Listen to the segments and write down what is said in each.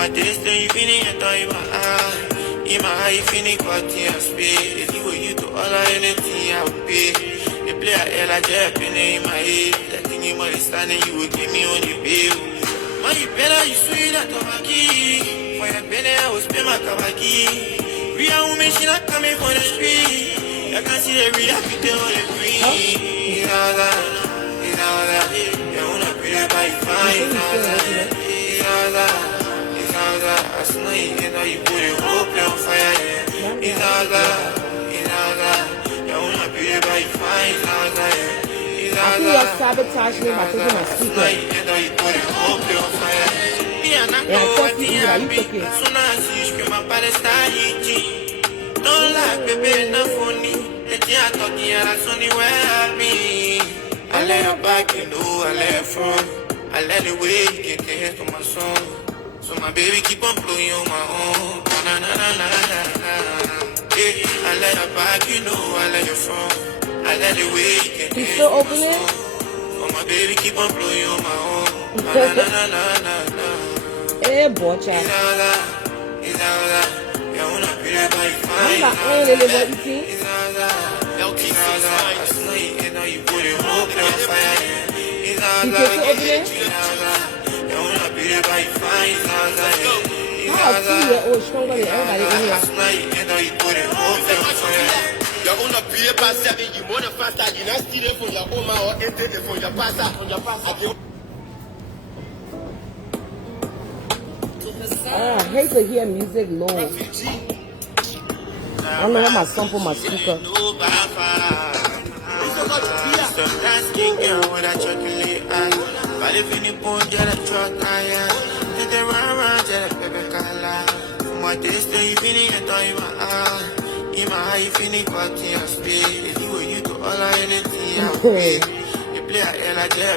my taste, you finish it in my eye. In my eye, you finish what you space. If you were you to all or anything, I would pay. The player L, I just in my head. That thing you money standing, you would give me on the bill. Man, you better, you sweet at Tomaki. For your penny, I will spend my Kawaki. Real woman, she not coming from the street. I can see the real people on the green. It's all that. You wanna be there by fine. It's all that. I smell you put it up on fire. It's all that. You wanna be there by fine. It's all that. You're sabotaging me by taking my speaker. You put it up on fire. As soon as you scream, my body start itching. Don't like baby, enough for me. The thing I thought you had, that's only where I be. I let her back, you know, I let her front. I let the way you get the head to my song. So my baby keep on blowing on my own. Na na na na na na. Yeah, I let her back, you know, I let her front. I let the way you get the head to my song. So my baby keep on blowing on my own. Na na na na na na. Hey, boy, child. It's all that. You wanna be there by fine. I'm not only what you see. It's all that. I smell you put it up on fire. It's all that. You wanna be there by fine. It's all that. How 2-year-old stronger than everybody in here? I smell you put it up on fire. You wanna be a pass 7, you wanna faster, you not stealing from your home or anything from your pastor. I hate to hear music low. I don't know why my son put my speaker.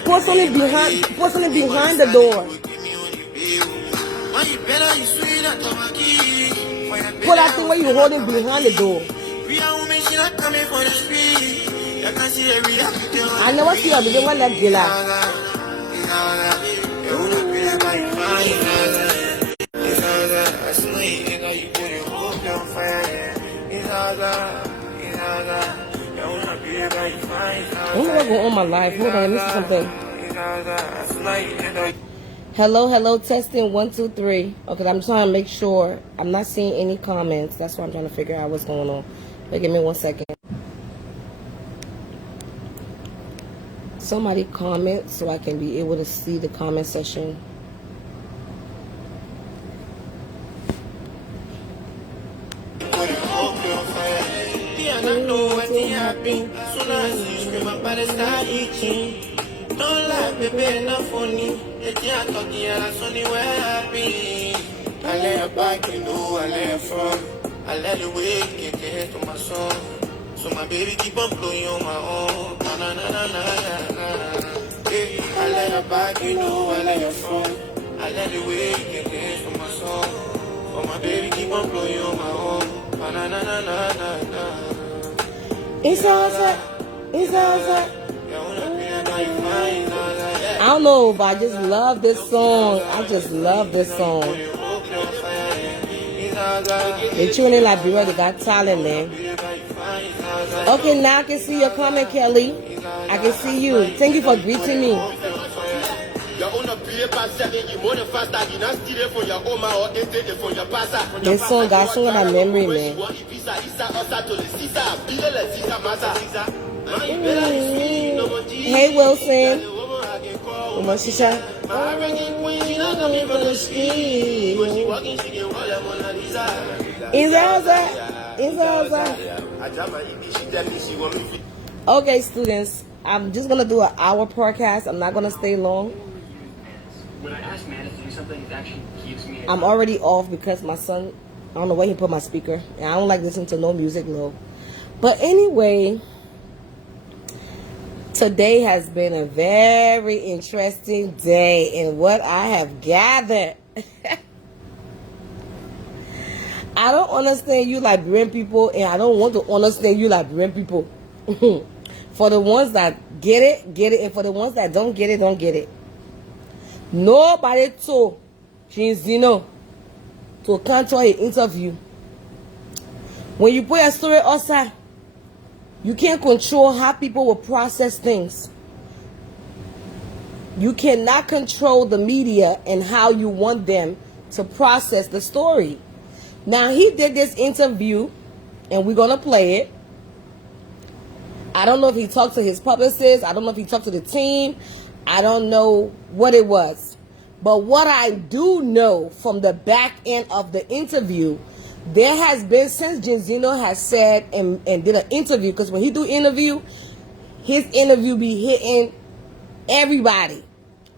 Put something behind the door. Put that thing where you hold it behind the door. I never see her, but they want that gila. I'm gonna go on my life. Hold on, let me see something. Hello, testing 1 2 3. Okay, I'm trying to make sure I'm not seeing any comments. That's why I'm trying to figure out what's going on. But give me 1 second. Somebody comment so I can be able to see the comment section. Don't lie, baby, enough for me. The thing I thought you had, that's only where I be. I let her back, you know, I let her front. I let the way get the head to my song. So my baby keep on blowing on my own. Na na na na na na. Yeah, I let her back, you know, I let her front. I let the way get the head to my song. So my baby keep on blowing on my own. Na na na na na na. It's all set. I don't know, but I just love this song. They tune in Liberia, they got talent, man. Okay, now I can see your comment, Kelly. I can see you. Thank you for greeting me. This song got some of my memory, man. Hey, Wilson. Okay, students, I'm just gonna do an hour podcast. I'm not gonna stay long. When I ask man to do something, it actually keeps me. I'm already off because my son, I don't know where he put my speaker, and I don't like listening to no music low. But anyway, today has been a very interesting day in what I have gathered. I don't understand you Liberian people, and I don't want to understand you Liberian people. For the ones that get it, and for the ones that don't get it, don't get it. Nobody told JYZNO to cancel an interview. When you put a story outside, you can't control how people will process things. You cannot control the media and how you want them to process the story. Now, he did this interview, and we're going to play it. I don't know if he talked to his publicist. I don't know if he talked to the team. I don't know what it was. But what I do know from the back end of the interview, there has been, since JYZNO has said and did an interview, because when he do interview, his interview be hitting everybody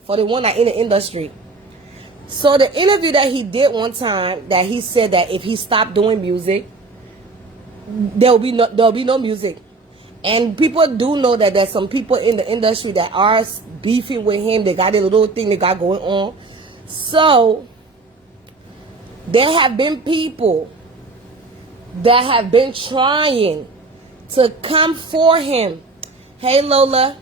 for the one that in the industry. So the interview that he did one time, that he said that if he stopped doing music, there'll be no music. And people do know that there's some people in the industry that are beefing with him. They got a little thing they got going on. So there have been people that have been trying to come for him. Hey, Lola.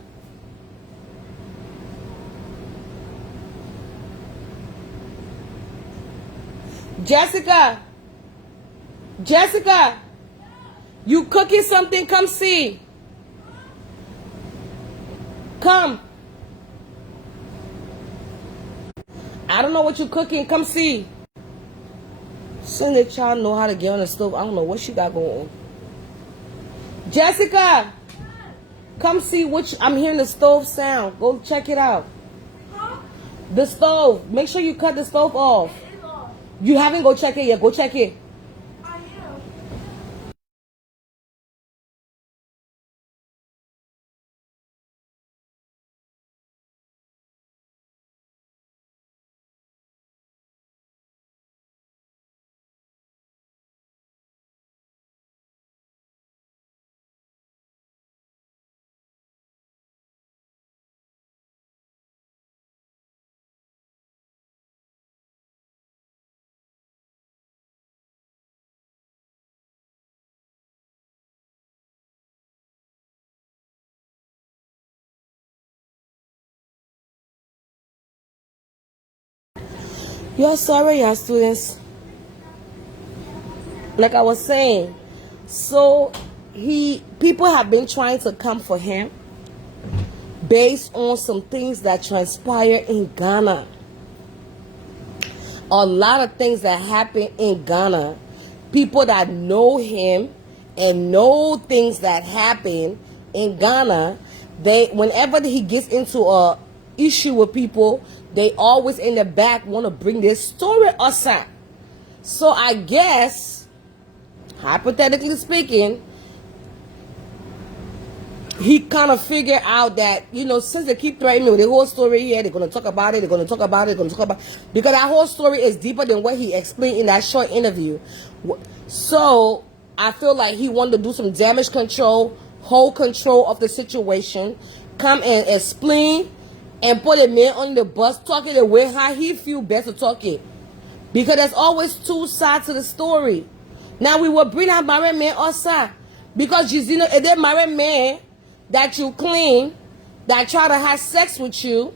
Jessica, you cooking something? Come see. Come. I don't know what you're cooking. Come see. Soon the child know how to get on the stove. I don't know what she got going on. Jessica, come see what I'm hearing the stove sound. Go check it out. Huh? The stove. Make sure you cut the stove off. You haven't go check it yet. Go check it. I am. You're sorry, your students. Like I was saying, so people have been trying to come for him based on some things that transpire in Ghana. A lot of things that happen in Ghana. People that know him and know things that happen in Ghana, whenever he gets into a issue with people, they always in the back want to bring this story aside. So I guess, hypothetically speaking, he kind of figured out that, since they keep threatening me with the whole story here, they're going to talk about it, they're going to talk about it, because that whole story is deeper than what he explained in that short interview. So I feel like he wanted to do some damage control, hold control of the situation, come and explain, and put a man on the bus, talking the way how he feel best to talk it. Because there's always two sides to the story. Now we will bring that married man outside. Because JYZNO, if that married man that you claim, that try to have sex with you,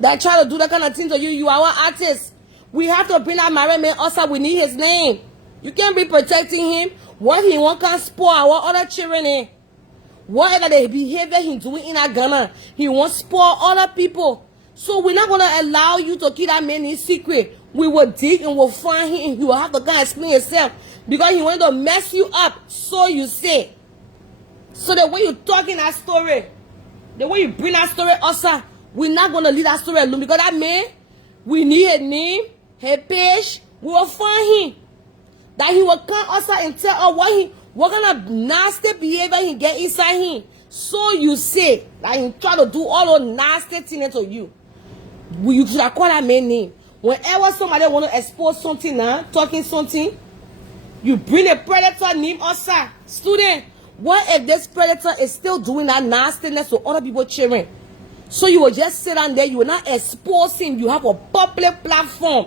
that try to do that kind of thing to you, you are our artist. We have to bring that married man outside. We need his name. You can't be protecting him. What he want can spoil our other children in. Whatever the behavior he's doing in Ghana, he wants to spoil other people. So we're not going to allow you to keep that man in secret. We will dig and we'll find him, and he will have to go and explain himself. Because he wanted to mess you up, so you say. So the way you talk in that story, the way you bring that story outside, we're not going to leave that story alone. Because that man, we need a name, a page, we will find him. That he will come outside and tell us what kind of nasty behavior he get inside him. So you say that he try to do all those nasty things to you. You should have called that man name. Whenever somebody want to expose something now, talking something, you bring a predator name outside. Student, what if this predator is still doing that nastiness to other people's children? So you will just sit down there, you will not expose him. You have a public platform.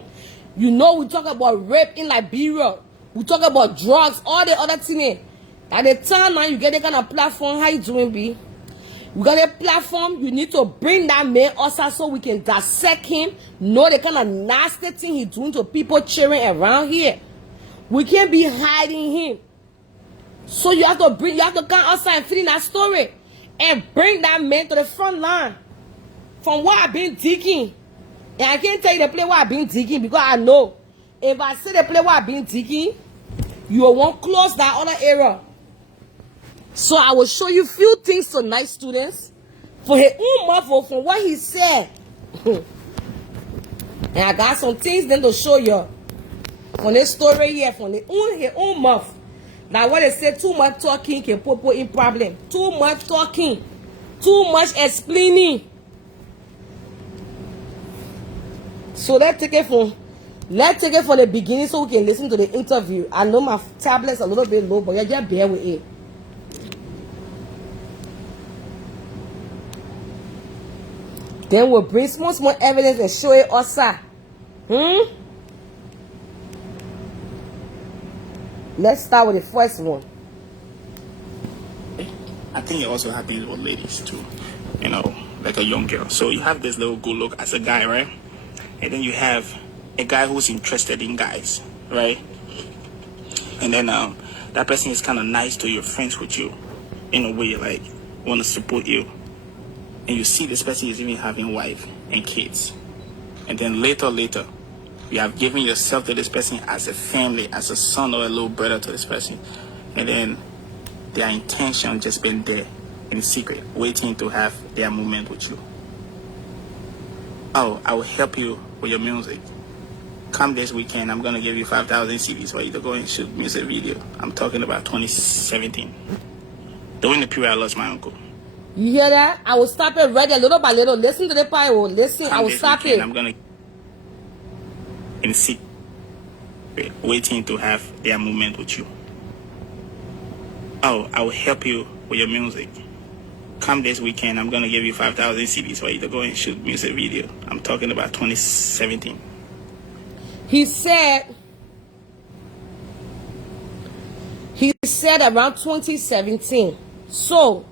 We talk about rape in Liberia. We talk about drugs, all the other things. At the time now you get that kind of platform, how you doing, B? We got a platform. You need to bring that man also so we can dissect him, know the kind of nasty thing he's doing to people cheering around here. We can't be hiding him. So you have to come outside and fit in that story and bring that man to the front line. From what I've been digging. And I can't tell you the play what I've been digging because I know if I say the play what I've been digging, you won't close that other area. So I will show you few things tonight, students, for his own mouth, from what he said. And I got some things then to show you from this story here, from his own mouth. Now what they say, too much talking can put people in problem. Too much talking, too much explaining. So let's take it from the beginning so we can listen to the interview. I know my tablet's a little bit low, but you just bear with it. Then we'll bring small evidence and show it also. Let's start with the first one. I think it also happens with ladies too. You know, like a young girl. So you have this little good look as a guy, right? And then you have a guy who's interested in guys, right? And then that person is kind of nice to your friends with you, in a way, like want to support you. And you see this person is even having wife and kids. And then later, you have given yourself to this person as a family, as a son or a little brother to this person. And then their intention just been there in secret, waiting to have their moment with you. Oh, I will help you with your music. Come this weekend, I'm going to give you 5,000 CDs for you to go and shoot music video. I'm talking about 2017. During the period I lost my uncle. You hear that? I will stop it right there, little by little. Listen to the pyro. Listen, I will stop it. I'm going to in secret, waiting to have their moment with you. Oh, I will help you with your music. Come this weekend, I'm going to give you 5,000 CDs for you to go and shoot music video. I'm talking about 2017. He said around 2017. So,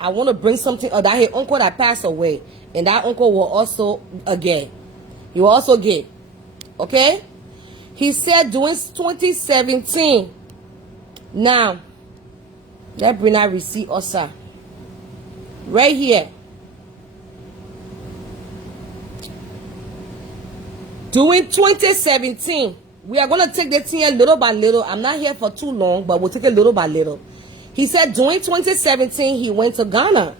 I want to bring something that his uncle that passed away. And that uncle was also a gay. He was also gay. Okay? He said during 2017. Now, let's bring that receipt also. Right here. During 2017, we are going to take the thing a little by little. I'm not here for too long, but we'll take it little by little. He said during 2017, he went to Ghana.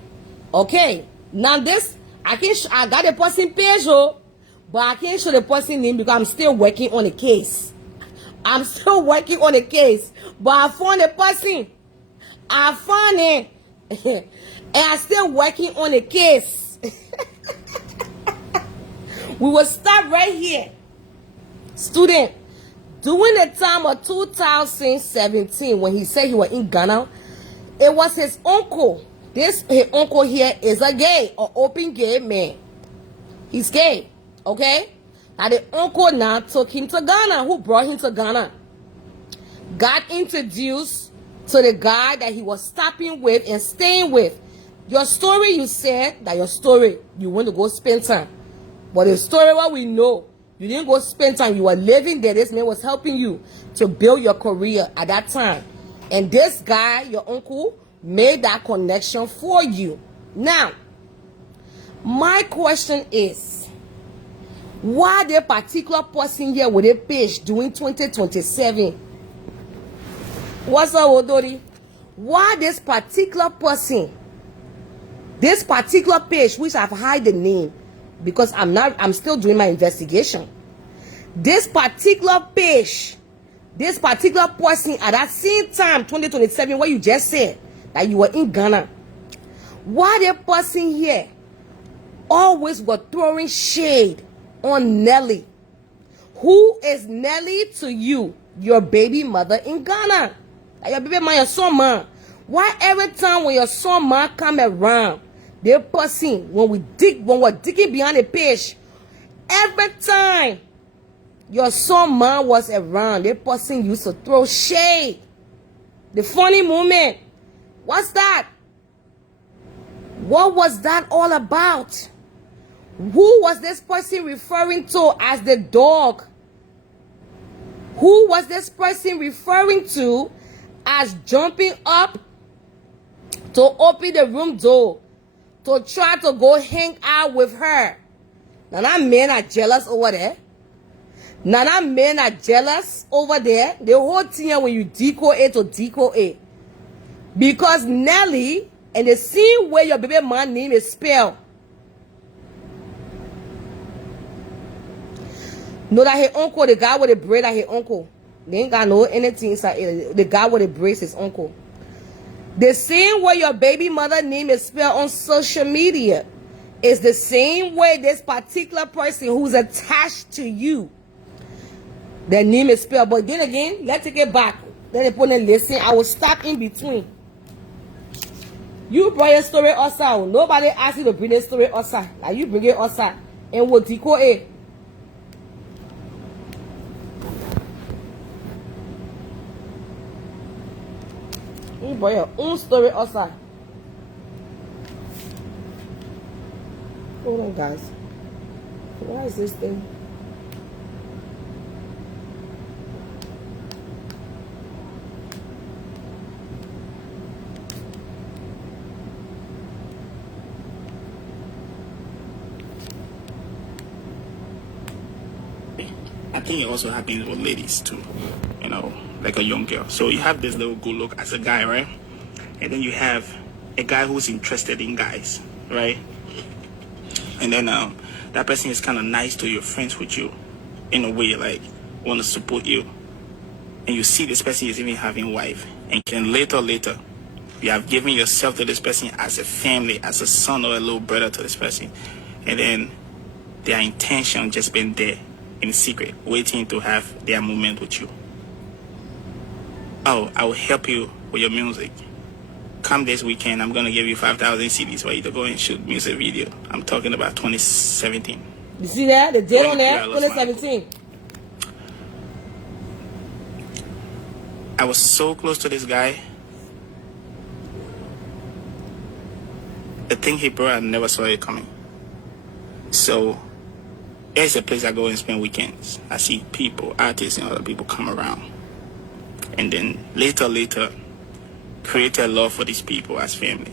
Okay. Now this, I got a person page, but I can't show the person name because I'm still working on the case. I'm still working on the case. But I found the person. I found it. And I'm still working on the case. We will start right here. Student, during the time of 2017, when he said he was in Ghana, it was his uncle. His uncle here is a gay or open gay man. He's gay, okay? Now the uncle now took him to Ghana. Who brought him to Ghana? Got introduced to the guy that he was stopping with and staying with. Your story, you said that your story, you want to go spend time. But the story, what we know, you didn't go spend time. You were living there. This man was helping you to build your career at that time. And this guy, your uncle, made that connection for you. Now, my question is, why the particular person here with a page doing 2027? What's up, Odori? Why this particular person, this particular page, which I've hide the name, because I'm still doing my investigation. This particular page, this particular person at that same time, 2027, what you just said, that you were in Ghana. Why the person here always was throwing shade on Nelly? Who is Nelly to you? Your baby mother in Ghana. Like your baby mother, your son man. Why every time when your son man come around, the person, when we're digging behind the page, every time your son man was around, the person used to throw shade. The funny moment. What's that? What was that all about? Who was this person referring to as the dog? Who was this person referring to as jumping up to open the room door to try to go hang out with her? Now that men are jealous over there. Now that men are jealous over there. The whole thing when you decode A to decode A. Because Nelly, and the same way your baby man name is spelled. Know that his uncle, the guy with the braid, that his uncle. They ain't got no anything inside it. The guy with the braids, his uncle. The same way your baby mother name is spelled on social media is the same way this particular person who's attached to you, their name is spelled. But then again, let's take it back. Then they put in listen. I will stop in between. You bring your story outside. Nobody asked you to bring the story outside. Like you bring it outside. And we'll decode it. You bring your own story outside. Hold on, guys. Why is this thing? I think it also happens with ladies too, you know, like a young girl. So you have this little good look as a guy, right? And then you have a guy who's interested in guys, right? And then that person is kind of nice to you, friends with you, in a way, like want to support you. And you see this person is even having a wife, and then later, you have given yourself to this person as a family, as a son or a little brother to this person, and then their intention just been there in secret, waiting to have their moment with you. Oh, I will help you with your music. Come this weekend, I'm going to give you 5,000 CDs for you to go and shoot music video. I'm talking about 2017. You see that? The date on there? 2017. I was so close to this guy. The thing he brought, I never saw it coming. So there's a place I go and spend weekends. I see people, artists and other people come around. And then later, create a love for these people as family.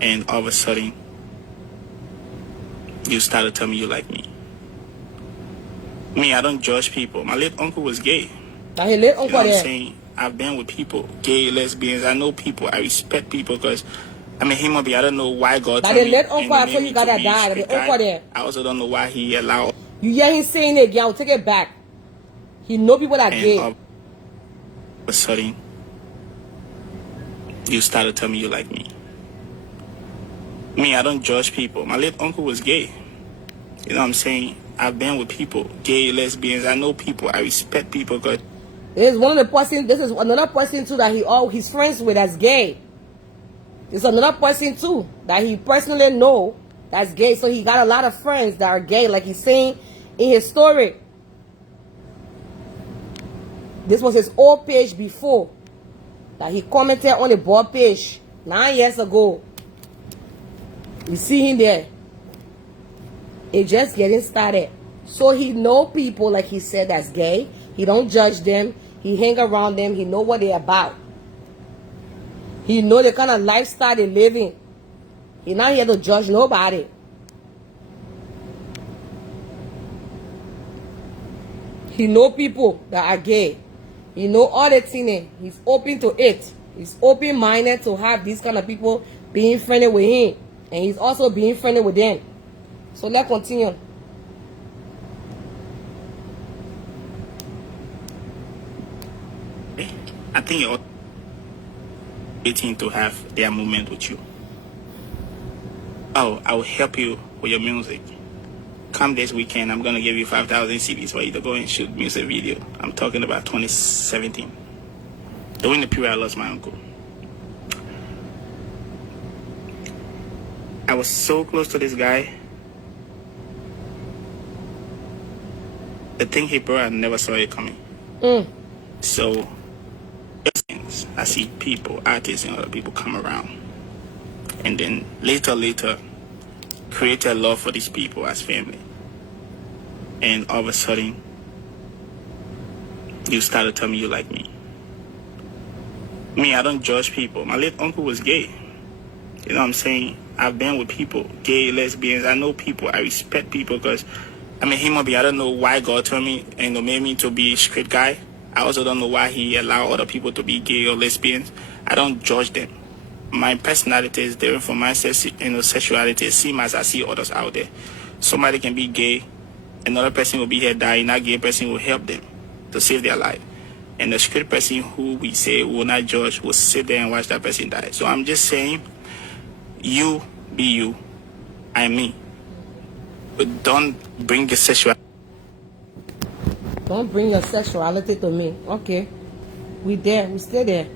And all of a sudden, you start to tell me you like me. Me, I don't judge people. My late uncle was gay. Now he late uncle, you know what I'm saying? I've been with people, gay, lesbians. I know people. I respect people because I mean, him, I don't know why God. But the late uncle, I told you got that died. The uncle there. I also don't know why he allowed. You hear him saying it, y'all. Take it back. He know people that gay. All of a sudden, you start to tell me you like me. Me, I don't judge people. My late uncle was gay. You know what I'm saying? I've been with people, gay, lesbians. I know people. I respect people. Because this is one of the person. This is another person too that he's friends with that's gay. There's another person too that he personally know that's gay. So he got a lot of friends that are gay, like he's saying in his story. This was his old page before that he commented on the board page 9 years ago. You see him there. It's just getting started. So he know people, like he said, that's gay. He don't judge them. He hang around them. He know what they're about. He know the kind of lifestyle they're living. He not here to judge nobody. He know people that are gay. He know all the things. He's open to it. He's open-minded to have these kind of people being friendly with him. And he's also being friendly with them. So let's continue. I think you're waiting to have their moment with you. Oh, I will help you with your music. Come this weekend, I'm going to give you 5,000 CDs for you to go and shoot music video. I'm talking about 2017. During the period I lost my uncle. I was so close to this guy. The thing he brought, I never saw it coming. So I see people, artists and other people come around. and then later create a love for these people as family. And all of a sudden, you start to tell me you like me. Me, I don't judge people. My late uncle was gay. You know what I'm saying? I've been with people, gay, lesbians. I know people. I respect people because I'm a human being. I don't know why God told me and made me to be a straight guy. I also don't know why he allowed other people to be gay or lesbians. I don't judge them. My personality is different from my sexuality. Same as I see others out there. Somebody can be gay. Another person will be here dying. That gay person will help them to save their life. And the straight person who we say will not judge will sit there and watch that person die. So I'm just saying, you be you, I me. But don't bring your sexuality. Don't bring your sexuality to me. Okay. We there. We stay there.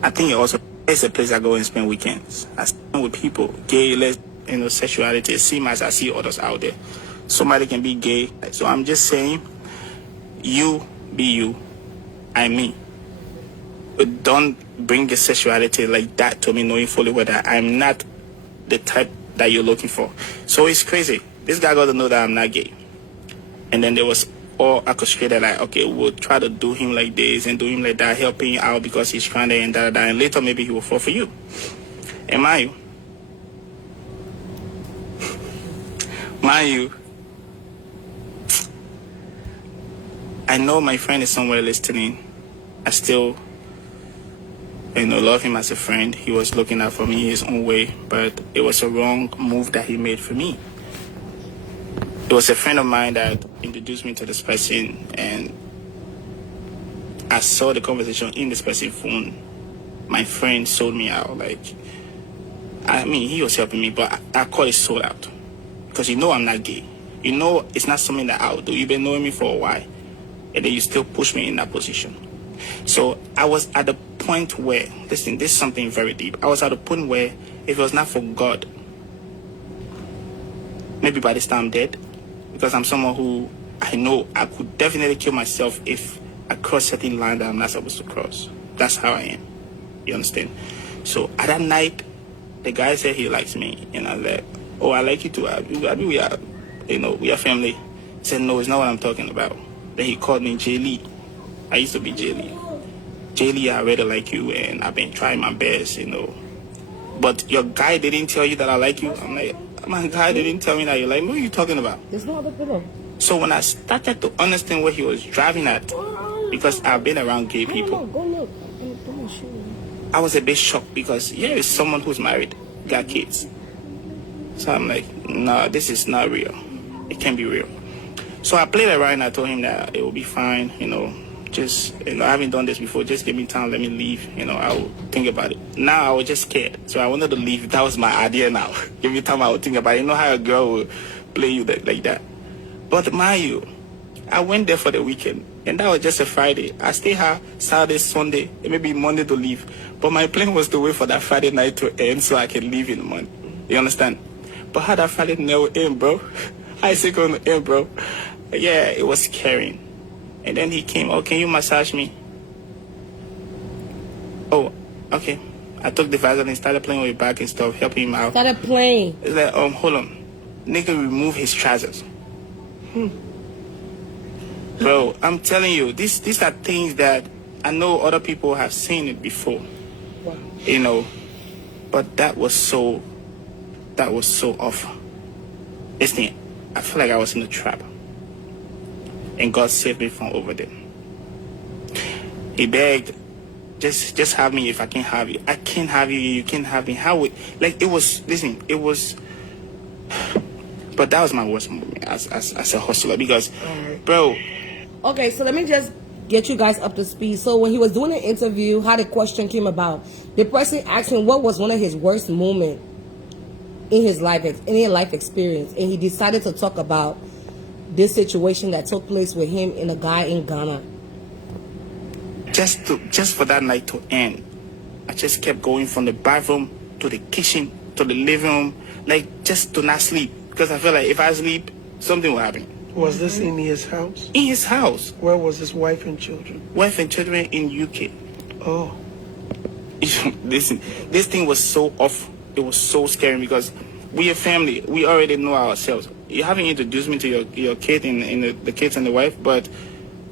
I think it also is a place I go and spend weekends. I spend with people, gay, lesbian, sexuality, same as I see others out there. Somebody can be gay. So I'm just saying, you be you, I me. But don't bring your sexuality like that to me, knowing fully well that I'm not the type that you're looking for. So it's crazy. This guy got to know that I'm not gay. And then there was all orchestrated, like, okay, we'll try to do him like this and do him like that, helping him out because he's trying to and that, and later maybe he will fall for you. And mind you, I know my friend is somewhere listening. I still, love him as a friend. He was looking out for me his own way, but it was a wrong move that he made for me. It was a friend of mine that introduced me to this person, and I saw the conversation in this person's phone. My friend sold me out. I mean, he was helping me, but I call it sold out. Because I'm not gay. It's not something that I'll do. You've been knowing me for a while, and then you still push me in that position. So I was at the point where, listen, this is something very deep. I was at a point where if it was not for God, maybe by this time I'm dead. Because I'm someone who I know I could definitely kill myself if I cross certain line that I'm not supposed to cross. That's how I am. You understand? So at that night, the guy said he likes me, and I was like, oh, I like you too. I mean, we are family. He said, no, it's not what I'm talking about. Then he called me J. Lee. I used to be J. Lee. J. Lee, I really like you, and I've been trying my best, But your guy didn't tell you that I like you. I'm like, my guy didn't tell me that you like me. What are you talking about? There's no other pillow. So when I started to understand what he was driving at, because I've been around gay people, Go look. I was a bit shocked because here is someone who's married, got kids. So I'm like, no, this is not real. It can't be real. So I played around and I told him that it will be fine, just, I haven't done this before. Just give me time, let me leave. I will think about it. Now I was just scared. So I wanted to leave. That was my idea now. Give me time, I would think about it. You know how a girl will play you like that. But mind you, I went there for the weekend. And that was just a Friday. I stayed here Saturday, Sunday, and maybe Monday to leave. But my plan was to wait for that Friday night to end so I can leave in the month. You understand? But how that Friday never end, bro? I said going to end, bro. Yeah, it was scary. And then he came, oh, can you massage me? Oh, okay. I took the Vaseline, started playing with his back and stuff, helping him out. Started playing. It's like, hold on. Nigga remove his trousers. Bro, I'm telling you, these are things that I know other people have seen it before. Wow. But that was so off. Listen, I feel like I was in a trap. And God saved me from over there. He begged, just have me if I can't have you. I can't have you, you can't have me. How would, it was, listen, it was, but that was my worst moment as a hustler because, bro. Okay, so let me just get you guys up to speed. So when he was doing an interview, how the question came about, the person asked him what was one of his worst moments in his life, experience, and he decided to talk about this situation that took place with him and a guy in Ghana. Just for that night to end, I just kept going from the bathroom to the kitchen to the living room, just to not sleep, because I felt like if I sleep, something will happen. Was this in his house? In his house. Where was his wife and children? Wife and children in UK. Oh. Listen, this thing was so off. It was so scary because we a family. We already know ourselves. You haven't introduced me to your kid and the kids and the wife, but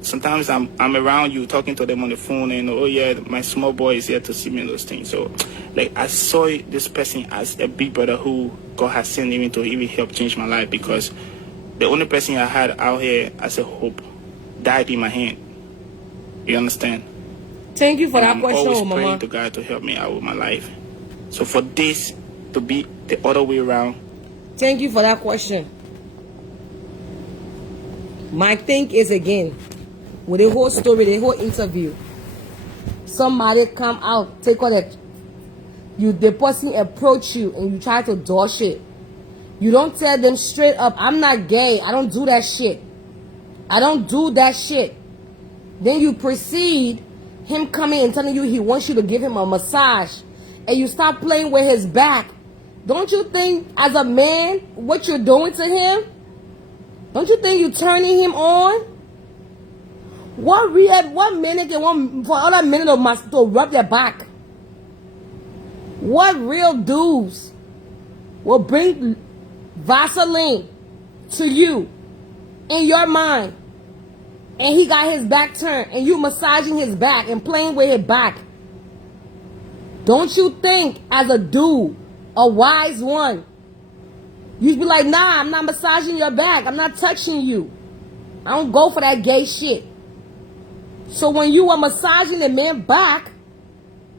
sometimes I'm around you talking to them on the phone and, oh yeah, my small boy is here to see me and those things. So like I saw this person as a big brother who God has sent even to even help change my life, because the only person I had out here as a hope died in my hand. You understand? Thank you for that I'm question, always Mama. praying to God to help me out with my life. So for this to be the other way around. Thank you for that question. My thing is, again, with the whole story, the whole interview, somebody come out, take all that, the person approach you and you try to dodge it. You don't tell them straight up, I'm not gay, I don't do that shit. I don't do that shit. Then you proceed, him coming and telling you he wants you to give him a massage, and you start playing with his back. Don't you think, as a man, what you're doing to him? Don't you think you're turning him on? What minute they want for other men to rub their back? What real dudes will bring Vaseline to you in your mind, and he got his back turned, and you massaging his back and playing with his back? Don't you think, as a dude, a wise one, you'd be like, nah, I'm not massaging your back, I'm not touching you, I don't go for that gay shit. So when you were massaging the man back,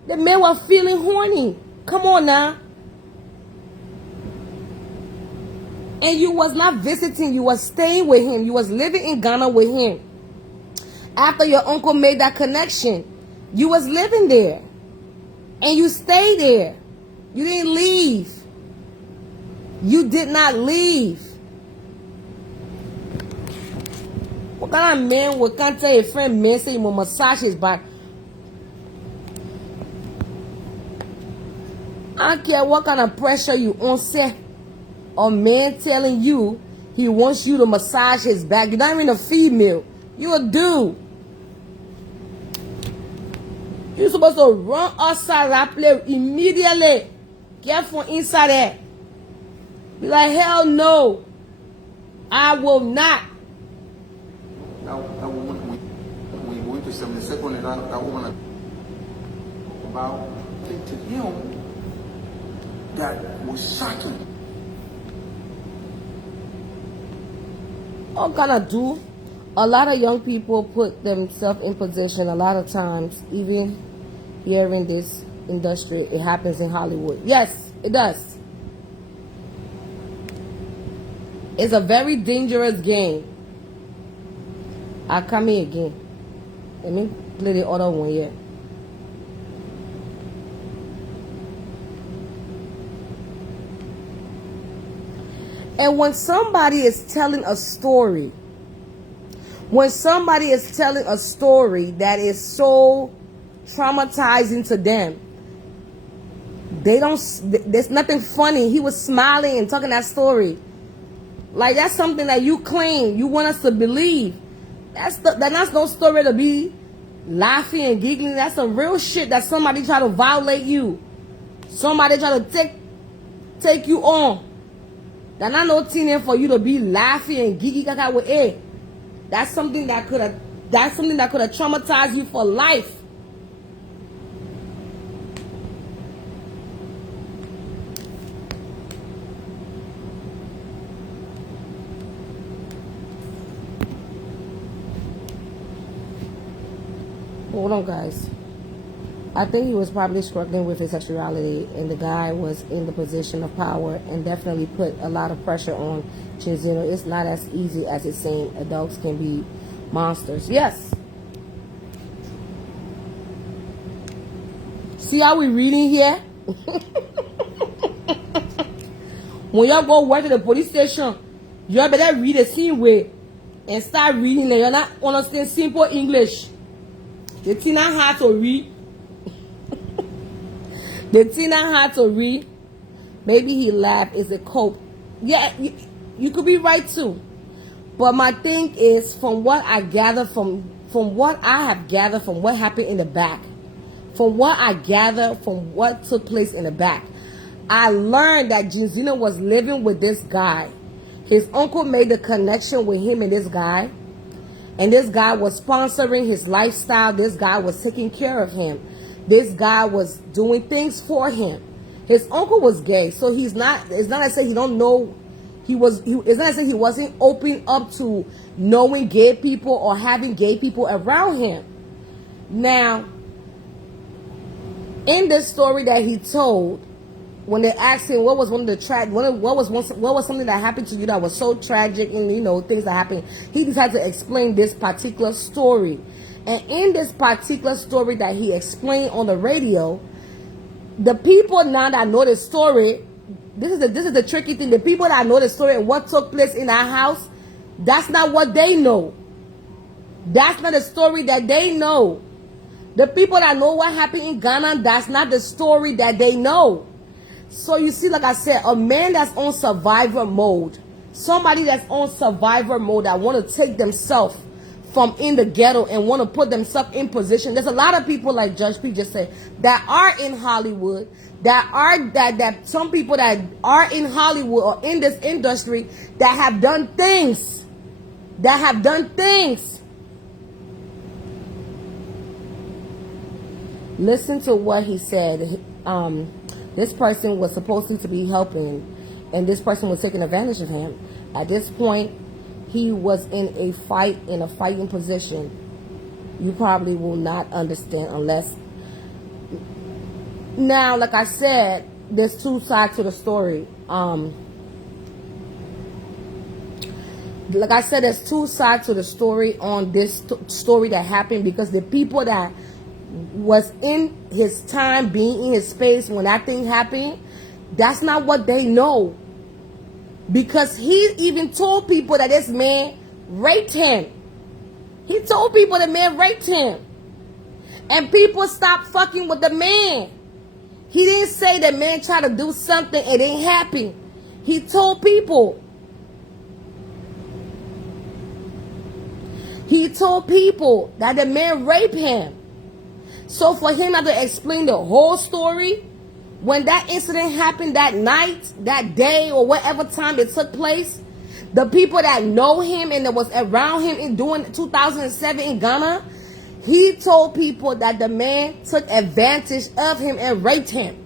the man was feeling horny. Come on now. And you was not visiting, you was staying with him, you was living in Ghana with him. After your uncle made that connection, you was living there. And you stayed there. You didn't leave. You did not leave. What kind of man would can't tell a friend, man, say you will massage his back? I don't care what kind of pressure you on set. A man telling you he wants you to massage his back. You're not even a female. You're a dude. You're supposed to run outside that place immediately. Get from inside there. Be like, hell no. I will not. That woman, we went to 72nd, and that woman about thing to him that was shocking. All kind of do. A lot of young people put themselves in position a lot of times, even here in this industry. It happens in Hollywood. Yes, it does. It's a very dangerous game. I come here again. Let me play the other one here. And when somebody is telling a story, that is so traumatizing to them, there's nothing funny. He was smiling and talking that story. Like, that's something that you claim, you want us to believe. That's no story to be laughing and giggling. That's some real shit that somebody try to violate you. Somebody try to take you on. That's not no thing for you to be laughing and giggy gaga with it. That's something that could have traumatized you for life. Hold on, guys. I think he was probably struggling with his sexuality, and the guy was in the position of power and definitely put a lot of pressure on JYZNO. It's not as easy as it seems. Adults can be monsters. Yes. See how we reading here? When y'all go work at the police station, y'all better read the same way and start reading it. You're not understand simple English. The thing not hard to read. The thing not hard to read. Maybe he laughed is a cope. Yeah, you could be right too. But my thing is, from what I gather from what I have gathered from what happened in the back, from what I gather from what took place in the back, I learned that JYZNO was living with this guy. His uncle made the connection with him and this guy. And this guy was sponsoring his lifestyle. This guy was taking care of him. This guy was doing things for him. His uncle was gay, so it's not to say he don't know. It's not to say he wasn't open up to knowing gay people or having gay people around him. Now, in this story that he told, when they asked him what was one of the what was something that happened to you that was so tragic, and things that happened, he decided to explain this particular story. And in this particular story that he explained on the radio, the people now that know the story, this is the tricky thing. The people that know the story and what took place in our house, that's not what they know. That's not the story that they know. The people that know what happened in Ghana, that's not the story that they know. So you see, like I said, a man that's on survivor mode, somebody that's on survivor mode that want to take themselves from in the ghetto and want to put themselves in position. There's a lot of people, like Judge P just said, that are in Hollywood, that some people that are in Hollywood or in this industry that have done things, Listen to what he said. This person was supposed to be helping, and this person was taking advantage of him. At this point, he was in a fighting position. You probably will not understand unless... Now, like I said, there's two sides to the story. Like I said, there's two sides to the story on this story that happened, because the people that was in his time, being in his space when that thing happened, that's not what they know. Because he even told people that this man raped him. He told people the man raped him. And people stopped fucking with the man. He didn't say the man tried to do something, it ain't happen. He told people. He told people that the man raped him. So for him not to explain the whole story, when that incident happened that night, that day, or whatever time it took place, the people that know him and that was around him in doing 2007 in Ghana, he told people that the man took advantage of him and raped him.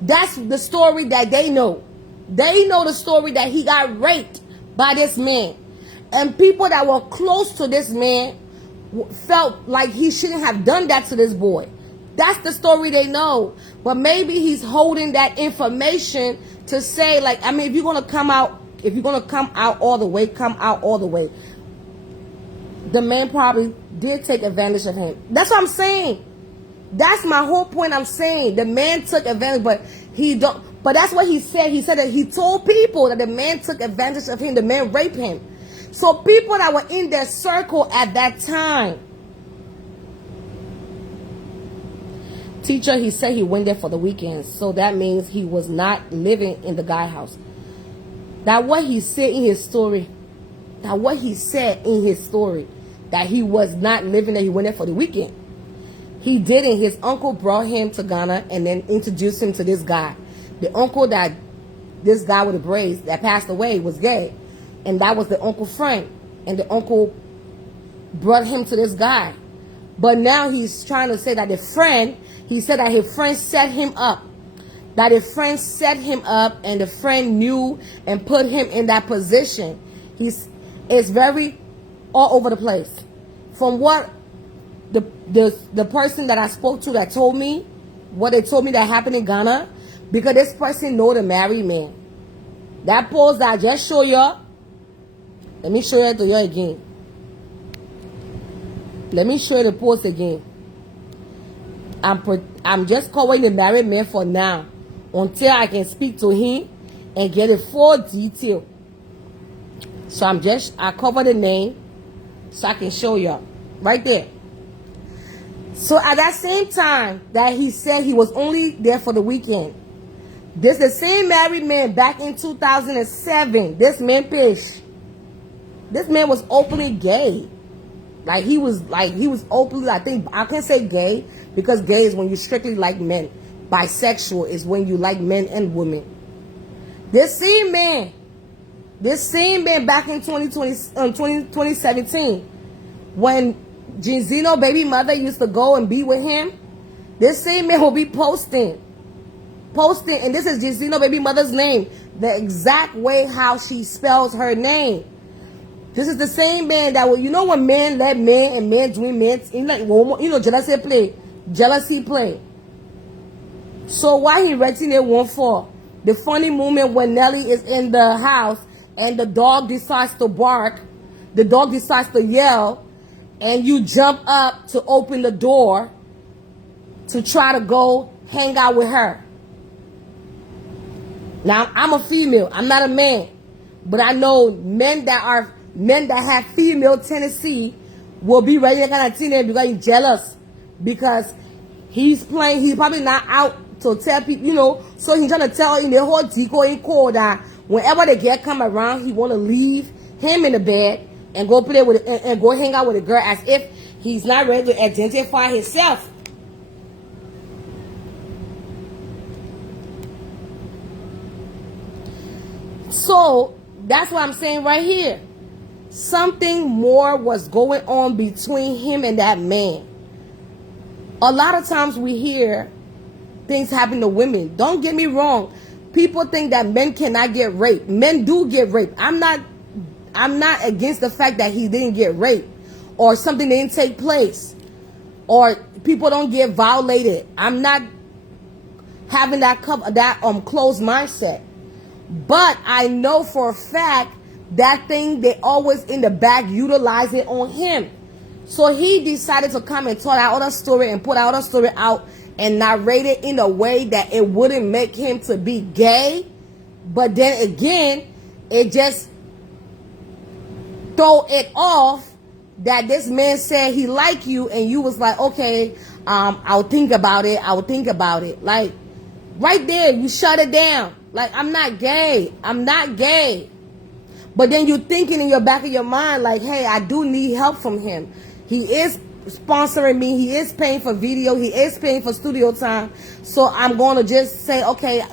That's the story that they know. They know the story that he got raped by this man. And people that were close to this man felt like he shouldn't have done that to this boy. That's the story they know. But maybe he's holding that information to say, like, I mean, if you're going to come out all the way, come out all the way. The man probably did take advantage of him. That's what I'm saying. That's my whole point. I'm saying the man took advantage, but that's what he said. He said that he told people that the man took advantage of him. The man raped him. So people that were in their circle at that time. Teacher, he said he went there for the weekend. So that means he was not living in the guy house. That what he said in his story. That he was not living there. He went there for the weekend. He didn't. His uncle brought him to Ghana and then introduced him to this guy. The uncle that this guy with the braids that passed away was gay. And that was the uncle friend. And the uncle brought him to this guy. But now he's trying to say that he said that his friend set him up. That his friend set him up and the friend knew and put him in that position. It's very all over the place. From what the person that I spoke to that told me, what they told me that happened in Ghana, because this person know the married man. That post that I just show you. Let me show you to you again. Let me show you the post again. I'm just covering the married man for now until I can speak to him and get a full detail. So I cover the name so I can show you right there. So at that same time that he said he was only there for the weekend, this the same married man back in 2007, this man Pish. This man was openly gay. Like he was openly, I think, I can't say gay because gay is when you strictly like men. Bisexual is when you like men and women. This same man back in 2017, when JYZNO baby mother used to go and be with him, this same man will be posting, and this is JYZNO baby mother's name, the exact way how she spells her name. This is the same man that will, you know, when men let men and men doing men, you know, jealousy play. So why he renting it one for? The funny moment when Nelly is in the house and the dog decides to bark, the dog decides to yell, and you jump up to open the door to try to go hang out with her. Now, I'm a female. I'm not a man. But I know men that have female tendency will be ready to kind of teenage because he's jealous. Because he's probably not out to tell people, you know, so he's trying to tell in the whole deco in code that whenever the girl come around, he want to leave him in the bed and go play with it and go hang out with a girl as if he's not ready to identify himself. So that's what I'm saying right here. Something more was going on between him and that man. A lot of times we hear things happen to women. Don't get me wrong. People think that men cannot get raped. Men do get raped. I'm not against the fact that he didn't get raped or something didn't take place or people don't get violated. I'm not having that closed mindset. But I know for a fact that thing they always in the back utilize it on him. So he decided to come and tell that other story and put our other story out and narrate it in a way that it wouldn't make him to be gay. But then again, it just throw it off that this man said he like you and you was like, okay, I'll think about it. Like right there, you shut it down. Like, I'm not gay. But then you're thinking in your back of your mind, like, hey, I do need help from him. He is sponsoring me. He is paying for video. He is paying for studio time. So I'm going to just say, okay,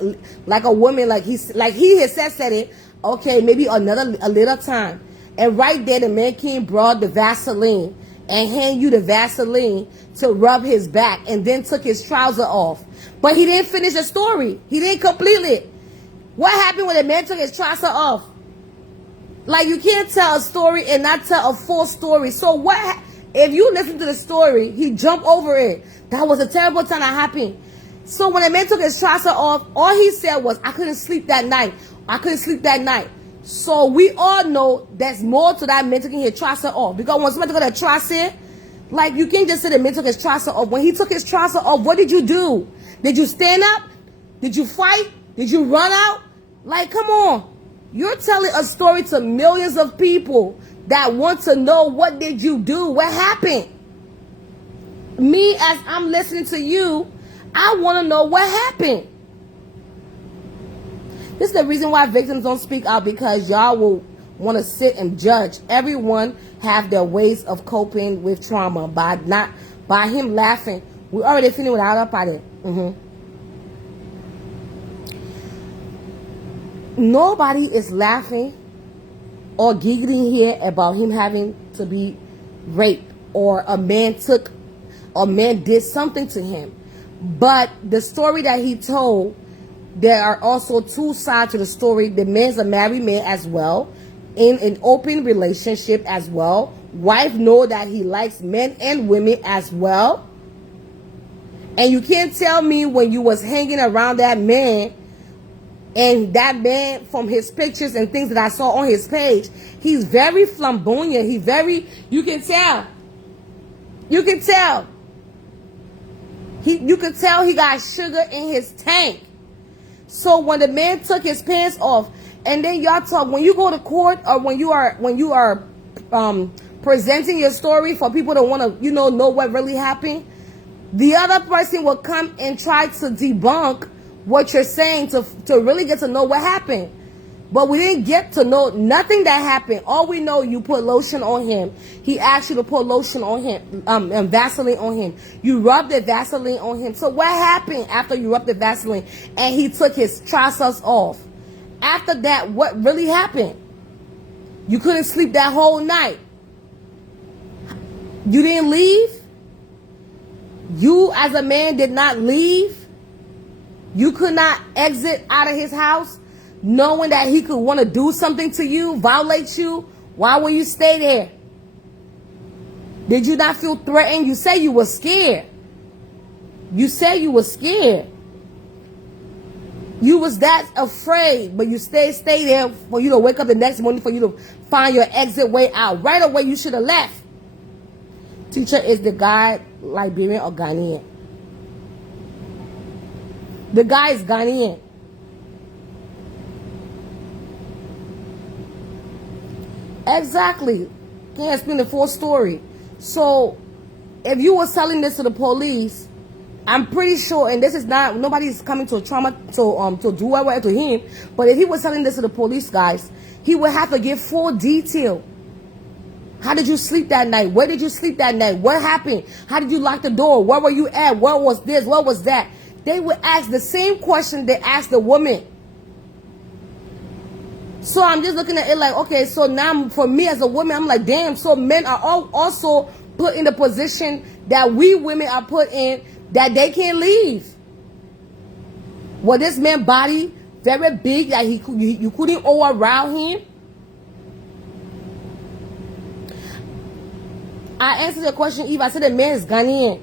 like a woman, like he has said it, okay, maybe a little time. And right there, the man came brought the Vaseline and hand you the Vaseline to rub his back and then took his trouser off. But he didn't finish the story. He didn't complete it. What happened when the man took his trouser off? Like, you can't tell a story and not tell a full story. So what if you listen to the story, he jumped over it. That was a terrible time that happened. So when the man took his trouser off, all he said was, I couldn't sleep that night. So we all know there's more to that man taking his trouser off. Because when somebody took their trouser, like, you can't just say the man took his trouser off. When he took his trouser off, what did you do? Did you stand up? Did you fight? Did you run out? Like, come on. You're telling a story to millions of people that want to know, what did you do? What happened? Me, as I'm listening to you, I want to know what happened. This is the reason why victims don't speak out, because y'all will want to sit and judge. Everyone have their ways of coping with trauma by him laughing. We already feeling without up at it. Nobody is laughing or giggling here about him having to be raped or a man did something to him. But the story that he told, there are also two sides to the story. The man's a married man as well, in an open relationship as well. Wife know that he likes men and women as well. And you can't tell me when you was hanging around that man, and that man, from his pictures and things that I saw on his page, he's very flamboyant. You can tell. You can tell he got sugar in his tank. So when the man took his pants off, and then y'all talk, when you go to court or when you are presenting your story for people to want to, know what really happened, the other person will come and try to debunk what you're saying to really get to know what happened. But we didn't get to know nothing that happened. All we know, you put lotion on him. He asked you to put lotion on him, and Vaseline on him. You rubbed the Vaseline on him. So what happened after you rubbed the Vaseline and he took his trousers off? After that, what really happened? You couldn't sleep that whole night. You didn't leave. You as a man did not leave. You could not exit out of his house knowing that he could want to do something to you, violate you. Why would you stay there? Did you not feel threatened? You say you were scared. You say you were scared. You was that afraid, but you stay there for you to wake up the next morning for you to find your exit way out. Right away, you should have left. Teacher, is the guy Liberian or Ghanaian? The guy is Ghanaian. Exactly. Can't explain the full story. So, if you were selling this to the police, I'm pretty sure, and this is not, nobody's coming to trauma to do whatever to him, but if he was selling this to the police, guys, he would have to give full detail. How did you sleep that night? Where did you sleep that night? What happened? How did you lock the door? Where were you at? What was this? What was that? They would ask the same question they asked the woman. So I'm just looking at it like, okay, so now for me as a woman, I'm like, damn, so men are all also put in the position that we women are put in, that they can't leave. Well, this man's body very big that you couldn't all around him. I answered the question, Eve. I said the man is Ghanaian.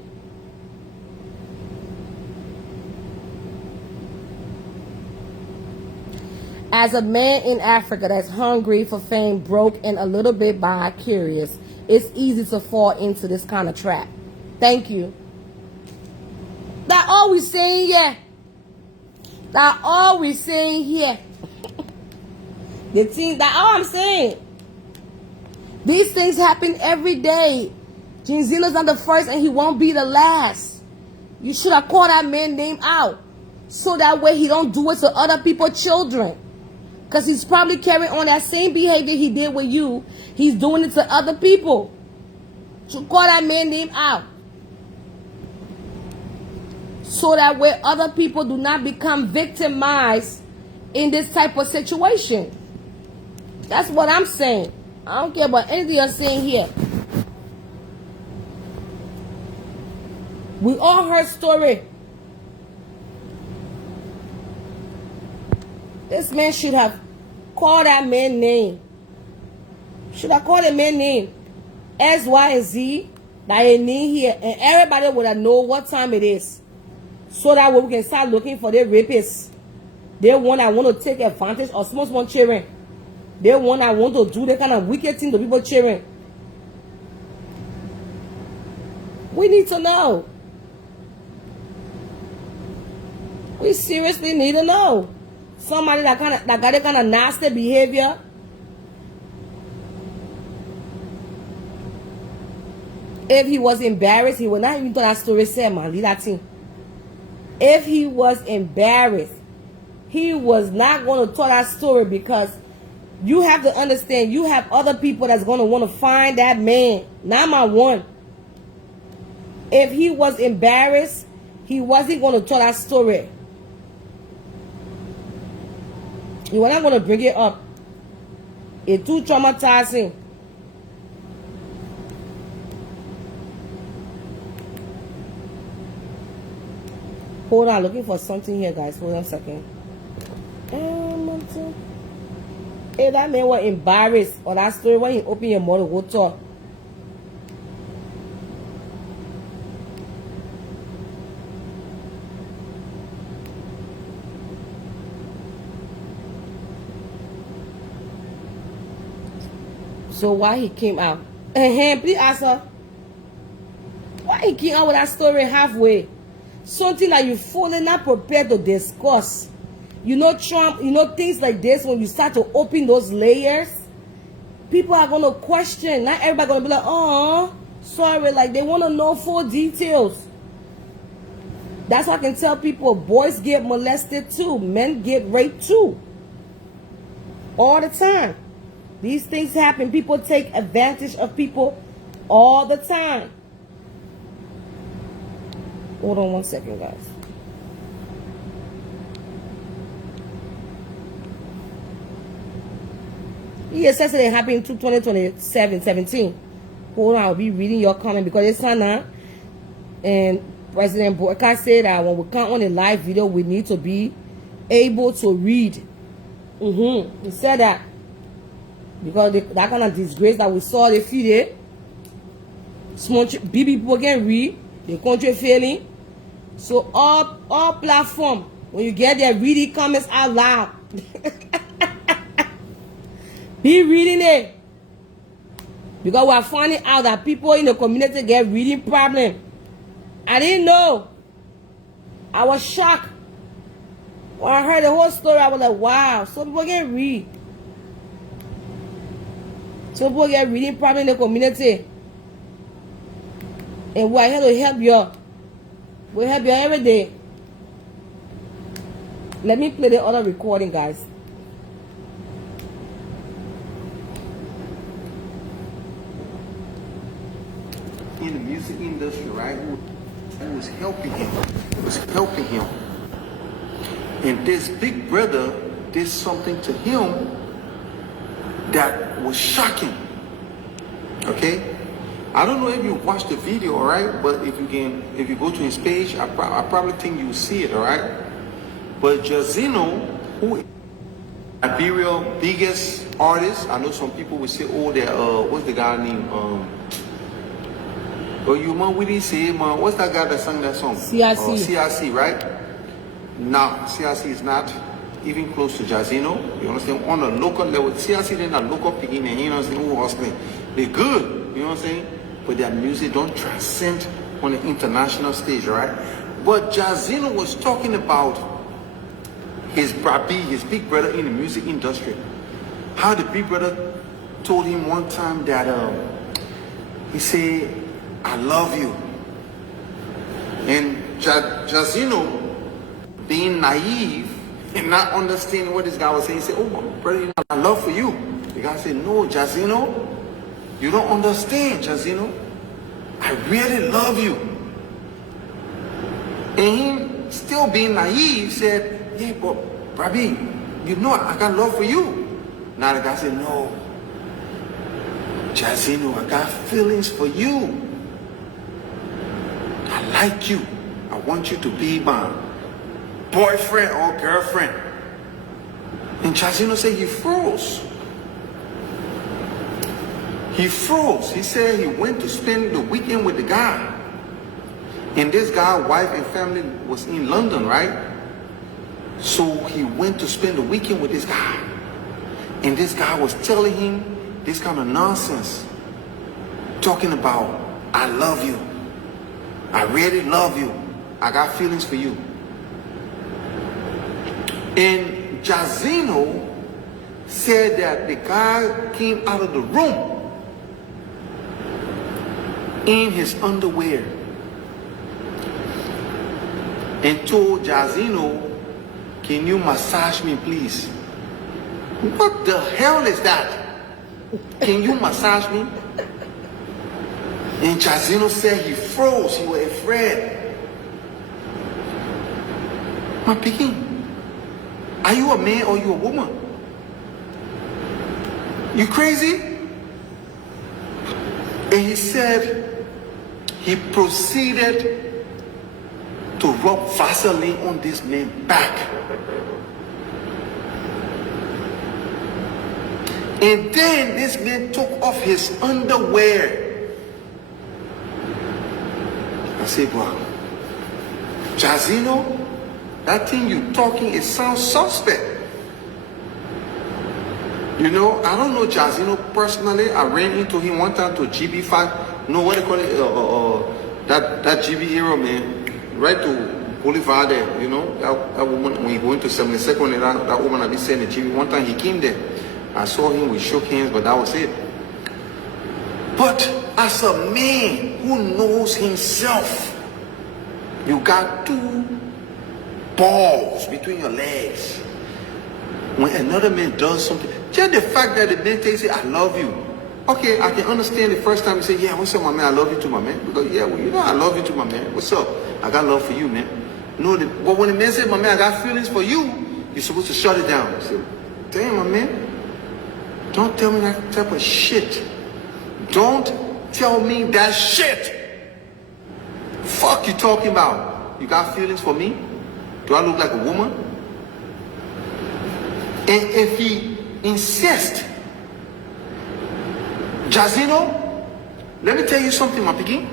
As a man in Africa that's hungry for fame, broke, and a little bit bi-curious, it's easy to fall into this kind of trap. Thank you. That's all we saying here. That's all we saying here. The thing, that's all I'm saying. These things happen every day. JYZNO's not the first and he won't be the last. You should have called that man's name out. So that way he don't do it to other people's children. Because he's probably carrying on that same behavior he did with you. He's doing it to other people. So call that man's name out. So that way other people do not become victimized in this type of situation. That's what I'm saying. I don't care about anything you're saying here. We all heard story. This man should have called that man's name. Should have called the man's name. S, Y, and Z. That ain't in here. And everybody would have known what time it is. So that way we can start looking for the rapists. They one that want to take advantage of small children. They one that want to do the kind of wicked thing to people children. We need to know. We seriously need to know. Somebody that got that kind of nasty behavior. If he was embarrassed, he would not even tell that story. Say, man, leave that thing. If he was embarrassed, he was not going to tell that story, because you have to understand, you have other people that's going to want to find that man. Not my one. If he was embarrassed, he wasn't going to tell that story. You were not going to bring it up. It's too traumatizing. Hold on, looking for something here, guys. Hold on a second. If that man was embarrassed on that story, when you open your mouth to go talk. So why he came out? Please ask her. Why he came out with that story halfway? Something that you fully not prepared to discuss. You know, Trump, you know, things like this, when you start to open those layers, people are going to question. Not everybody going to be like, oh, sorry. Like, they want to know full details. That's why I can tell people, boys get molested too. Men get raped too. All the time. These things happen. People take advantage of people all the time. Hold on one second, guys. He says it happened to 2017. Hold on, I'll be reading your comment because it's Sana and President Boyka said that when we come on a live video, we need to be able to read. He said that because that kind of disgrace that we saw the few days, small people can read, the country failing. So all platform, when you get there, read the comments out loud. Be reading it. Because we are finding out that people in the community get reading problem. I didn't know. I was shocked. When I heard the whole story, I was like, wow, some people can read. Some people get reading problem in the community. And we are here to help you. We help you every day. Let me play the other recording, guys. In the music industry, right? Who was helping him. And this big brother did something to him that was shocking. Okay? I don't know if you watched the video, all right? But if you go to his page, I probably think you'll see it, all right? But JYZNO, who is Liberia's biggest artist, I know some people will say, oh, they're, what's the guy name? You man, we didn't say, man, what's that guy that sang that song? CRC. CRC, right? No, CRC is not even close to JYZNO. You understand? On a local level, CRC they're not local picking and you know what I'm saying? Who hustling? They're good, you know what I'm saying? But their music don't transcend on the international stage, right? But JYZNO was talking about his big brother in the music industry. How the big brother told him one time that he said, I love you. And JYZNO, being naive and not understanding what this guy was saying, he said, oh, my brother, you know, I love for you. The guy said, no, JYZNO, you don't understand, JYZNO. I really love you. And him, still being naive, said, yeah, but, Brabi, you know I got love for you. Now the guy said, no, JYZNO, I got feelings for you. I like you. I want you to be my boyfriend or girlfriend. And JYZNO said he froze. He froze. He said he went to spend the weekend with the guy. And this guy's wife and family was in London, right? So he went to spend the weekend with this guy. And this guy was telling him this kind of nonsense. Talking about, I love you. I really love you. I got feelings for you. And JYZNO said that the guy came out of the room in his underwear and told JYZNO, can you massage me, please? What the hell is that? Can you massage me? And JYZNO said he froze, he was afraid. My picking, are you a man or you a woman? You crazy? And he said he proceeded to rub Vaseline on this man's back. And then this man took off his underwear. I said, well, JYZNO, that thing you talking, it sounds suspect. You know, I don't know JYZNO personally. I ran into him one time to GB5. No, what do you call it? That GB hero, man. Right to Boulevard there, you know. That woman, when you go into 72nd, and that woman I be saying the GB. One time he came there. I saw him, we shook hands, but that was it. But as a man who knows himself, you got two balls between your legs. When another man does something, Just the fact that the man takes it, I love you. Okay, I can understand the first time you say, yeah, what's up, my man? I love you too, my man. Because, yeah, well, you know I love you too, my man. What's up? I got love for you, man. No, but when the man said, my man, I got feelings for you, you're supposed to shut it down. Say, damn, my man. Don't tell me that type of shit. Don't tell me that shit. Fuck you talking about? You got feelings for me? Do I look like a woman? And if he insists, JYZNO, let me tell you something, my piggy.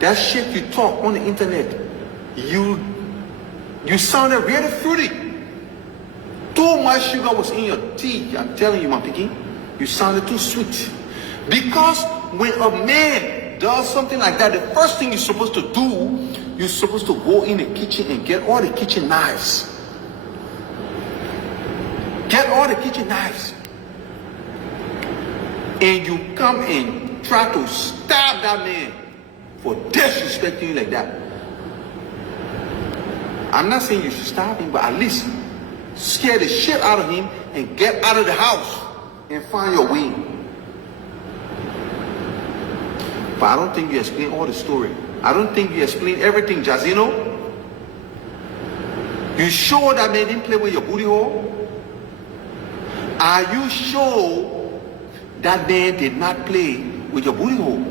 That shit you talk on the internet, you sounded really fruity. Too much sugar was in your tea. I'm telling you, my piggy. You sounded too sweet. Because when a man does something like that, the first thing you're supposed to do, you're supposed to go in the kitchen and get all the kitchen knives. Get all the kitchen knives. And you come and try to stab that man for disrespecting you like that. I'm not saying you should stab him, but at least scare the shit out of him and get out of the house and find your way. But I don't think you explain all the story. I don't think you explain everything, JYZNO. You sure that man didn't play with your booty hole? Are you sure that man did not play with your booty hole?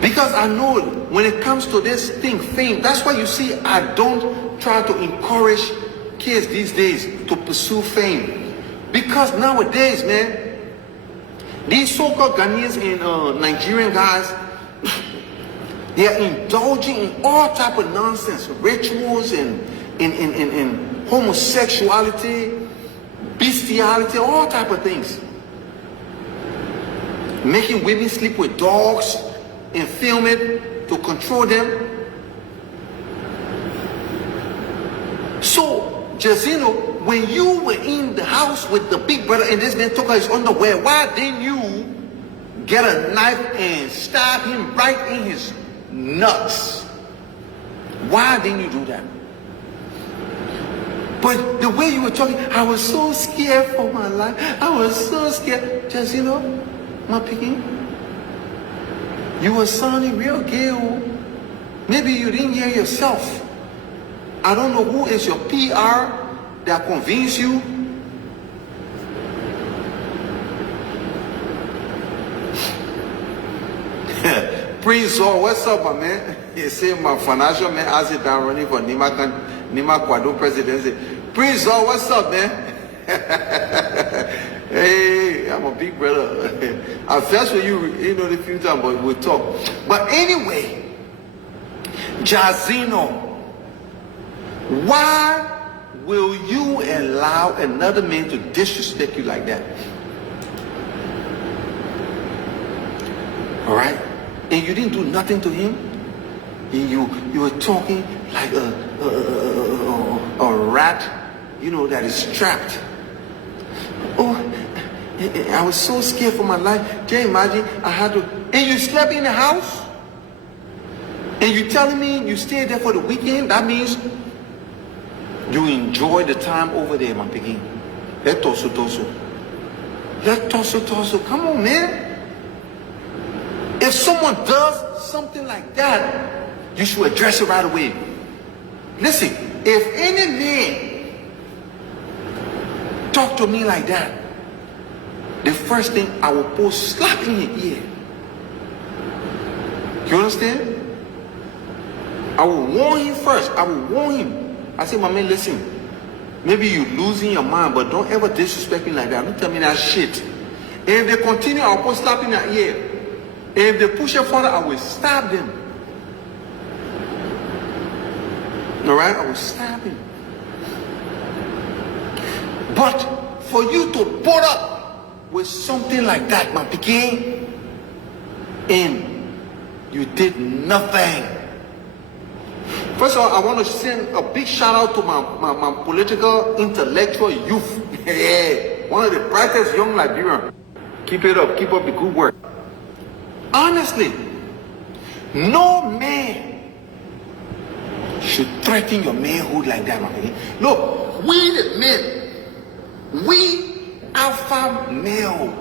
Because I know when it comes to this thing, fame, that's why you see I don't try to encourage kids these days to pursue fame. Because nowadays, man, these so-called Ghanaians and Nigerian guys, they are indulging in all type of nonsense, rituals and homosexuality, bestiality, all type of things. Making women sleep with dogs and film it to control them. So, JYZNO, when you were in the house with the big brother and this man took out his underwear, why didn't you get a knife and stab him right in his nuts? Why didn't you do that? But the way you were talking, I was so scared for my life. I was so scared. JYZNO, my piggy, you were sounding real gay. Maybe you didn't hear yourself. I don't know who is your PR that convinced you. Prince, what's up, my man? He said my financial man has it down running for Nima Kwado presidency. Prince, what's up, man? Hey, I'm a big brother. I'll fast with you, you know, the few times, but we'll talk. But anyway, JYZNO, why will you allow another man to disrespect you like that? All right? And you didn't do nothing to him? And you were talking like a rat, you know, that is trapped. Oh, I was so scared for my life. Can you imagine? I had to, and you slept in the house? And you telling me you stayed there for the weekend? That means you enjoy the time over there, my piggy. Let toso. Let toso. Come on, man. If someone does something like that, you should address it right away. Listen, if any man talk to me like that, the first thing I will post slap in his ear. You understand? I will warn him first. I will warn him. I say, my man, listen, maybe you're losing your mind, but don't ever disrespect me like that. Don't tell me that shit. And if they continue, I'll put slap in their ear. And if they push it further, I will stab them. All right? I will stab him. But for you to put up with something like that, my piggy, and you did nothing. First of all, I want to send a big shout out to my political intellectual youth. Yeah, one of the brightest young Liberians. Keep it up. Keep up the good work. Honestly, no man should threaten your manhood like that, my man. Look, we the men, we alpha male,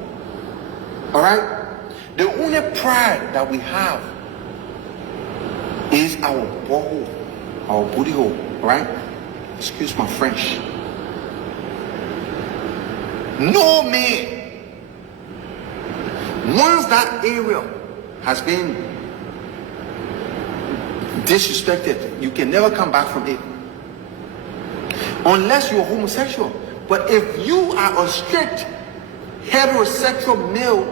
all right? The only pride that we have is our butthole, our booty hole, all right? Excuse my French. No man, once that area has been disrespected, you can never come back from it. Unless you're homosexual. But if you are a strict heterosexual male,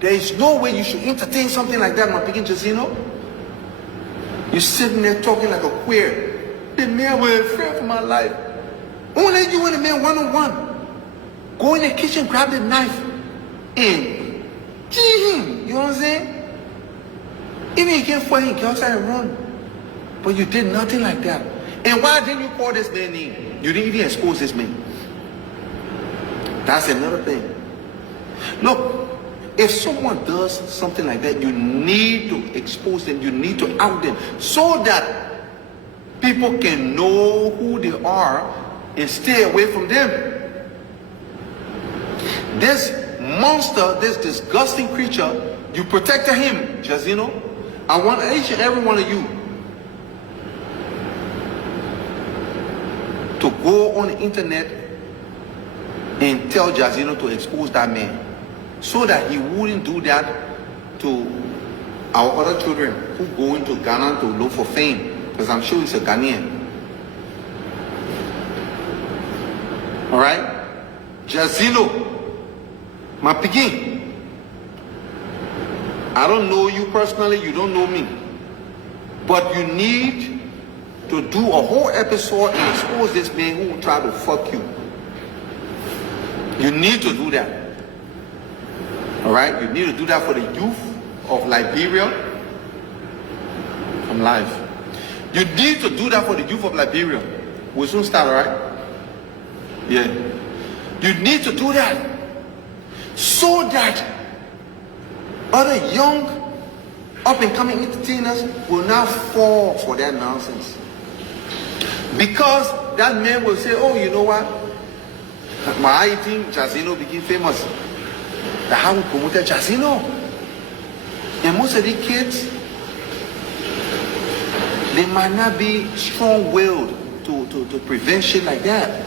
there is no way you should entertain something like that, my picking JYZNO. You're sitting there talking like a queer. The man was afraid for my life. Only you and the man one-on-one. Go in the kitchen, grab the knife, and kill him. You know what I'm saying? Even you can't fight him, go outside and run. But you did nothing like that. And why didn't you call this man name? You didn't even expose this man. That's another thing. Look, if someone does something like that, you need to expose them. You need to out them so that people can know who they are and stay away from them. This monster, this disgusting creature, you protected him, JYZNO. I want each and every one of you to go on the internet and tell JYZNO to expose that man so that he wouldn't do that to our other children who go into Ghana to look for fame, because I'm sure he's a Ghanaian. All right? JYZNO, my piggy, I don't know you personally, you don't know me, but you need to do a whole episode and expose this man who will try to fuck you. You need to do that. All right? You need to do that for the youth of Liberia. I'm live. You need to do that for the youth of Liberia. We'll soon start, all right? Yeah. You need to do that so that other young up-and-coming entertainers will not fall for that nonsense. Because that man will say, oh, you know what? My team, JYZNO, became famous. The how we promoted JYZNO. And most of the kids, they might not be strong-willed to prevent shit like that.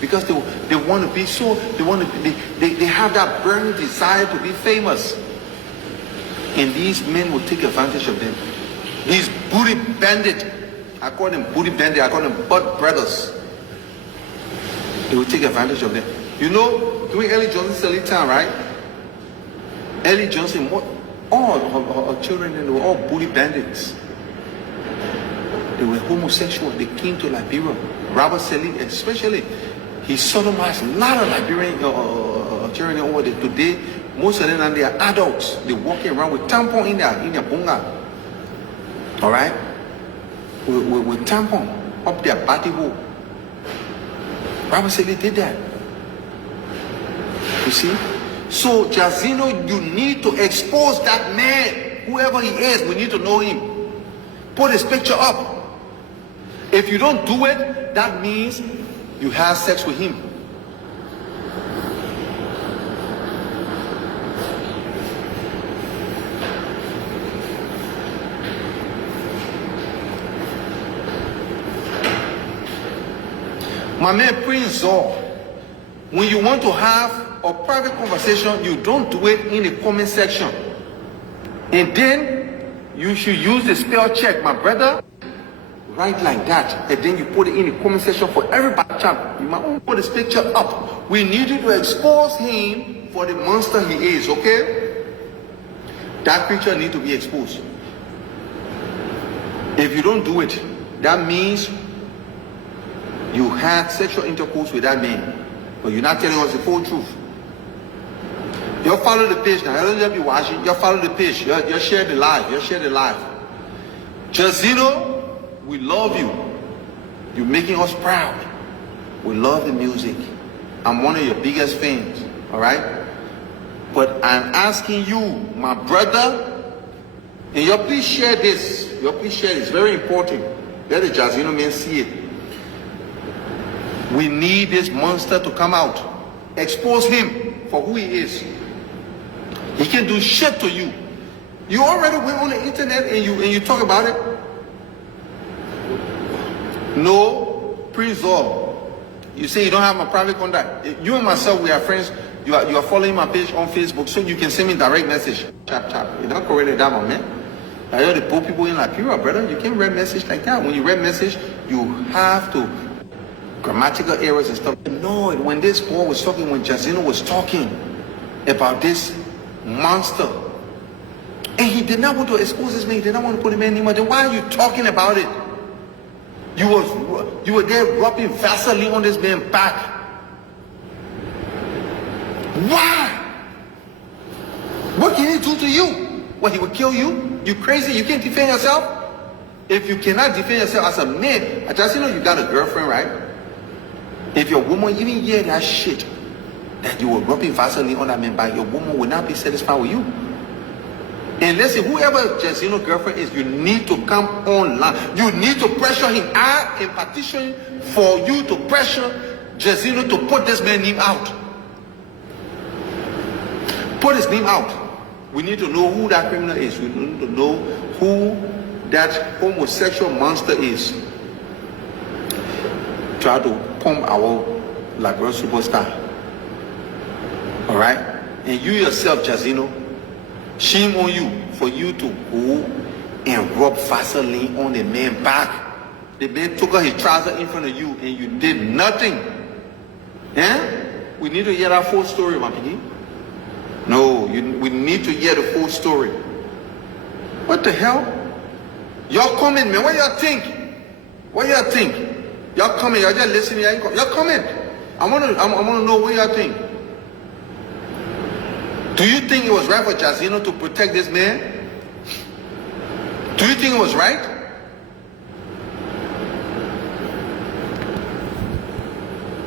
Because they want to be so, they have that burning desire to be famous. And these men will take advantage of them. These booty bandits, I call them booty bandits, I call them butt brothers. They will take advantage of them. You know, during Ellie Johnson's early time, right? Ellie Johnson, all her children, they were all booty bandits. They were homosexual. They came to Liberia. Robert Selly, especially, he sodomized a lot of Liberian children over there. Today, most of them, they are adults. They're walking around with tampon in their bunga. All right? With tampon up their body hole. Robert Selly did that. You see? So, JYZNO, you need to expose that man. Whoever he is, we need to know him. Put his picture up. If you don't do it, that means you have sex with him. My man Prince Zor, when you want to have a private conversation, you don't do it in the comment section. And then you should use the spell check, my brother. Right like that. And then you put it in the comment section for everybody. You might put his picture up. We need you to expose him for the monster he is, okay? That creature needs to be exposed. If you don't do it, that means you had sexual intercourse with that man, but you're not telling us the full truth. You follow the page now. You don't just be watching. You follow the page. You share the live. You share the live. JYZNO, we love you. You're making us proud. We love the music. I'm one of your biggest fans. All right. But I'm asking you, my brother, and you please share this. You please share this. Very important. Let the JYZNO man see it. We need this monster to come out. Expose him for who he is. He can do shit to you. You already went on the internet and you talk about it. No, pre-zorb. You say you don't have my private contact. You and myself, we are friends. You are following my page on Facebook, so you can send me direct message. Chap. You don't correct it down, man. I heard the poor people in Liberia, brother. You can't read message like that. When you read message, you have to grammatical errors and stuff. No, when this boy was talking, when JYZNO was talking about this monster, and he did not want to expose this man, he did not want to put him anymore. Then why are you talking about it? You were there rubbing Vaseline on this man's back. Why? What can he do to you? What, he would kill you? You crazy? You can't defend yourself? If you cannot defend yourself as a man, I just you got a girlfriend, right? If your woman even hear that shit, that you were rubbing Vaseline on that man's back, your woman will not be satisfied with you. And listen, whoever JYZNO girlfriend is, you need to come online. You need to pressure him. I am petitioning for you to pressure JYZNO to put this man's name out. Put his name out. We need to know who that criminal is. We need to know who that homosexual monster is. Try to pump our Liberia superstar. Alright? And you yourself, JYZNO, shame on you for you to go and rub Vaseline on the man's back. The man took out his trouser in front of you and you did nothing. Eh? We need to hear that full story, my people. No, we need to hear the full story. What the hell? Y'all coming, man. What y'all think? What y'all think? Y'all coming, y'all just listening, y'all coming. I wanna know what y'all think. Do you think it was right for JYZNO to protect this man? Do you think it was right?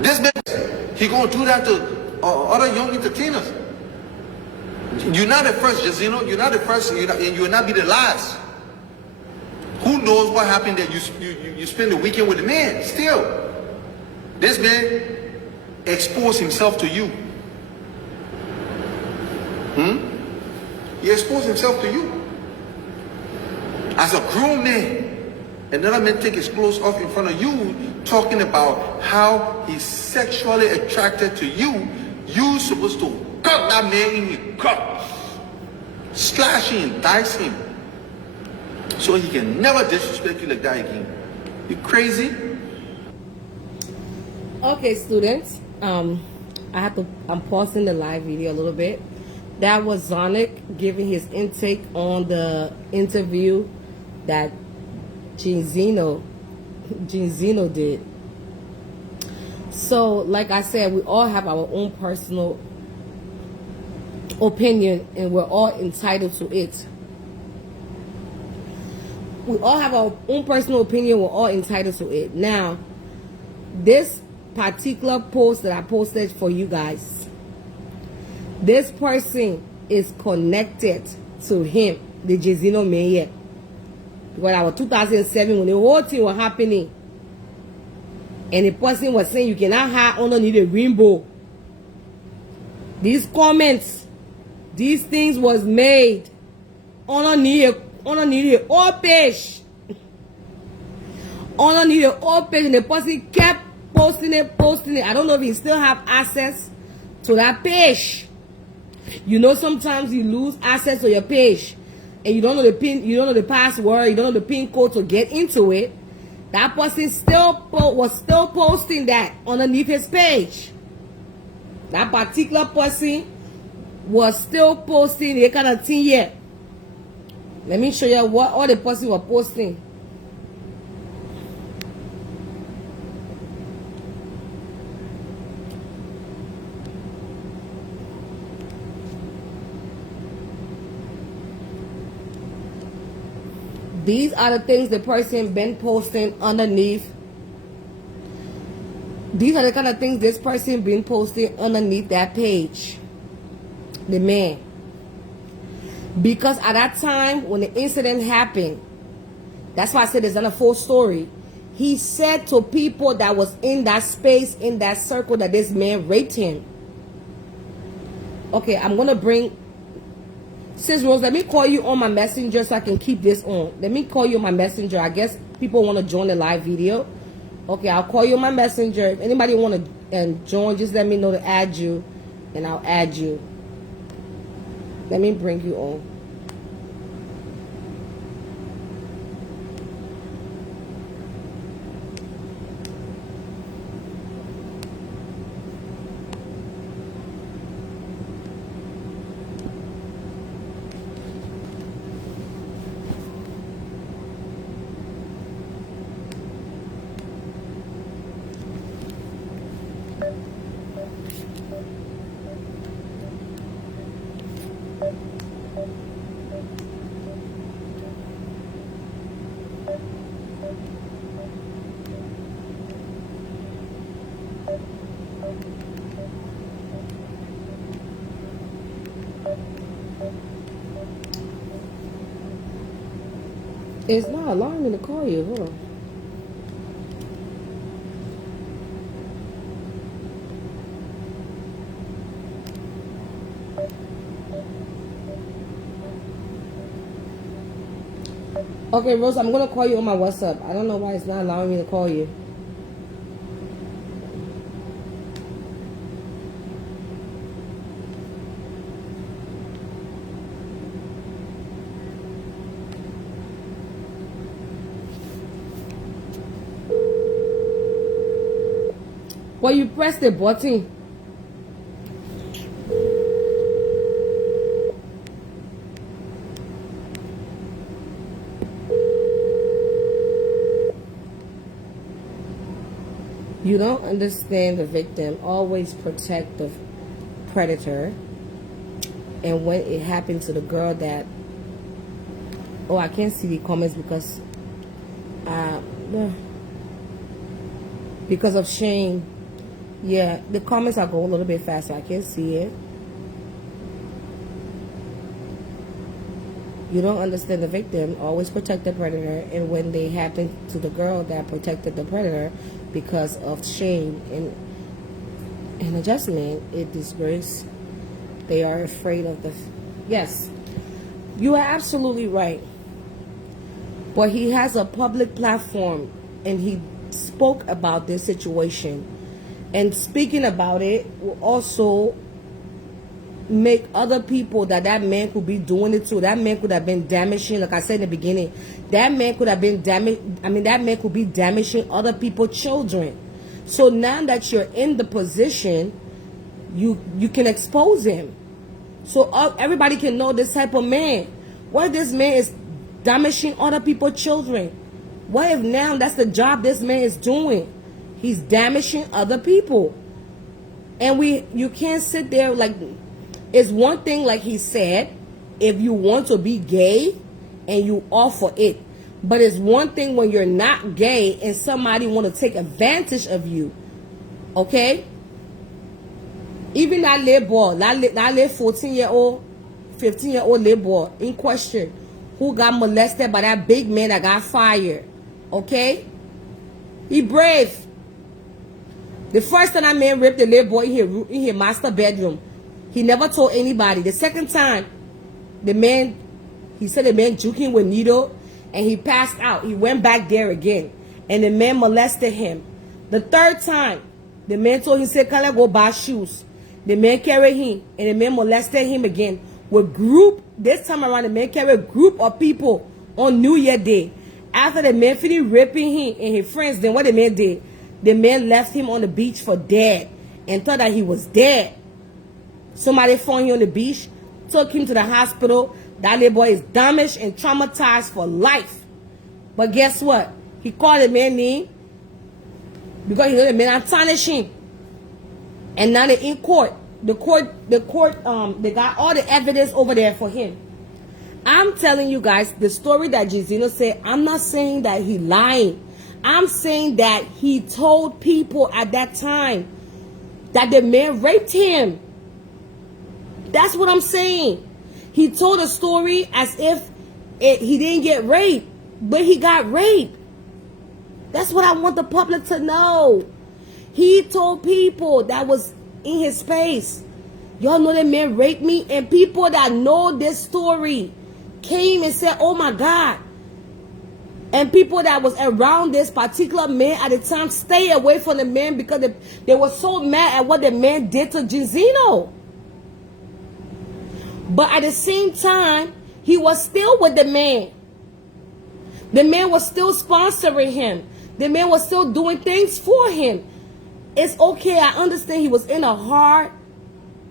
This man, he gonna do that to other young entertainers. You're not the first, JYZNO. You're not the first, and you will not be the last. Who knows what happened that you spend the weekend with the man? Still, this man exposed himself to you. He exposed himself to you. As a grown man, another man take his clothes off in front of you, talking about how he's sexually attracted to you. You're supposed to cut that man in his cut, slash him, dice him, so he can never disrespect you like that again. You crazy? Okay, students. I'm pausing the live video a little bit. That was Zonic giving his intake on the interview that JYZNO did. So, like I said, we all have our own personal opinion and we're all entitled to it. We all have our own personal opinion, we're all entitled to it. Now, this particular post that I posted for you guys, this person is connected to him, the JYZNO man. Because that was 2007 when the whole thing was happening. And the person was saying you cannot hide underneath the rainbow. These comments, these things was made underneath the old page. Underneath the old page, and the person kept posting it. I don't know if he still have access to that page. You know, sometimes you lose access to your page and you don't know the pin, you don't know the password, you don't know the pin code to get into it. That person was still posting that underneath his page. That particular person was still posting the kind of thing here. Let me show you what all the person was posting. These are the things the person been posting underneath. These are the kind of things this person been posting underneath that page. The man. Because at that time when the incident happened, that's why I said it's not a full story. He said to people that was in that space, in that circle, that this man raped him. Okay, I'm going to bring... Sis Rose, let me call you on my messenger so I can keep this on. Let me call you on my messenger. I guess people want to join the live video. Okay, I'll call you on my messenger. If anybody want to join, just let me know to add you, and I'll add you. Let me bring you on. It's not allowing me to call you. Hold on. Okay, Rose, I'm going to call you on my WhatsApp. I don't know why it's not allowing me to call you. Well, you press the button. You don't understand the victim. Always protect the predator. And when it happened to the girl that... Oh, I can't see the comments because of shame. Yeah, the comments are going a little bit faster. I can't see it. You don't understand the victim. Always protect the predator. And when they happen to the girl that protected the predator because of shame and adjustment, it disgrace. They are afraid of the... Yes, you are absolutely right. But he has a public platform and he spoke about this situation. And speaking about it will also make other people that man could be doing it to. That man could have been damaging, like I said in the beginning. That man could have been that man could be damaging other people's children. So now that you're in the position, you can expose him. So everybody can know this type of man. What if this man is damaging other people's children? What if now that's the job this man is doing? He's damaging other people. And you can't sit there like... It's one thing, like he said, if you want to be gay and you offer it. But it's one thing when you're not gay and somebody want to take advantage of you. Okay? Even that little boy, that little 14-year-old, 15-year-old little boy in question, who got molested by that big man that got fired. Okay? He brave. The first time that man raped the little boy in his master bedroom, he never told anybody. The second time, he said the man juked him with needle and he passed out. He went back there again and the man molested him. The third time, the man told him, say, "Can I go buy shoes?" The man carried him and the man molested him again with group. This time around, the man carried a group of people on New Year Day. After the man finished raping him and his friends, then what the man did? The man left him on the beach for dead and thought that he was dead. Somebody found him on the beach, took him to the hospital. That little boy is damaged and traumatized for life. But guess what? He called the man name because he know the man tarnished him. And now they're in court. They got all the evidence over there for him. I'm telling you guys, the story that JYZNO said, I'm not saying that he lying. I'm saying that he told people at that time that the man raped him. That's what I'm saying. He told a story as if he didn't get raped, but he got raped. That's what I want the public to know. He told people that was in his space, y'all know that man raped me, and people that know this story came and said, oh my God. And people that was around this particular man at the time stay away from the man because they were so mad at what the man did to JYZNO. But at the same time, he was still with the man. The man was still sponsoring him. The man was still doing things for him. It's okay. I understand he was in a hard.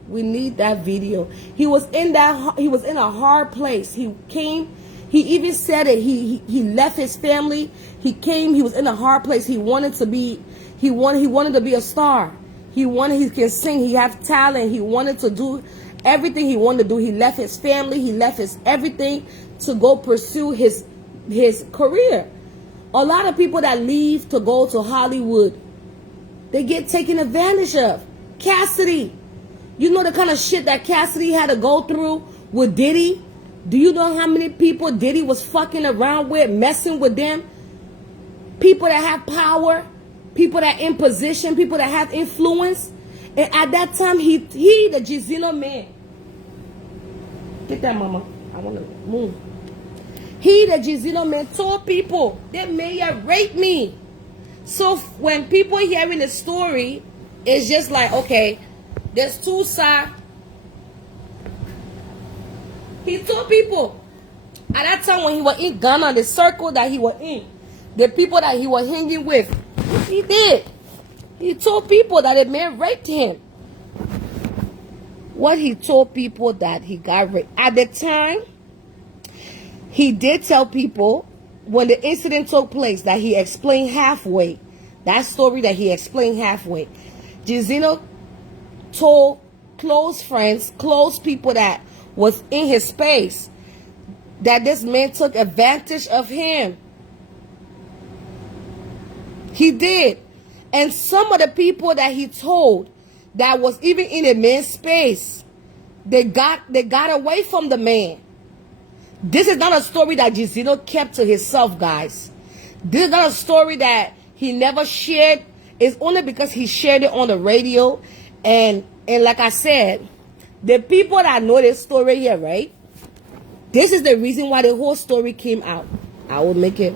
We need that video. He was in a hard place. He came. He even said it. He left his family. He came. He was in a hard place. He wanted to be. He wanted to be a star. He can sing. He have talent. He wanted to do everything he wanted to do. He left his family. He left his everything to go pursue his career. A lot of people that leave to go to Hollywood, they get taken advantage of. Cassidy, you know the kind of shit that Cassidy had to go through with Diddy? Do you know how many people Diddy was fucking around with, messing with them? People that have power, people that in position, people that have influence. And at that time, he the JYZNO man. Get that, mama. I want to move. He, the JYZNO man, told people that man raped me. So when people hearing the story, it's just like, okay, there's two sides. He told people at that time when he was in Ghana, the circle that he was in, the people that he was hanging with, he did. He told people that a man raped him. What he told people that he got raped. At the time, he did tell people when the incident took place that he explained halfway. That story that he explained halfway. JYZNO told close friends, close people that was in his space that this man took advantage of him. He did. And some of the people that he told that was even in the man's space, they got away from the man. This is not a story that JYZNO kept to himself, guys. This is not a story that he never shared. It's only because he shared it on the radio. And like I said, the people that know this story here, right? This is the reason why the whole story came out. I will make it.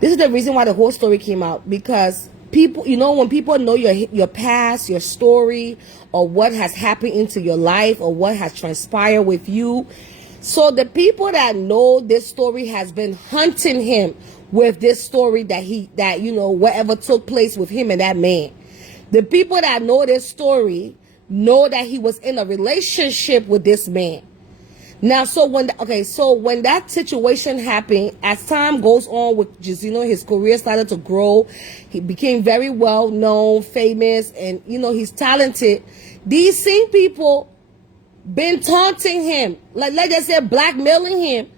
This is the reason why the whole story came out. Because people, you know, when people know your past, your story, or what has happened into your life, or what has transpired with you. So the people that know this story has been hunting him with this story that you know, whatever took place with him and that man. The people that know this story know that he was in a relationship with this man. Now, so when that situation happened, as time goes on with JYZNO, his career started to grow. He became very well known, famous, and you know, he's talented. These same people been taunting him, like they said, blackmailing him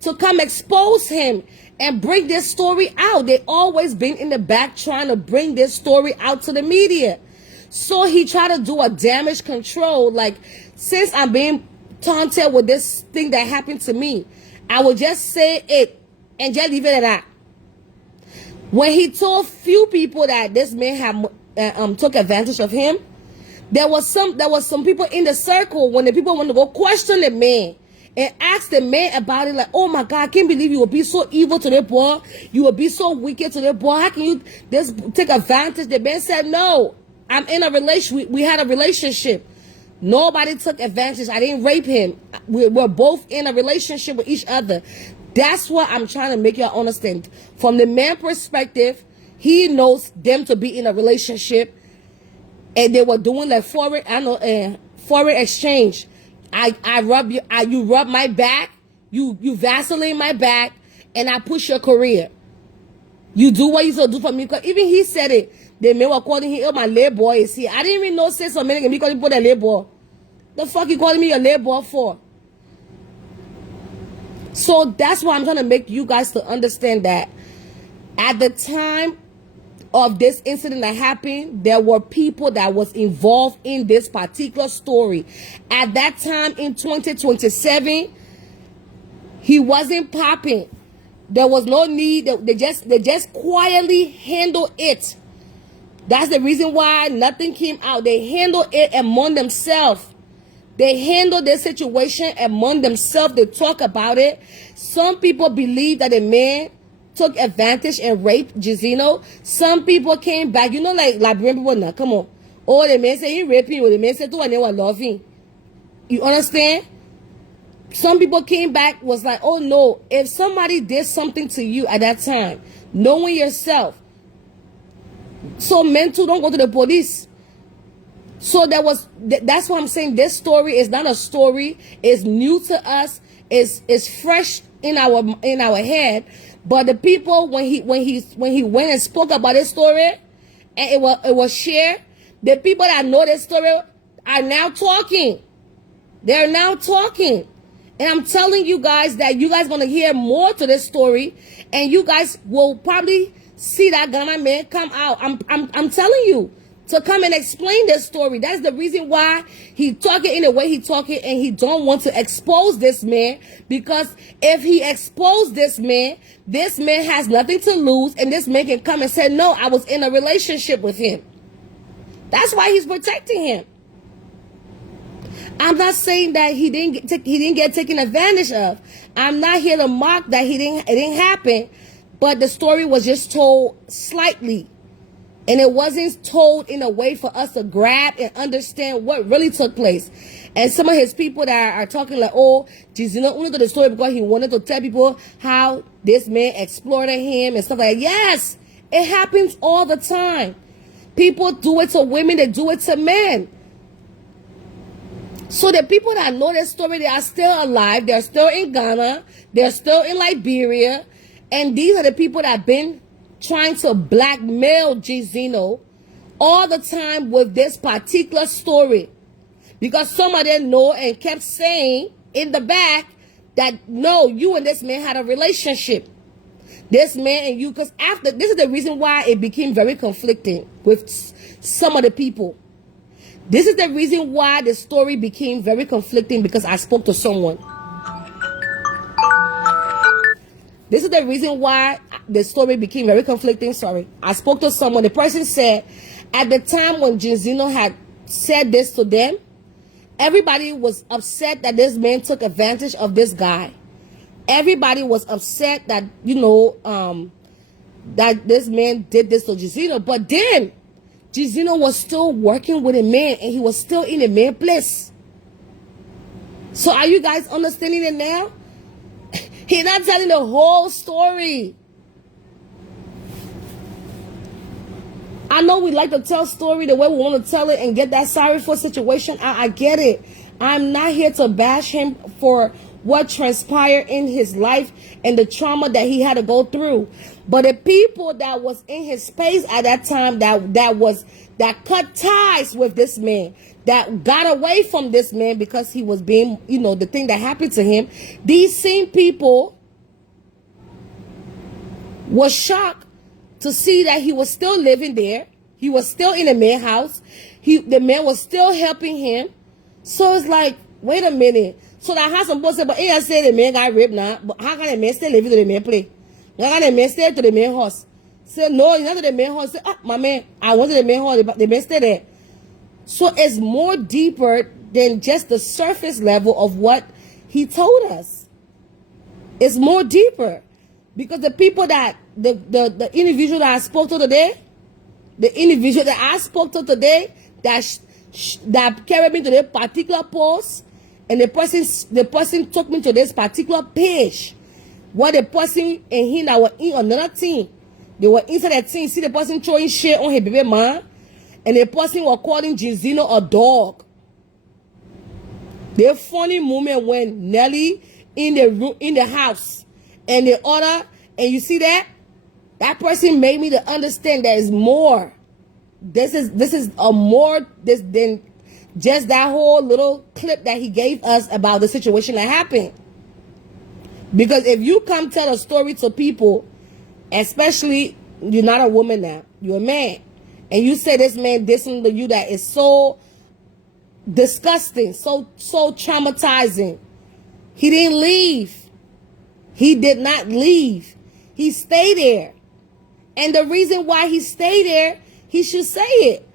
to come expose him and bring this story out. They always been in the back trying to bring this story out to the media. So he tried to do a damage control. Like, since I'm being taunted with this thing that happened to me, I will just say it and just leave it at that. When he told few people that this man had took advantage of him, there was some people in the circle, when the people wanted to go question the man and ask the man about it, like, oh my God, I can't believe you would be so evil to the boy. You would be so wicked to the boy. How can you just take advantage? The man said, no, I'm in a relationship. We had a relationship. Nobody took advantage. I didn't rape him. We're both in a relationship with each other. That's what I'm trying to make y'all understand. From the man perspective, he knows them to be in a relationship. And they were doing like foreign exchange. You rub my back, you Vaseline my back, and I push your career. You do what you supposed to do for me. Because even he said it. The men were calling him, oh, my labor is here. I didn't even know say so many because he put a labor. The fuck you calling me a labor for? So that's why I'm trying to make you guys to understand that at the time of this incident that happened, there were people that was involved in this particular story. At that time in 2027, he wasn't popping. There was no need. They just quietly handled it. That's the reason why nothing came out. They handled it among themselves. They handled their situation among themselves. They talk about it. Some people believe that the man took advantage and raped JYZNO. Some people came back. You know, like Liberian people now. Come on. Oh, the man said he raping you. The man said two and they were loving. You understand? Some people came back, was like, oh no, if somebody did something to you at that time, knowing yourself, so men too don't go to the police. So that's what I'm saying. This story is not a story. It's new to us. It's fresh in our head. But the people, when he went and spoke about this story, and it was shared, the people that know this story are now talking. They're now talking. And I'm telling you guys that you guys gonna hear more to this story, and you guys will probably see that Ghana man come out. I'm telling you, to come and explain this story. That's the reason why he talking in the way he talking, and he don't want to expose this man, because if he exposed this man has nothing to lose, and this man can come and say, no, I was in a relationship with him. That's why he's protecting him. I'm not saying that he didn't get taken advantage of. I'm not here to mock that it didn't happen, but the story was just told slightly, and it wasn't told in a way for us to grab and understand what really took place. And some of his people that are talking like, oh, JYZNO only told the story because he wanted to tell people how this man exploited him and stuff like that. Yes, it happens all the time. People do it to women, they do it to men. So the people that know this story, they are still alive. They're still in Ghana. They're still in Liberia. And these are the people that have been trying to blackmail JYZNO all the time with this particular story. Because some of them know and kept saying in the back that, no, you and this man had a relationship. This man and you, because after, this is the reason why it became very conflicting with some of the people. This is the reason why the story became very conflicting, because I spoke to someone. This is the reason why the story became very conflicting. Sorry. I spoke to someone. The person said at the time when JYZNO had said this to them, everybody was upset that this man took advantage of this guy. Everybody was upset that, you know, that this man did this to JYZNO. But then JYZNO was still working with a man, and he was still in a man place. So are you guys understanding it now? He's not telling the whole story. I know we like to tell story the way we want to tell it and get that sorry for situation. I get it. I'm not here to bash him for what transpired in his life and the trauma that he had to go through. But the people that was in his space at that time, that cut ties with this man, that got away from this man because he was being, you know, the thing that happened to him, these same people was shocked to see that he was still living there. He was still in the man's house. The man was still helping him. So it's like, wait a minute. So that has some boy say, but I say the man got raped now. But how can the man still live to the man play? How can the man stay to the man house? Say, no, he's not to the man house. Say, my man, I went to the man house. The man stay there. So it's more deeper than just the surface level of what he told us. It's more deeper. Because the people that, the individual that I spoke to today, that carried me to that particular post, and the person took me to this particular page, where the person and him that were in another team, they were inside that team, see the person throwing shit on his baby man, and the person was calling JYZNO a dog. The funny moment when Nelly in the house, and the other, and you see that person made me to understand there is more. This is a more than just that whole little clip that he gave us about the situation that happened. Because if you come tell a story to people, especially you're not a woman now, you're a man, and you say this man did something to you that is so disgusting, so traumatizing. He didn't leave. He did not leave. He stayed there. And the reason why he stayed there, he should say it.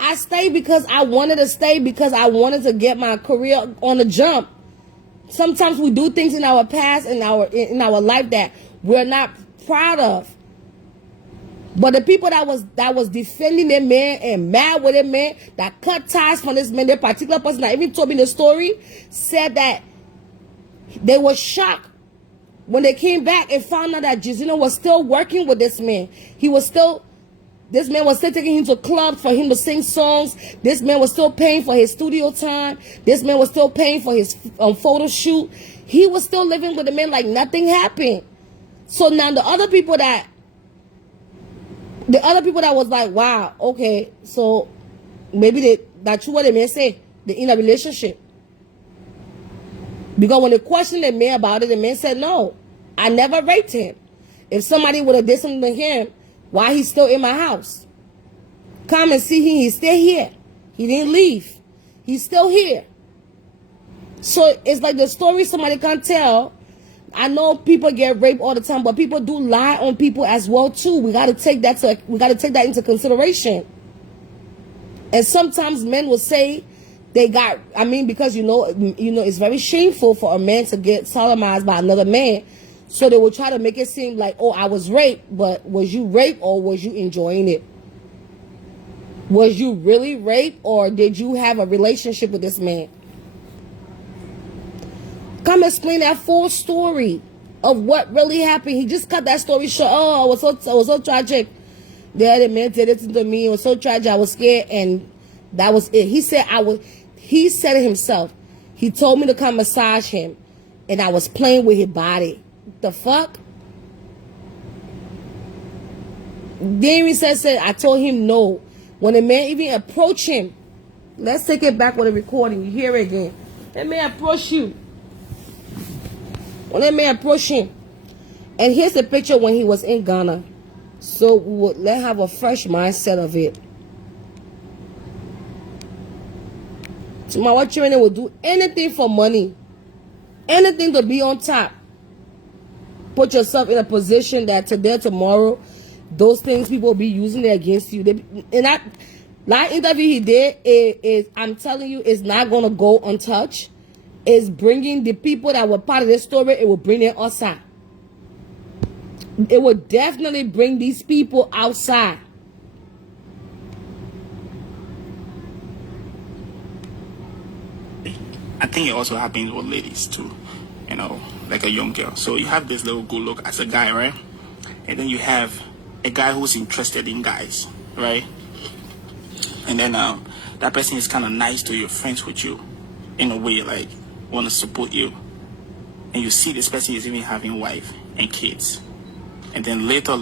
I stayed because I wanted to stay, because I wanted to get my career on the jump. Sometimes we do things in our past, in our life, that we're not proud of. But the people that was defending their man and mad with their man, that cut ties from this man, that particular person that even told me the story, said that they were shocked when they came back and found out that JYZNO was still working with this man. This man was still taking him to clubs for him to sing songs. This man was still paying for his studio time. This man was still paying for his photo shoot. He was still living with the man like nothing happened. So now the other people that was like, wow, okay, so maybe that's what the man say, they're in a relationship. Because when they questioned the man about it, the man said, no, I never raped him. If somebody would have did something to him, why he's still in my house? Come and see him, he's still here. He didn't leave. He's still here. So it's like the story somebody can't tell. I know people get raped all the time, but people do lie on people as well too. We gotta take that into consideration. And sometimes men will say they got, because you know it's very shameful for a man to get sodomized by another man. So they will try to make it seem like, oh, I was raped, but was you raped or was you enjoying it? Was you really raped or did you have a relationship with this man? Come explain that full story of what really happened. He just cut that story short. Oh, it was so tragic. Yeah, the man did it to me. It was so tragic. I was scared, and that was it. He said it himself. He told me to come massage him, and I was playing with his body. The fuck? Then said, I told him no. When the man even approached him, let's take it back with the recording. You hear it again. That man approached you. When that man approached him. And here's the picture when he was in Ghana. So let's have a fresh mindset of it. So my wife children will do anything for money. Anything to be on top. Put yourself in a position that today, tomorrow, those things people will be using it against you. And that interview he did is I'm telling you, it's not gonna go untouched. It's bringing the people that were part of this story. It will bring them outside. It will definitely bring these people outside. I think it also happens with ladies too. Like a young girl. So you have this little good look as a guy, right? And then you have a guy who's interested in guys, right? And then that person is kind of nice to you, friends with you, in a way, like want to support you. And you see this person is even having wife and kids. And then later,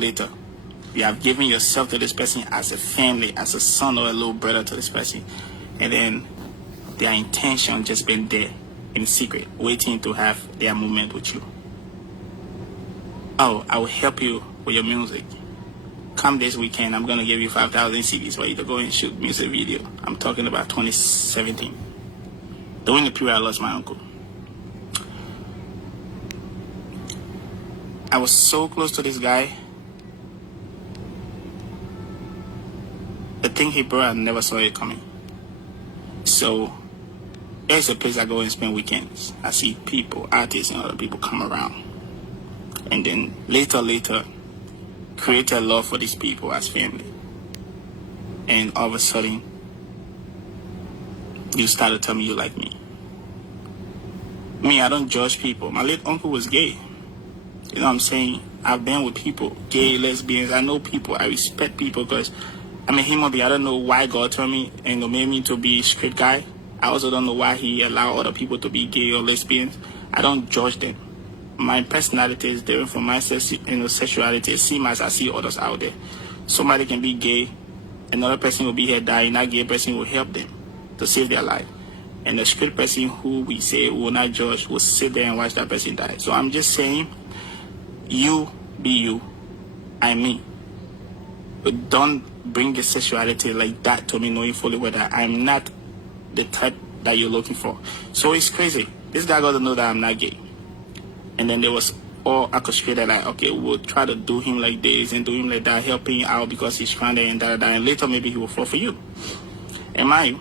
you have given yourself to this person as a family, as a son or a little brother to this person. And then their intention just been there in secret, waiting to have their moment with you. Oh, I will help you with your music. Come this weekend, I'm going to give you 5,000 CDs for you to go and shoot music video. I'm talking about 2017. During the period I lost my uncle. I was so close to this guy. The thing he brought, I never saw it coming. So there's a place I go and spend weekends. I see people, artists and other people come around. And then later, create a love for these people as family. And all of a sudden, you start to tell me you like me. Me, I don't judge people. My late uncle was gay. You know what I'm saying? I've been with people, gay, lesbians. I know people. I respect people because I'm a human being. I don't know why God told me and made me to be a straight guy. I also don't know why he allowed other people to be gay or lesbians. I don't judge them. My personality is different from my sexuality. Same as I see others out there. Somebody can be gay, another person will be here dying. That gay person will help them to save their life. And the straight person who we say will not judge will sit there and watch that person die. So I'm just saying, you be you, I me. But don't bring your sexuality like that to me, knowing fully whether I'm not the type that you're looking for. So it's crazy. This guy got to know that I'm not gay. And then there was or orchestrated like, okay, we'll try to do him like this and do him like that, helping out because he's stranded and that, and later maybe he will fall for you. And mind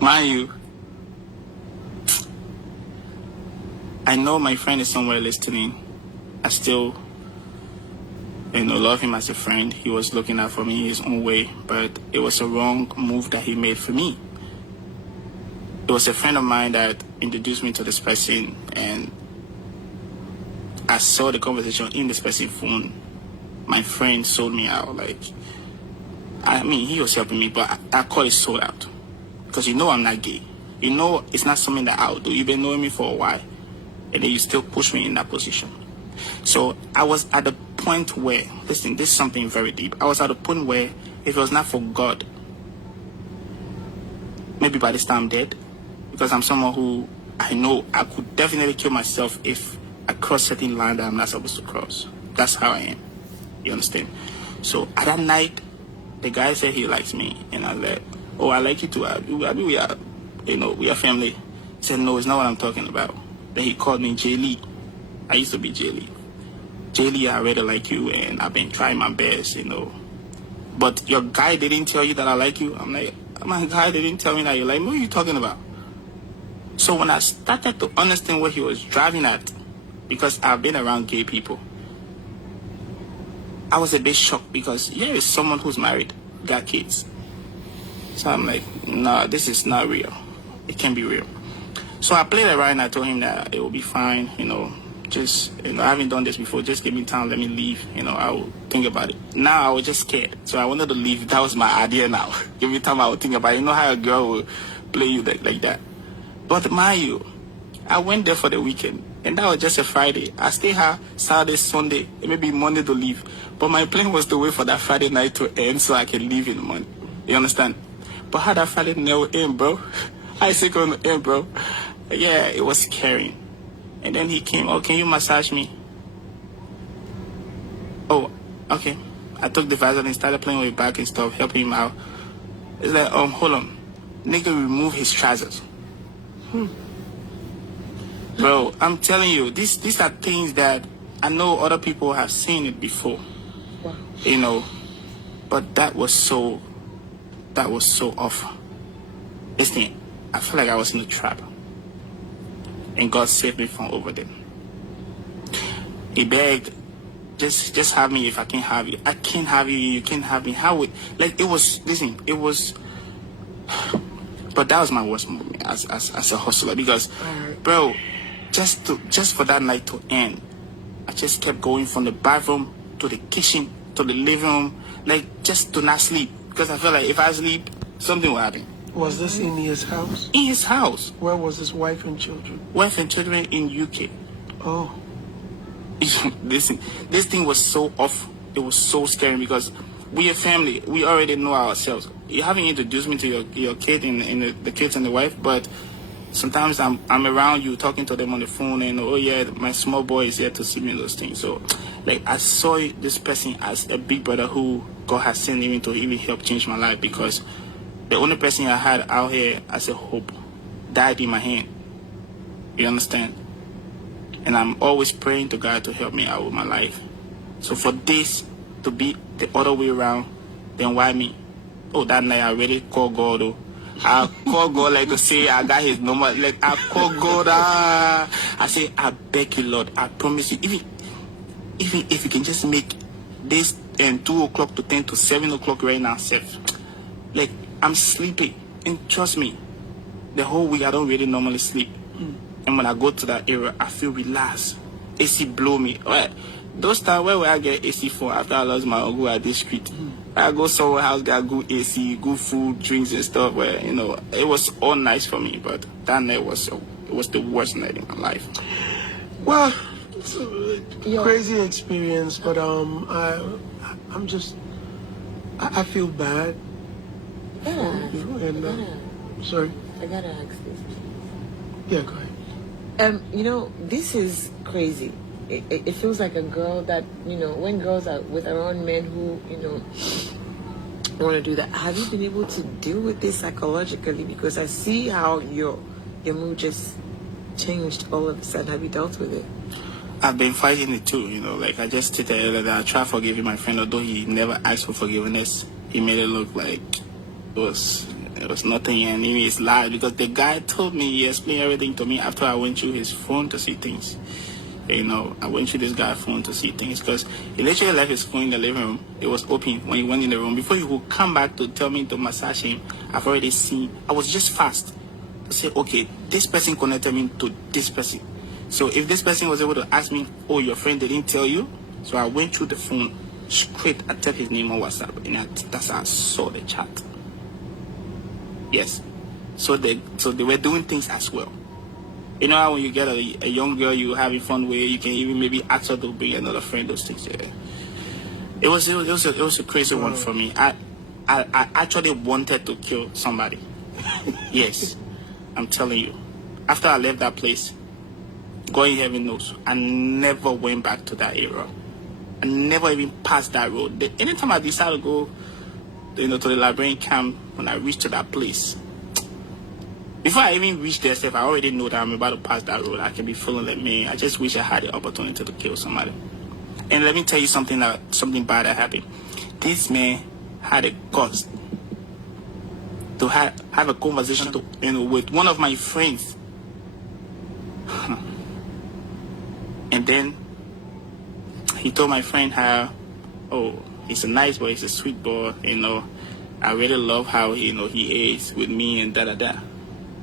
you, I know my friend is somewhere listening. I still, love him as a friend. He was looking out for me his own way, but it was a wrong move that he made for me. It was a friend of mine that introduced me to this person, and I saw the conversation in this person's phone. My friend sold me out. He was helping me, but I call it sold out. Because I'm not gay. It's not something that I'll do. You've been knowing me for a while, and then you still push me in that position. So I was at the point where, listen, this is something very deep. I was at the point where if it was not for God, maybe by this time I'm dead. Because I'm someone who I know I could definitely kill myself if I cross certain line that I'm not supposed to cross. That's how I am. You understand? So at that night, the guy said he likes me, and I said, "Oh, I like you too. We are family." He said, "No, it's not what I'm talking about." Then he called me J. Lee. I used to be J. Lee. J. Lee, I really like you, and I've been trying my best, But your guy didn't tell you that I like you. I'm like, my guy didn't tell me that you like me. What are you talking about? So when I started to understand what he was driving at, because I've been around gay people, I was a bit shocked because here is someone who's married, got kids. So I'm like, nah, this is not real. It can't be real. So I played around and I told him that it will be fine, just, I haven't done this before. Just give me time, let me leave, I will think about it. Now I was just scared. So I wanted to leave. That was my idea now. Give me time, I will think about it. You know how a girl will play you like that. But mind you, I went there for the weekend, and that was just a Friday. I stayed here Saturday, Sunday, and maybe Monday to leave. But my plan was to wait for that Friday night to end so I can leave in the morning. You understand? But how that Friday night will end, bro? I said going to end, bro. Yeah, it was scary. And then he came, "Oh, can you massage me?" Oh, okay. I took the Vaseline and started playing with his back and stuff, helping him out. It's like, hold on. Nigga remove his trousers. Bro, I'm telling you, these are things that I know other people have seen it before. Wow. But that was so off. Listen, I feel like I was in a trap. And God saved me from over there. He begged, just have me if I can't have you. I can't have you, you can't have me. How would, it was, but that was my worst moment as a hustler because, bro, just for that night to end, I just kept going from the bathroom to the kitchen to the living room, just to not sleep because I felt like if I sleep, something will happen. Was this in his house? In his house. Where was his wife and children? Wife and children in UK. Oh. Listen, this thing was so off. It was so scary because we are family. We already know ourselves. You haven't introduced me to your kid and the kids and the wife, but sometimes I'm around you talking to them on the phone and, oh yeah, my small boy is here to see me, those things. So, I saw this person as a big brother who God has sent even to really help change my life because the only person I had out here as a hope died in my hand. You understand? And I'm always praying to God to help me out with my life. So for this to be the other way around, then why me? Oh, that night I really called God. Oh. I called God to say I got his number. I called God. I say, I beg you, Lord. I promise you, even if you can just make this 2 o'clock to 10 to 7 o'clock right now, safe. I'm sleepy, and trust me, the whole week I don't really normally sleep. And when I go to that area, I feel relaxed. AC blow me. Right. Those times where I get AC for after I lost my uncle at this street, I go somewhere house, got good AC, good food, drinks and stuff. Where it was all nice for me, but that night was the worst night in my life. Well, it's a crazy experience, but I feel bad. Sorry. I gotta ask this. Yeah, go ahead. This is crazy. It feels like a girl that, when girls are with around men who, want to do that. Have you been able to deal with this psychologically? Because I see how your mood just changed all of a sudden? Have you dealt with it? I've been fighting it too, you know, like I just stated earlier that I tried forgiving my friend, although he never asked for forgiveness. He made it look like it was nothing, and he is lied because the guy told me, he explained everything to me after I went through his phone to see things. You know, I went through this guy's phone to see things because he literally left his phone in the living room. It was open when he went in the room. Before he would come back to tell me to massage him, I've already seen. I was just fast to say, okay, this person connected me to this person. So if this person was able to ask me, oh, your friend didn't tell you? So I went through the phone straight. I typed his name on WhatsApp, and that's how I saw the chat. Yes. So they were doing things as well. You know how when you get a young girl, you having fun with, you can even maybe ask her to bring another friend, those things. Yeah. It was a crazy one for me. I actually wanted to kill somebody. Yes, I'm telling you. After I left that place, going heaven knows, I never went back to that area. I never even passed that road. Anytime I decided to go, you know, to the Liberian camp, when I reached to that place, before I even reach there, I already know that I'm about to pass that road. I can be feeling like, man, I just wish I had the opportunity to kill somebody. And let me tell you something bad that happened. This man had a guts to have a conversation with one of my friends. And then he told my friend how, oh, he's a nice boy, he's a sweet boy, you know. I really love how, you know, he is with me and da-da-da.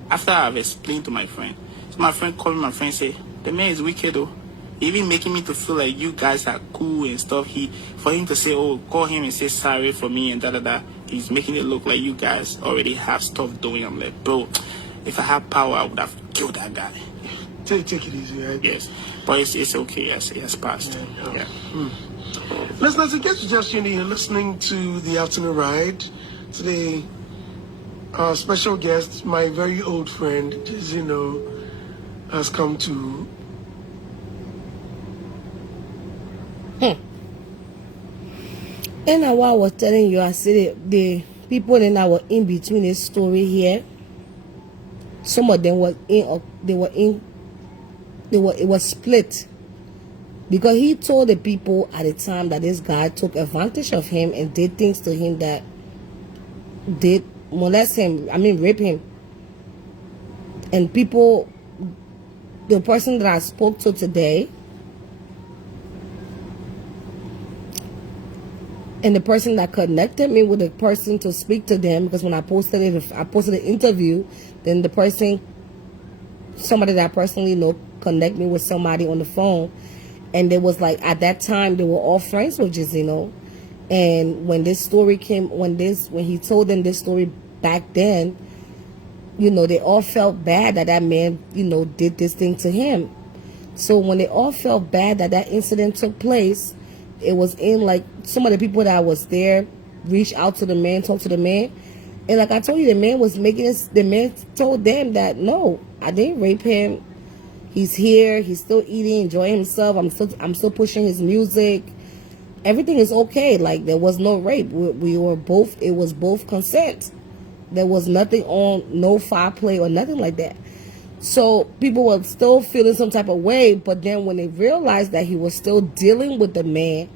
After I've explained to my friend, so my friend called me, my friend said, the man is wicked though. Even making me to feel like you guys are cool and stuff. For him to say, oh, call him and say sorry for me and da-da-da, he's making it look like you guys already have stuff doing. I'm like, bro, if I had power, I would have killed that guy. Take it easy, right? Yes. But it's okay, it has passed. Yeah. Listeners, in case you just tuned in, you're listening to the afternoon ride. Today, our special guest, my very old friend, JYZNO, has come to... And now what I was telling you, I said the people in our in between this story here, some of them it was split. Because he told the people at the time that this guy took advantage of him and did things to him that did molest him, rape him. And people, the person that I spoke to today, and the person that connected me with the person to speak to them, because when I posted it, I posted an interview, then the person, somebody that I personally know, connect me with somebody on the phone. And it was like, at that time, they were all friends with JYZNO. And when this story came, when he told them this story back then, you know, they all felt bad that man, you know, did this thing to him. So when they all felt bad that incident took place, it was in like some of the people that was there reached out to the man, talked to the man. And like I told you, the man was making this, the man told them that, no, I didn't rape him. He's here. He's still eating, enjoying himself. I'm still pushing his music. Everything is okay. Like, there was no rape. We were both, it was both consent. There was nothing on, no foul play or nothing like that. So people were still feeling some type of way. But then when they realized that he was still dealing with the man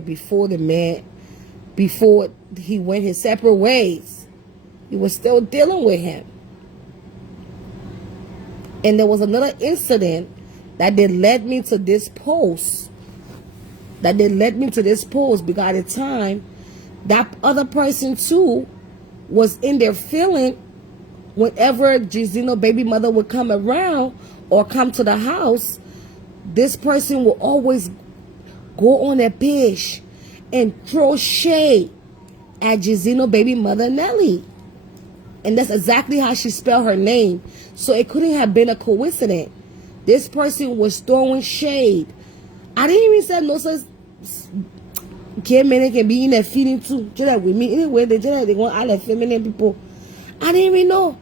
before he went his separate ways, he was still dealing with him. And there was another incident that they led me to this post. Because at the time, that other person too was in there feeling whenever JYZNO baby mother would come around or come to the house, this person will always go on their page and throw shade at JYZNO baby mother Nelly. And that's exactly how she spelled her name. So it couldn't have been a coincidence. This person was throwing shade. I didn't even say no such gay men can be in that feeling too. Just like with me. Anyway, they want all the feminine people. I didn't even know.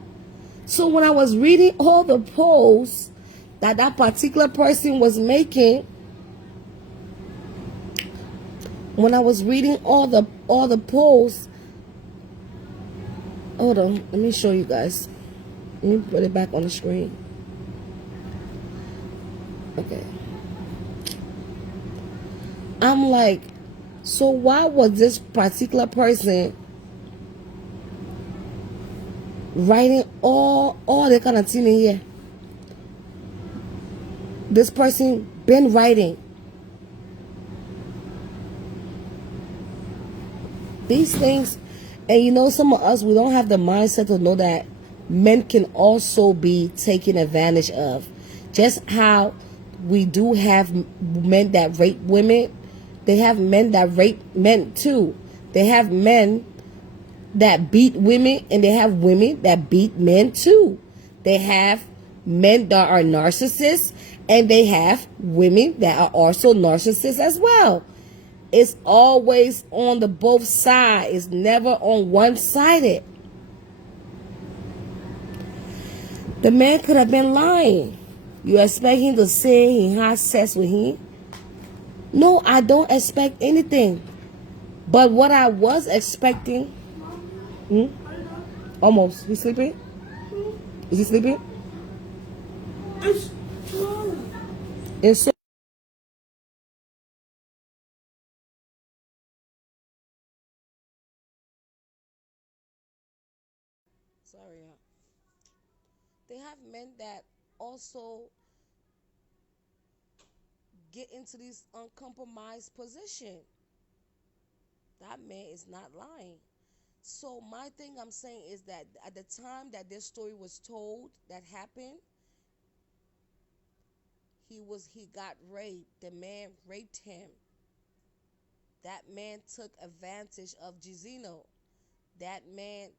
So when I was reading all the posts that particular person was making, when I was reading all the posts, hold on, let me show you guys. Let me put it back on the screen. Okay. I'm like, so why was this particular person writing all the kind of thing in here? This person been writing these things, and you know, some of us, we don't have the mindset to know that men can also be taken advantage of. Just how we do have men that rape women, they have men that rape men too. They have men that beat women, and they have women that beat men too. They have men that are narcissists, and they have women that are also narcissists as well. It's always on the both sides. It's never on one-sided. The man could have been lying. You expect him to say he had sex with him? No, I don't expect anything. But what I was expecting... Almost. He's sleeping? Is he sleeping? It's so... Sorry. They have men that also get into this uncompromised position. That man is not lying. So my thing I'm saying is that at the time that this story was told, that happened, he got raped. The man raped him. That man took advantage of JYZNO. That man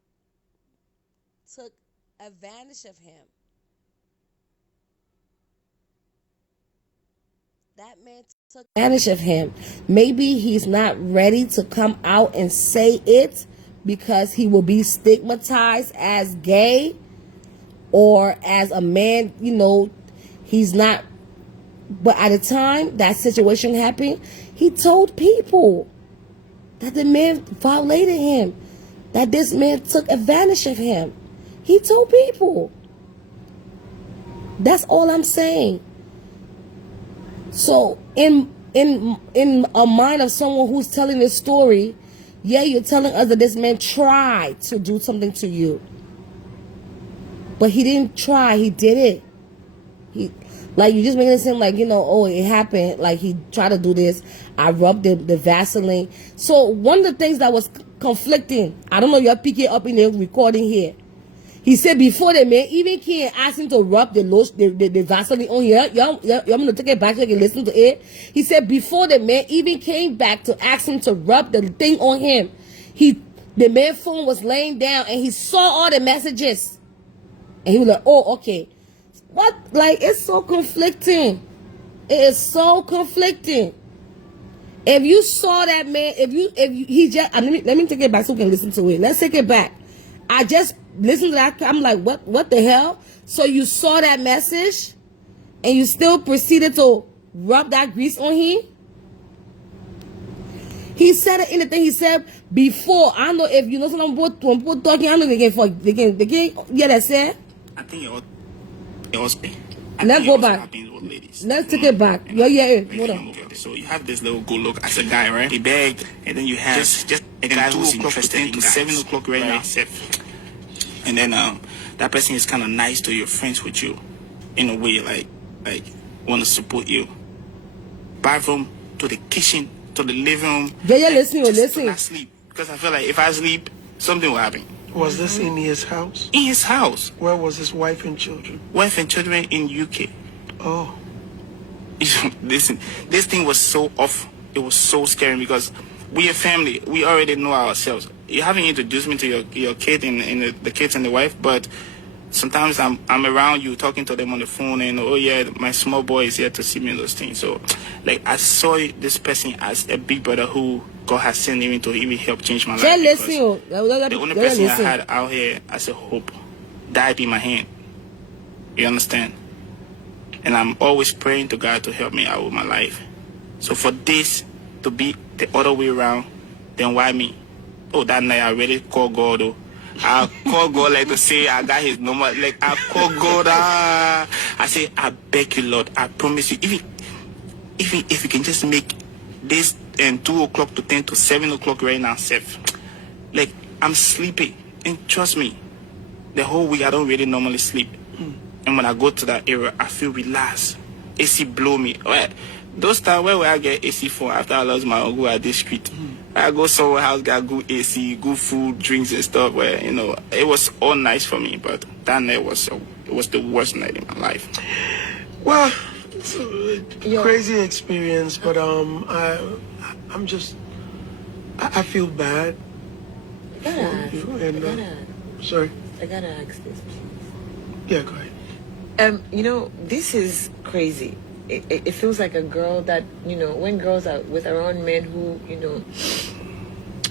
took advantage of him. That man took advantage of him. Maybe he's not ready to come out and say it because he will be stigmatized as gay or as a man, you know, he's not. But at the time that situation happened, he told people that the man violated him, that this man took advantage of him. He told people. That's all I'm saying. So in a mind of someone who's telling this story, yeah, you're telling us that this man tried to do something to you. But he didn't try, he did it. Like, you just making it seem like, you know, oh, it happened. Like, he tried to do this. I rubbed the Vaseline. So one of the things that was conflicting, I don't know, you're picking up in the recording here. He said before the man even came ask him to rub the Vaseline on here. Y'all going to take it back so you can listen to it. He said before the man even came back to ask him to rub the thing on him, the man's phone was laying down and he saw all the messages. And he was like, oh, okay. What? Like, it's so conflicting. It is so conflicting. If you saw that man, he just, let me take it back so we can listen to it. Let's take it back. I just listened to that. I'm like, what the hell? So you saw that message and you still proceeded to rub that grease on him? He said it in the thing. He said before. I don't know if you know something about when people talking. I don't know if they can yeah, that's it. I think it was Let's go back. Let's take it back. Yeah. Hold on. So you have this little good look as a guy, right? He begged, and then you have just a guy who's interested in guys. 7 o'clock right now. And then that person is kind of nice to you, friends with you, in a way, like want to support you. Bathroom to the kitchen to the living room. Yeah, listen. To not sleep, because I feel like if I sleep, something will happen. Was this in his house? In his house. Where was his wife and children? Wife and children in UK. Oh. Listen, this thing was so off. It was so scary because we a family. We already know ourselves. You haven't introduced me to your kid and the kids and the wife, but sometimes I'm around you talking to them on the phone and, oh yeah, my small boy is here to see me and those things. So, like, I saw this person as a big brother who God has sent even to even help change my life. The only person I had out here as a hope died in my hand. You understand? And I'm always praying to God to help me out with my life. So for this to be the other way around, then why me? Oh, that night I really called God. Oh, I call God like to say I got his number. Like I call God. I say I beg you, Lord. I promise you. Even if you can just make this 2 o'clock to 10 to 7 o'clock right now, safe. Like I'm sleepy, and trust me, the whole week I don't really normally sleep. And when I go to that area, I feel relaxed. AC blow me. Well, those times where I get AC for after I lost my uncle at this street. I go somewhere house, got good AC, good food, drinks and stuff. Where it was all nice for me, but that night was the worst night in my life. Well, it's a crazy experience, but I feel bad. Sorry. I gotta ask this, please. Yeah, go ahead. This is crazy. It feels like a girl that, when girls are with around men who,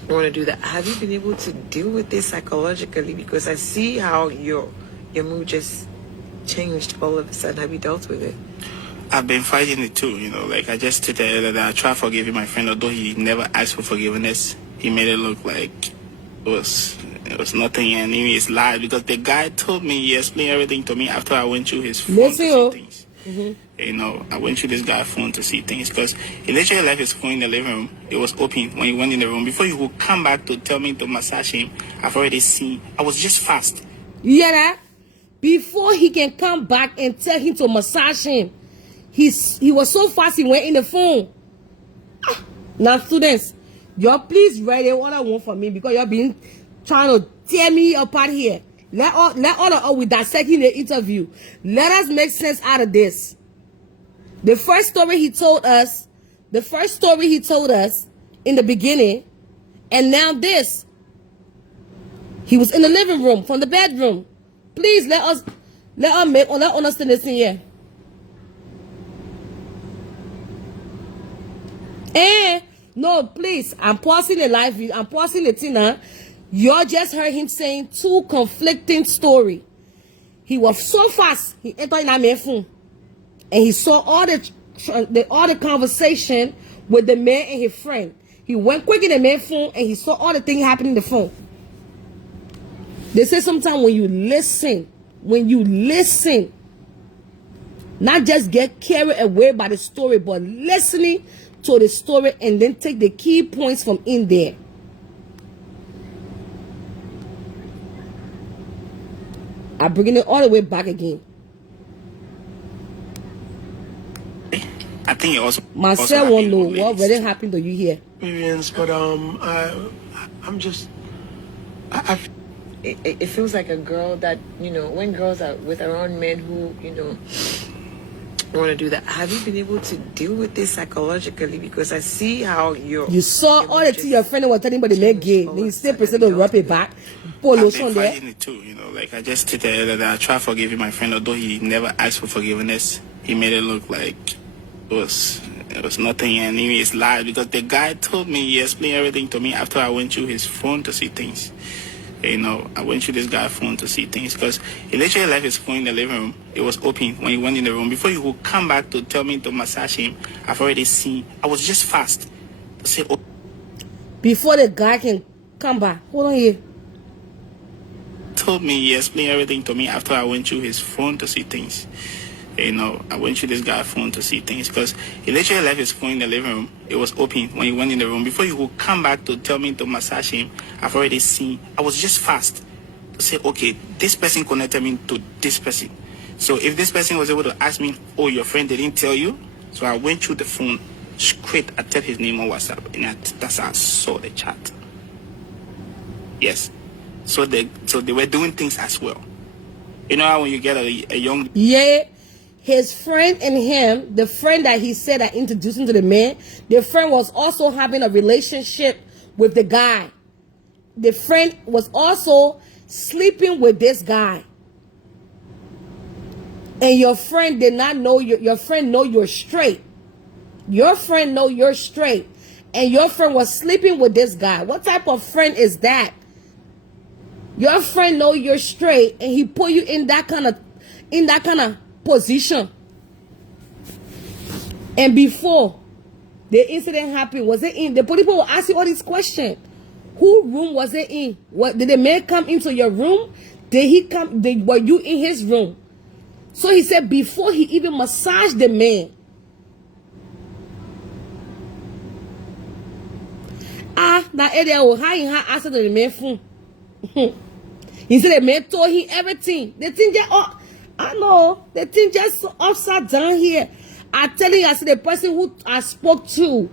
want to do that. Have you been able to deal with this psychologically? Because I see how your mood just changed all of a sudden. Have you dealt with it? I've been fighting it too, like I just stated that I tried forgiving my friend, although he never asked for forgiveness. He made it look like it was nothing, and he is lied because the guy told me, he explained everything to me after I went through his phone to see things. I went through this guy's phone to see things because he literally left his phone in the living room. It was open when he went in the room. Before he would come back to tell me to massage him, I've already seen. I was just fast. You hear that? Before he can come back and tell him to massage him, he was so fast he went in the phone. Now, students, y'all please write it what I want from me because y'all been trying to tear me apart here. Let all of us with dissecting the interview. Let us make sense out of this. The first story he told us in the beginning, and now this. He was in the living room from the bedroom. Please let us understand this in here. And no, please, I'm pausing the live view. I'm pausing the thing now. You just heard him saying two conflicting stories. He was so fast, he entered in that man's phone. And he saw all the conversation with the man and his friend. He went quick in the man's phone and he saw all the things happening in the phone. They say sometimes when you listen, not just get carried away by the story, but listening to the story and then take the key points from in there. I'm bringing it all the way back again. I think it also. Marcel won't know what really happened to you here. Experience, but It feels like a girl that when girls are with around men who want to do that. Have you been able to deal with this psychologically? Because I see how you saw all the things your friend was telling, but the man gay. Then you still proceed to rub it back. I've been fighting it too, like I just stated that I tried forgiving my friend, although he never asked for forgiveness. He made it look like it was nothing, and he is lied because the guy told me, he explained everything to me after I went through his phone to see things. I went through this guy's phone to see things because he literally left his phone in the living room. It was open when he went in the room. Before he would come back to tell me to massage him, I've already seen. I was just fast to say, oh. Before the guy can come back, hold on here. Told me, he explained everything to me after I went through his phone to see things. I went through this guy's phone to see things because he literally left his phone in the living room. It was open when he went in the room. Before he would come back to tell me to massage him, I've already seen. I was just fast to say, okay, this person connected me to this person. So if this person was able to ask me, oh, your friend didn't tell you? So I went through the phone straight. I typed his name on WhatsApp, and that's how I saw the chat. Yes. So they were doing things as well. You know how when you get a young... Yeah. His friend and him, the friend that he said I introduced him to the man, the friend was also having a relationship with the guy. The friend was also sleeping with this guy. And your friend did not know, your friend know you're straight. Your friend know you're straight. And your friend was sleeping with this guy. What type of friend is that? Your friend know you're straight and he put you in that kind of position. And before the incident happened, was it in the people will ask you all these questions? Who room was it in? What did the man come into your room? Did he come? Were you in his room? So he said before he even massaged the man. That area will hide in her answer to the man phone. He said the man told him everything. The thing just, I know, the thing just upside down here. I telling you, I said the person who I spoke to,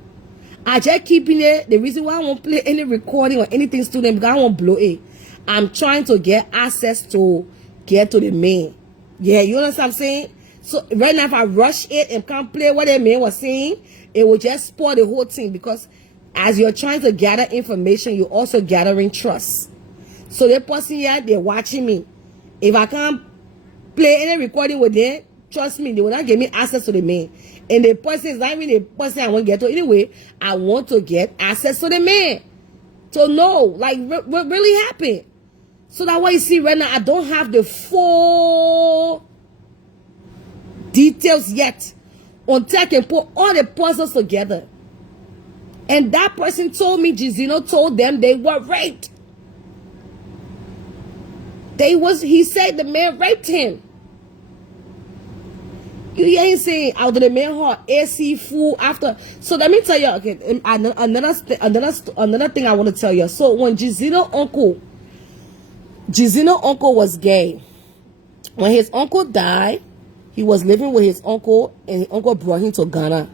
I just keeping it. The reason why I won't play any recording or anything to them because I won't blow it. I'm trying to get access to get to the man. Yeah, you understand what I'm saying? So right now, if I rush it and can't play what the man was saying, it will just spoil the whole thing because as you're trying to gather information, you're also gathering trust. So the person here, they're watching me. If I can't play any recording with them, trust me, they will not give me access to the man. And the person is not even the person I want to get to. Anyway, I want to get access to the man. To know, like, what really happened. So that's why you see right now, I don't have the full details yet until I can put all the puzzles together. And that person told me, JYZNO told them they were raped. He said the man raped him. You ain't saying out of the man heart AC fool after. So let me tell you, okay, another thing I want to tell you. So when JYZNO uncle was gay. When his uncle died, he was living with his uncle, and his uncle brought him to Ghana.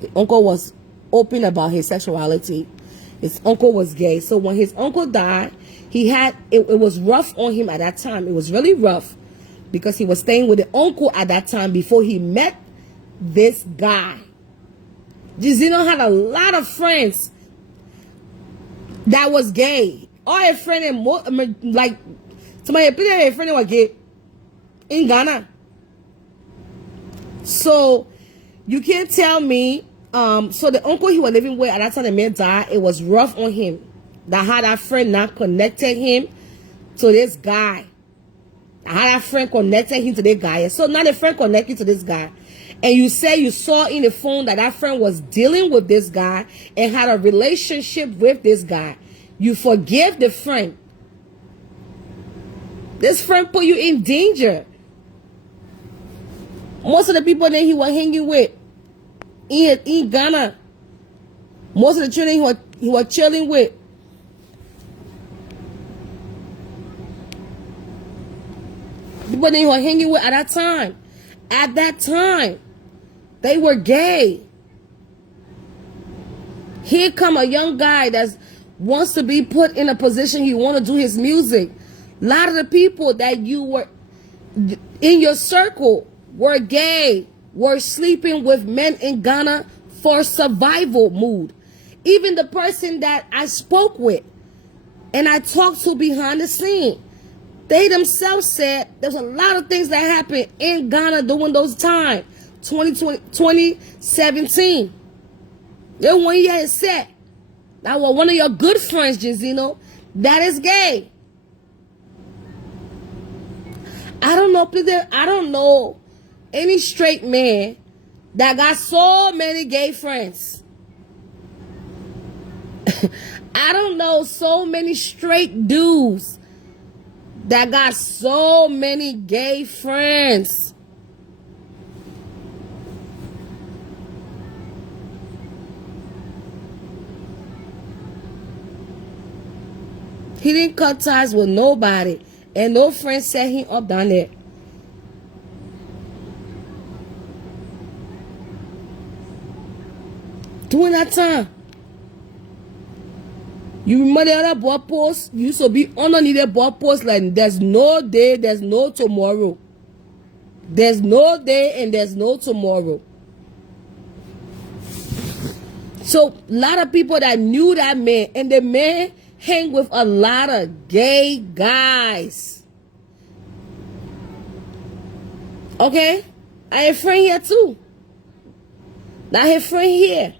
The uncle was open about his sexuality. His uncle was gay. So when his uncle died, it was rough on him at that time. It was really rough because he was staying with the uncle at that time before he met this guy. JYZNO had a lot of friends that was gay. All his friends, like somebody his friend was gay in Ghana. So you can't tell me. So the uncle he was living with at that time the man died, it was rough on him. That how that friend not connected him to this guy. How that friend connected him to this guy. So now the friend connected to this guy. And you say you saw in the phone that friend was dealing with this guy and had a relationship with this guy. You forgive the friend. This friend put you in danger. Most of the people that he was hanging with in Ghana, most of the children he was chilling with, people that he was hanging with at that time, they were gay. Here come a young guy that wants to be put in a position he want to do his music. A lot of the people that you were in your circle were gay, were sleeping with men in Ghana for survival mood. Even the person that I spoke with and I talked to behind the scene, they themselves said there's a lot of things that happened in Ghana during those times, 2017. They one year said that was one of your good friends, JYZNO, that is gay. I don't know any straight man that got so many gay friends. I don't know so many straight dudes that got so many gay friends. He didn't cut ties with nobody, and no friend set him up down there. During that time, you remember the other blog posts? You used to be underneath the blog posts like there's no day, there's no tomorrow. There's no day and there's no tomorrow. So a lot of people that knew that man, and the man hang with a lot of gay guys. Okay? I have a friend here too. Now his friend here.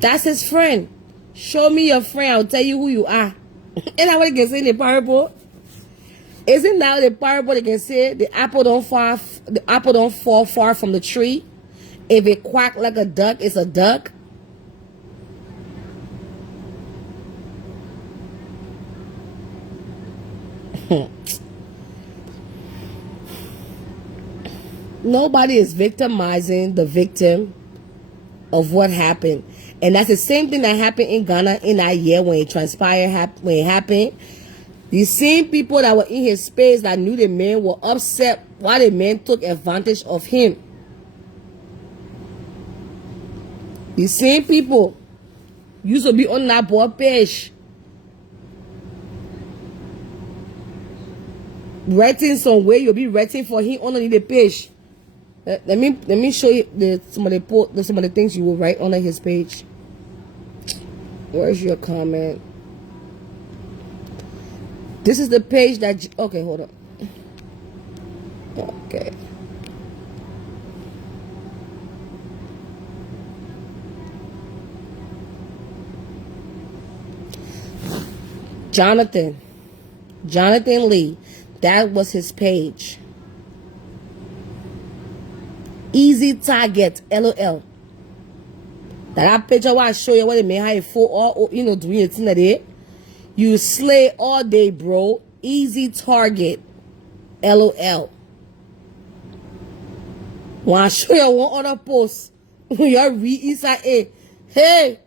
That's his friend. Show me your friend, I'll tell you who you are. And that's what they can say in the parable. Isn't now the parable they can say the apple don't fall far from the tree? If it quack like a duck, it's a duck. Nobody is victimizing the victim of what happened. And that's the same thing that happened in Ghana in that year when it transpired, when it happened. These same people that were in his space that knew the man were upset why the man took advantage of him. These same people used to be on that board page, writing some way. You'll be writing for him on the page. Let me show you some of the things you will write on his page. Where's your comment? This is the page that. Okay, hold up. Okay. Jonathan Lee. That was his page. Easy target, LOL. That picture where I show you what they may have for all, doing the thing that they. You slay all day, bro. Easy target, LOL. When I show you one other post, you read inside it. Hey,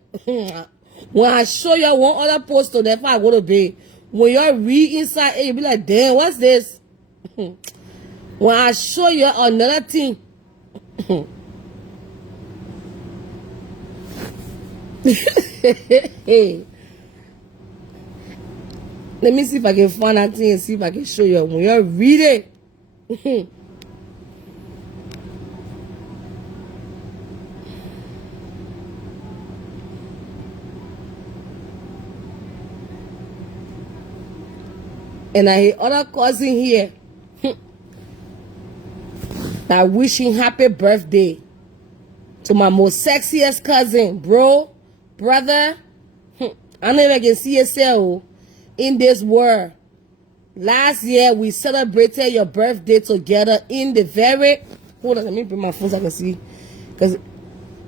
when I show you one other post, so that's why I go to bed. When you read inside it, you be like, damn, what's this? When I show you another thing. Hey. Let me see if I can find that thing and see if I can show you. When you read it. And I hear other cousin here that wishing happy birthday to my most sexiest cousin, bro, brother. I know if I can see yourself in this world. Last year we celebrated your birthday together in the very, hold on, let me bring my phone so I can see, because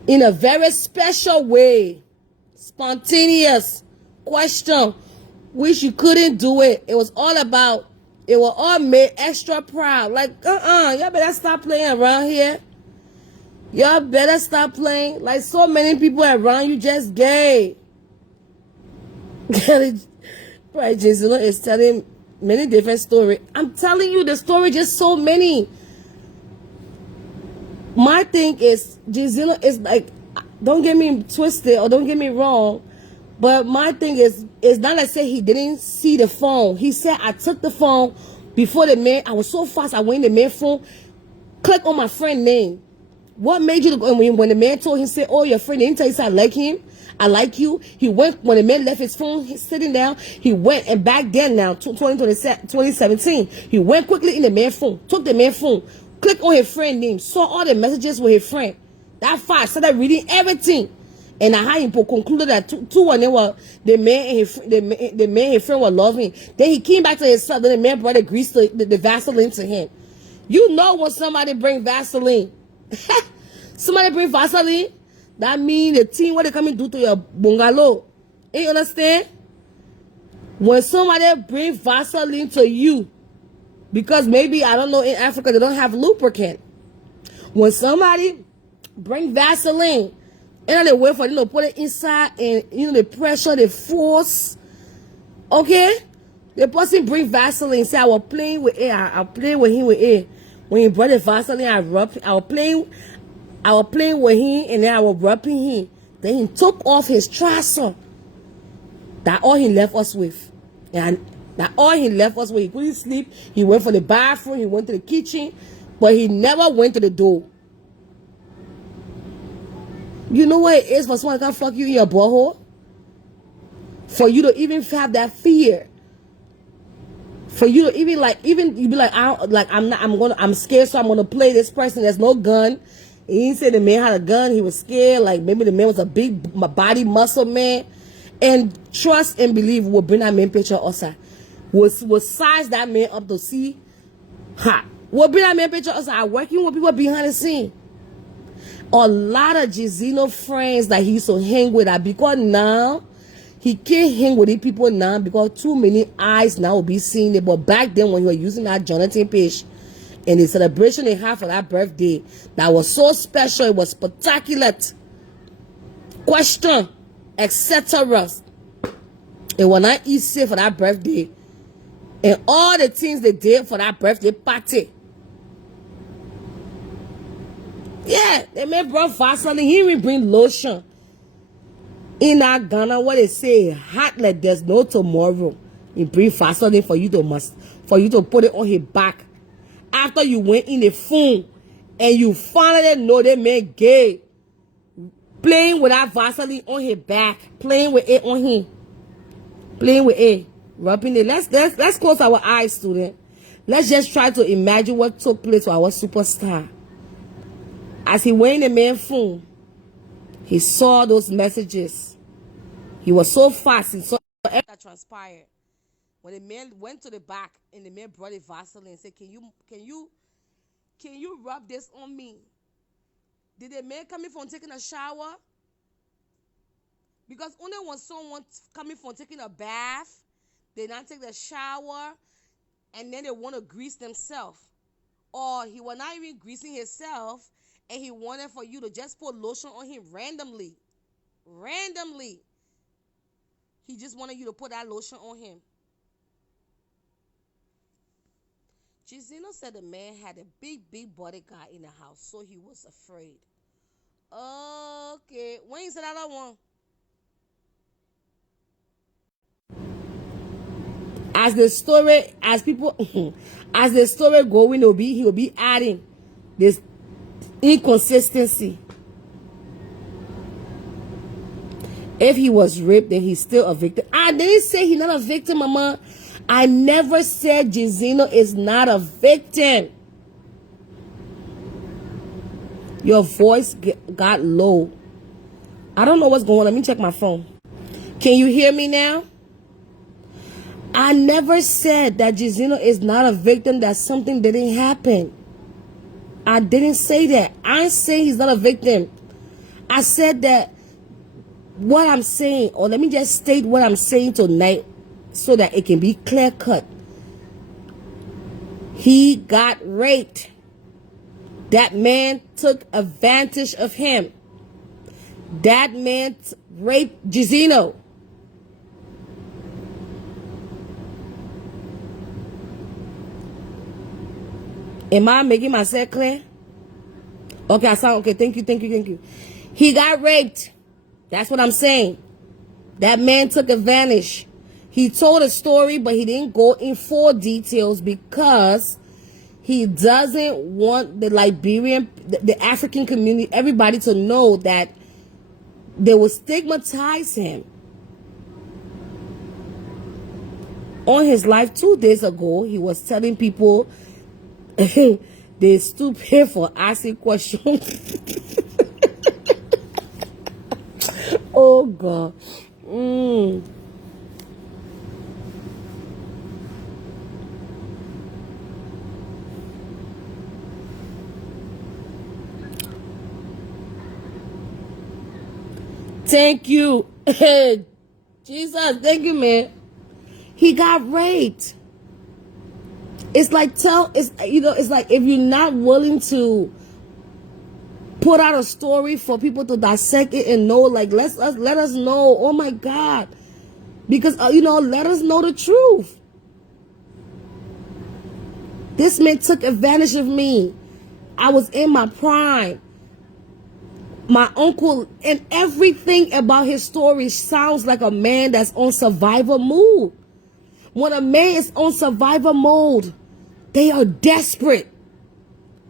in a very special way, spontaneous question. Wish you couldn't do it. It was all about, it was all made extra proud. Like, y'all better stop playing around here. Y'all better stop playing. Like, so many people around you just gay. Right, JYZNO is telling many different stories. I'm telling you, the story just so many. My thing is, JYZNO is like, don't get me twisted or don't get me wrong, but my thing is, it's not like say he didn't see the phone. He said, I took the phone before the man. I was so fast, I went in the man's phone, click on my friend name. What made you to go? When the man told him, say, oh, your friend didn't tell you, say, I like him, I like you. He went, when the man left his phone, he's sitting down, he went, and back then now, 2017, he went quickly in the man's phone, took the man's phone, clicked on his friend name, saw all the messages with his friend. That fast, started reading everything. And I had him concluded that two of them were the man and his friend were loving. Then he came back to himself. Then the man brought the grease, the Vaseline to him. You know when somebody bring Vaseline, somebody bring Vaseline, that means the thing what they come and do to your bungalow. You understand? When somebody bring Vaseline to you, because maybe I don't know in Africa they don't have lubricant. When somebody bring Vaseline. And they wait for you to put it inside, and the pressure, the force. Okay? The person bring Vaseline. Say I was playing with it. I played with him with it. When he brought the Vaseline, I was playing with him, and then I was rubbing him. Then he took off his trouser. That's all he left us with. And that's all he left us with. He couldn't sleep. He went for the bathroom. He went to the kitchen, but he never went to the door. You know what it is for someone to come fuck you in your butthole? For you to even have that fear. For you to even you be like, I'm scared, so I'm gonna play this person. There's no gun. He didn't say the man had a gun. He was scared. Like maybe the man was a big body muscle man. And trust and believe will bring that man picture outside. Will size that man up to see. Will bring that man picture outside. Working with people behind the scene. A lot of JYZNO friends that he used to hang with, because now he can't hang with these people now because too many eyes now will be seeing it. But back then when you were using that Jonathan page and the celebration they had for that birthday, that was so special, it was spectacular. Question, etc. It was not easy for that birthday. And all the things they did for that birthday party. Yeah, they may brought Vaseline. He even bring lotion. In that Ghana, what they say, hot like there's no tomorrow. He bring Vaseline for you to put it on his back. After you went in the phone and you finally know they made gay. Playing with that Vaseline on his back. Playing with it on him. Playing with it. Rubbing it. Let's close our eyes, student. Let's just try to imagine what took place with our superstar. As he went in the main phone, he saw those messages. He was so fast. He saw everything that transpired. When the man went to the back and the man brought a Vaseline and said, can you rub this on me? Did the man coming from taking a shower? Because only when someone coming from taking a bath, they not take the shower and then they want to grease themselves. Or he was not even greasing himself and he wanted for you to just put lotion on him randomly. Randomly. He just wanted you to put that lotion on him. JYZNO said the man had a big bodyguard in the house, so he was afraid. Okay. When you said that one? As the story going, he will be adding this inconsistency. If he was raped, then he's still a victim. I didn't say he's not a victim, Mama. I never said JYZNO is not a victim. Your voice got low. I don't know what's going on. Let me check my phone. Can you hear me now? I never said that JYZNO is not a victim, that something didn't happen. I didn't say that. I didn't say he's not a victim. I said that what I'm saying, or let me just state what I'm saying tonight so that it can be clear cut. He got raped. That man took advantage of him. That man raped JYZNO. Am I making myself clear? Okay, I sound okay. Thank you. He got raped. That's what I'm saying. That man took advantage. He told a story, but he didn't go in full details because he doesn't want the Liberian, the African community, everybody to know that they will stigmatize him. On his live 2 days ago, he was telling people they're stupid for asking questions. Oh, God. Thank you. Jesus, thank you, man. He got raped. It's like it's like if you're not willing to put out a story for people to dissect it and know, like let us know. Oh my God, because let us know the truth. This man took advantage of me. I was in my prime. My uncle, and everything about his story sounds like a man that's on survival mode. When a man is on survival mode, they are desperate.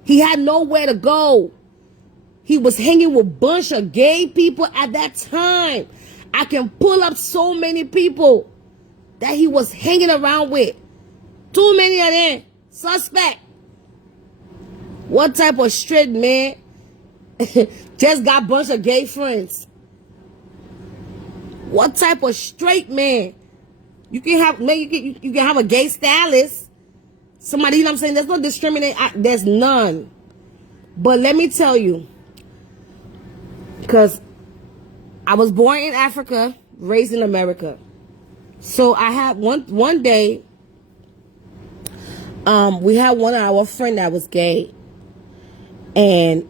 He had nowhere to go. He was hanging with a bunch of gay people at that time. I can pull up so many people that he was hanging around with. Too many of them. Suspect. What type of straight man just got a bunch of gay friends? What type of straight man? You can have, man, you can have a gay stylist. Somebody, you know what I'm saying? There's no discrimination. There's none. But let me tell you, Because I was born in Africa, raised in America. So I had one day, we had one of our friend that was gay. And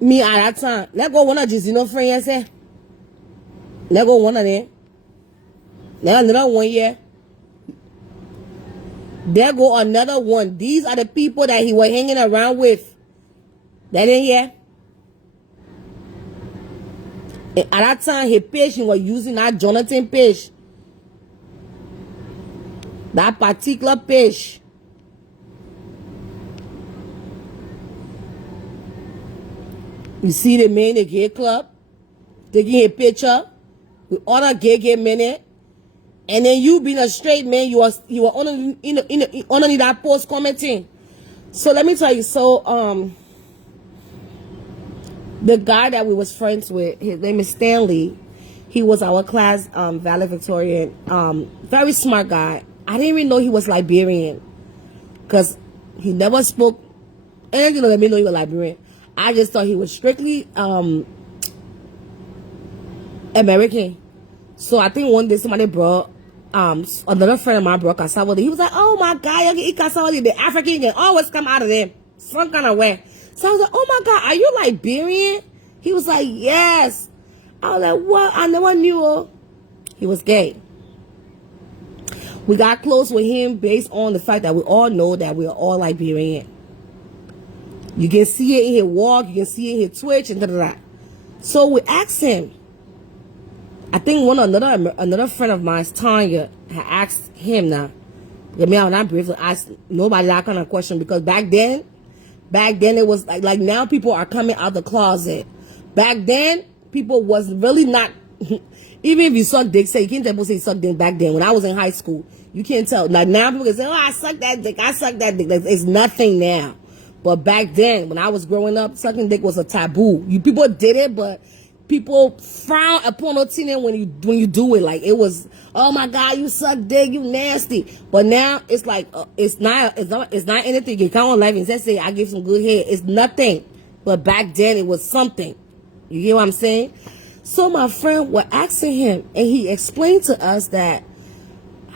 me at that time, let go one of JYZNO friend, you say. Let go one of them. Now another one year. There go another one. These are the people that he was hanging around with. That ain't here. And at that time, his page, he was using that Jonathan page. That particular page. You see the man in the gay club taking a picture with other gay men in it. And then you being a straight man, you were underneath that post commenting. So let me tell you, so the guy that we was friends with, his name is Stanley. He was our class valedictorian. Very smart guy. I didn't even know he was Liberian. Because he never spoke anything to let me know he was Liberian. I just thought he was strictly American. So I think one day somebody brought another friend of mine brought cassava. He was like, "Oh my God, you can eat cassava. The African can always come out of them some kind of way." So I was like, "Oh my God, are you Liberian?" He was like, "Yes." I was like, "What? I never knew." He was gay. We got close with him based on the fact that we all know that we are all Liberian. You can see it in his walk, you can see it in his twitch, and da. So we asked him. I think another friend of mine, Tanya, had asked him now. I mean, I'm not briefly asked nobody that kind of question because back then it was like now people are coming out the closet. Back then, people was really not. Even if you suck dick, you can't tell people say you suck dick back then. When I was in high school, you can't tell. Like now, people can say, "Oh, I suck that dick. I suck that dick." It's nothing now. But back then, when I was growing up, sucking dick was a taboo. People did it, but people frown upon a teenager when you do it. Like it was, "Oh my God, you suck dick, you nasty." But now it's like it's not anything. You count on life and say I give some good head. It's nothing. But back then it was something. You hear what I'm saying? So my friend was asking him, and he explained to us that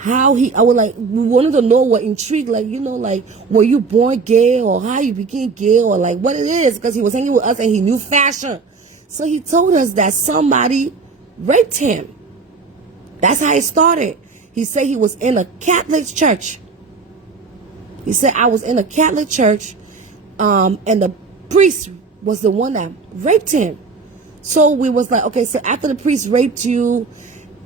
we wanted to know what intrigued, like, like, were you born gay or how you became gay or like what it is, because he was hanging with us and he knew fashion. So he told us that somebody raped him. That's how it started. He said he was in a Catholic church. He said, "I was in a Catholic church, and the priest was the one that raped him." So we was like, okay, so after the priest raped you,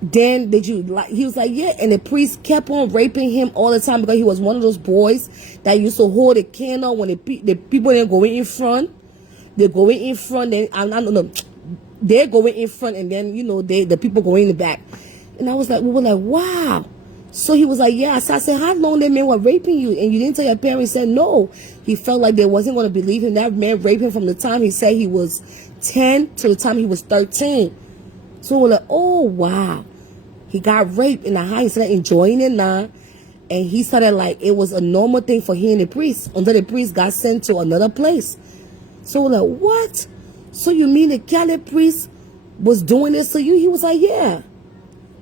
then did you like? He was like, "Yeah," and the priest kept on raping him all the time because he was one of those boys that used to hold a candle when the people didn't go in front. They go in front, then I don't know, they're going in front, and then the people go in the back. And we were like, wow. So he was like, "Yeah." So I said, "How long that man was raping you and you didn't tell your parents?" He said, "No." He felt like they wasn't going to believe him. That man raped him from the time he said he was 10 to the time he was 13. So we're like, oh wow. He got raped in the house. He started enjoying it now. And he started like it was a normal thing for he and the priest until the priest got sent to another place. So we're like, what? So you mean the Catholic priest was doing this to you? He was like, yeah.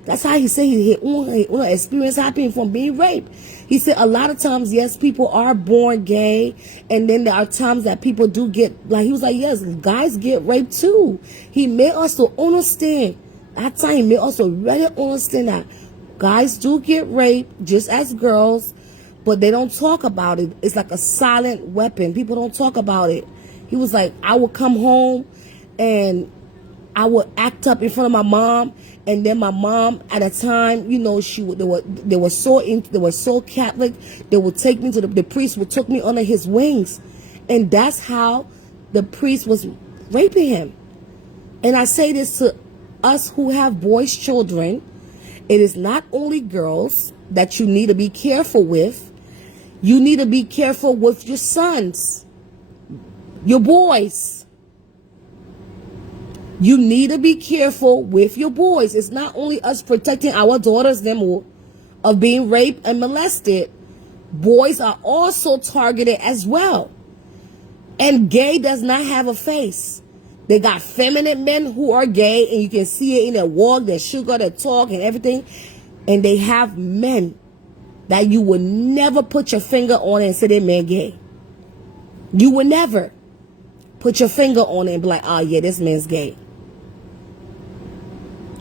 That's how he said his own experience happening from being raped. He said a lot of times, yes, people are born gay. And then there are times that people do get, like, he was like, yes, guys get raped too. He made us to understand. That time he made us to really understand that guys do get raped just as girls, but they don't talk about it. It's like a silent weapon. People don't talk about it. He was like, I would come home and I would act up in front of my mom, and then my mom at a time, they were so Catholic. They would take me to the priest would took me under his wings, and that's how the priest was raping him. And I say this to us who have boys' children. It is not only girls that you need to be careful with. You need to be careful with your sons, your boys. You need to be careful with your boys. It's not only us protecting our daughters of being raped and molested. Boys are also targeted as well. And gay does not have a face. They got feminine men who are gay, and you can see it in their walk, their sugar, their talk, and everything. And they have men that you would never put your finger on and say they man gay. You would never put your finger on it and be like, oh yeah, this man's gay.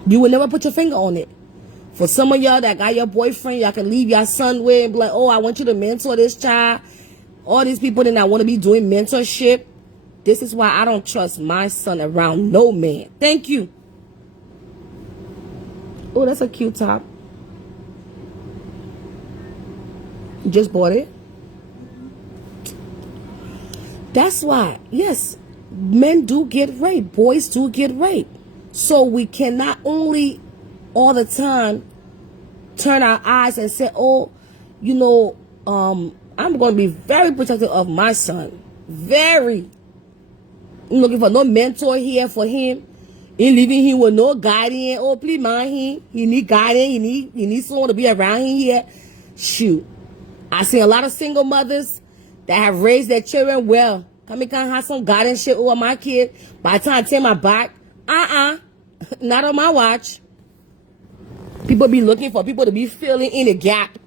You would never put your finger on it. For some of y'all that got your boyfriend, y'all can leave your son with and be like, oh, I want you to mentor this child. All these people that want to be doing mentorship. This is why I don't trust my son around no man. Thank you. Oh, that's a cute top. You just bought it? That's why, yes, men do get raped. Boys do get raped. So we cannot only all the time turn our eyes and say, oh, you know, I'm going to be very protective of my son. Very. I'm looking for no mentor here for him. In leaving him with no guardian. Oh, please mind him. He need guardian. He need someone to be around him here. Shoot. I see a lot of single mothers that have raised their children well. Come and have some guardian shit over my kid. By the time I turn my back, not on my watch. People be looking for people to be filling in the gap.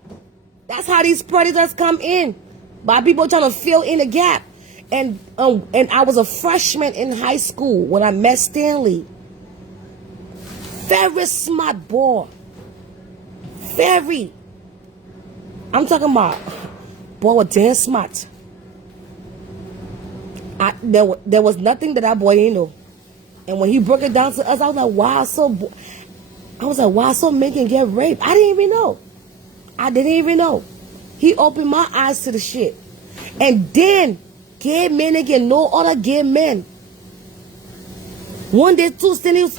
That's how these predators come in. By people trying to fill in the gap. And I was a freshman in high school when I met Stanley. Very smart boy. Very. I'm talking about boy was damn smart. There was nothing that boy didn't know. And when he broke it down to us, I was like, wow, so men can get raped. I didn't even know. He opened my eyes to the shit. And then, gay men again, no other gay men. One day, too, Stanley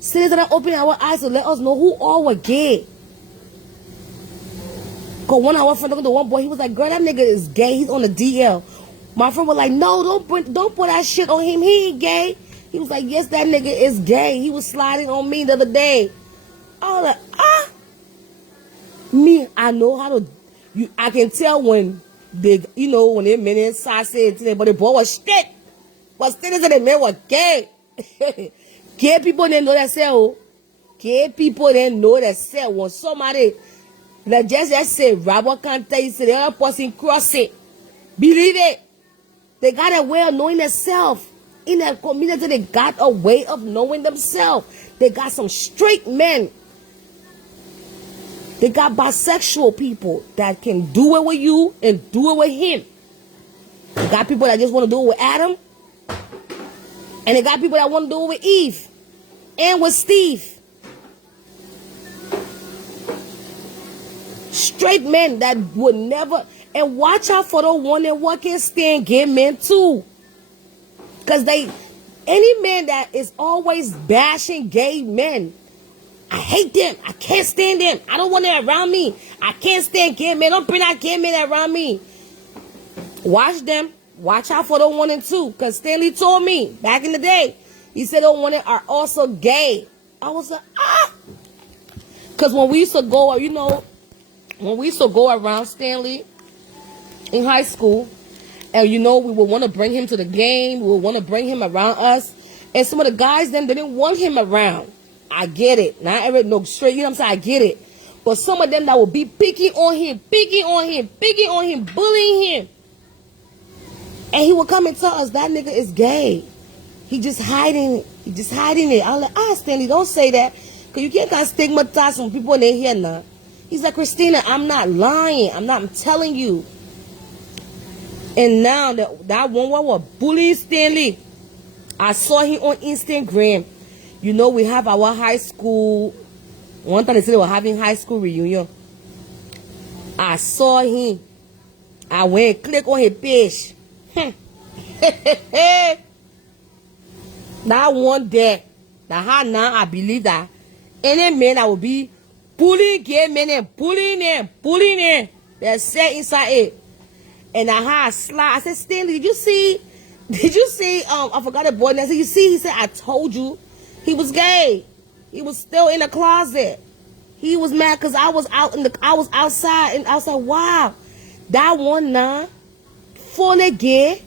started opening our eyes to let us know who all were gay. Because one of our friends talking to one boy, he was like, girl, that nigga is gay. He's on the DL. My friend was like, no, don't put that shit on him. He ain't gay. He was like, yes, that nigga is gay. He was sliding on me the other day. I was like, Me, I know how to, I can tell when they, when they men inside say it today, but the boy was straight. But still is the men were gay. Gay people didn't know that cell. Gay people didn't know that cell. When somebody, like just say, Robert can't tell you, say the other person cross it. Believe it. They got a way of knowing themselves. In that community, they got a way of knowing themselves. They got some straight men. They got bisexual people that can do it with you and do it with him. They got people that just want to do it with Adam. And they got people that want to do it with Eve. And with Steve. Straight men that would never... And watch out for the one that can stand gay men too. Because any man that is always bashing gay men, I hate them. I can't stand them. I don't want them around me. I can't stand gay men. Don't bring that gay men around me. Watch them. Watch out for the 1 and 2. Because Stanley told me back in the day, he said the 1 are also gay. I was like, Because when we used to go, when we used to go around Stanley in high school, and we would want to bring him to the game, we would want to bring him around us, and some of the guys then, they didn't want him around. I get it. Not every no straight, you know what I'm saying? I get it. But some of them that would be picking on him, bullying him. And he would come and tell us that nigga is gay. He just hiding it. I'm like, Stanley, don't say that. Because you can't stigmatize some people in here now. He's like, Christina, I'm not lying. I'm telling you. And now that one was bullying Stanley. I saw him on Instagram. We have our high school. One time they said they were having high school reunion. I saw him. I went and clicked on his page. That one day. Now I believe that any man that will be bullying gay men and bullying them. They're set inside it. And I had a slide. I said, Stanley, did you see? I forgot the boy. And I said, you see? He said, I told you. He was gay. He was still in the closet. He was mad because I was outside, and I was like, wow, that one fully gay.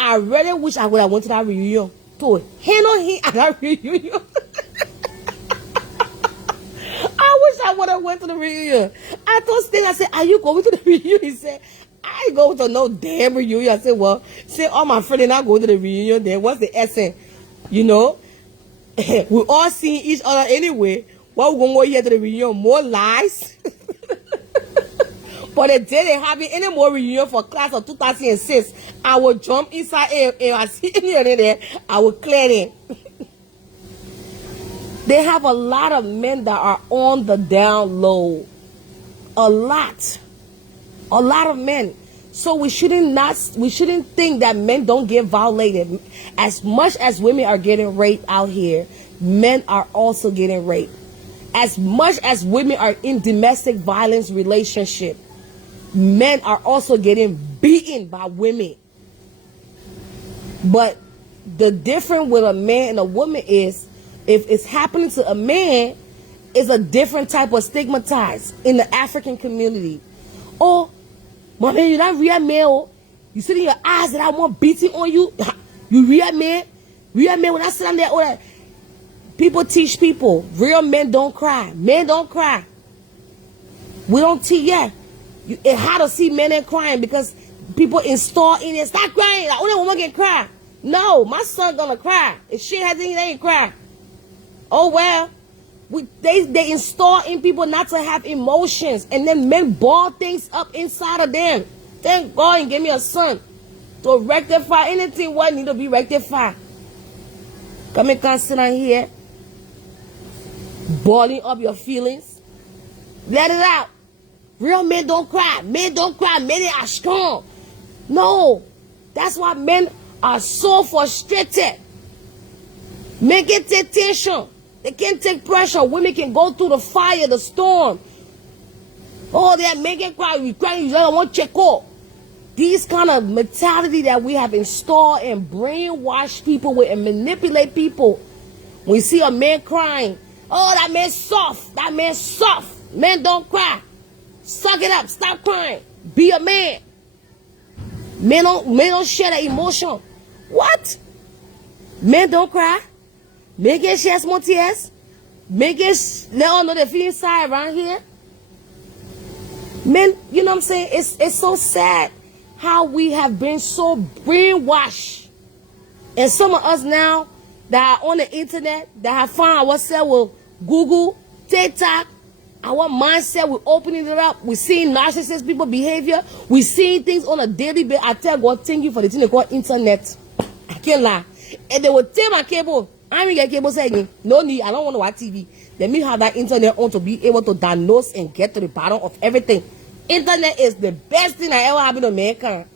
I really wish I would have went to that reunion. to handle him at that reunion. I wish I would have went to the reunion. I told Sting, I said, are you going to the reunion? He said, I ain't going to no damn reunion. I said, well, say all my friends not going to the reunion then. What's the essence? You know? We all seeing each other anyway. What we going to go here to the reunion? More lies? But the day they having any more reunion for class of 2006, I will jump inside and I see any there, I will clear it. They have a lot of men that are on the down low. A lot of men. So we shouldn't think that men don't get violated. As much as women are getting raped out here, men are also getting raped. As much as women are in domestic violence relationship, men are also getting beaten by women. But the difference with a man and a woman is, if it's happening to a man, it's a different type of stigmatized in the African community. Oh, my man, you're not real male. You sit in your eyes that I want beating on you. You real man? Real man, when I sit down there, all that. People teach people, real men don't cry. Men don't cry. We don't teach, yeah. It's hard to see men ain't crying because people install in it, stop crying. Like, only woman can cry. No, my son gonna cry. If shit has anything, they ain't cry. Oh well. They install in people not to have emotions, and then men ball things up inside of them. Thank God and give me a son to rectify anything what need to be rectified. Come and come sit down here, balling up your feelings. Let it out. Real men don't cry. Men don't cry. Men are strong. No, that's why men are so frustrated. Men can take tension. They can't take pressure. Women can go through the fire, the storm. Oh, they're making cry. We cry. You don't want to check out. These kind of mentality that we have installed and brainwashed people with and manipulate people. When you see a man crying, oh, that man's soft. That man's soft. Men don't cry. Suck it up. Stop crying. Be a man. Men don't share that emotion. What? Men don't cry. Men get share small tears. Men get let all know they feel inside around here. Men, you know what I'm saying? It's so sad how we have been so brainwashed. And some of us now that are on the internet, that have found ourselves with Google, TikTok, our mindset, we're opening it up. We're seeing narcissist people behavior. We're seeing things on a daily basis. I tell God, thank you for the thing they call internet. I can't lie. And they will take my cable. I mean, get cable saying, no need, I don't want to watch TV. Let me have that internet on to be able to diagnose and get to the bottom of everything. Internet is the best thing that ever happened to mankind.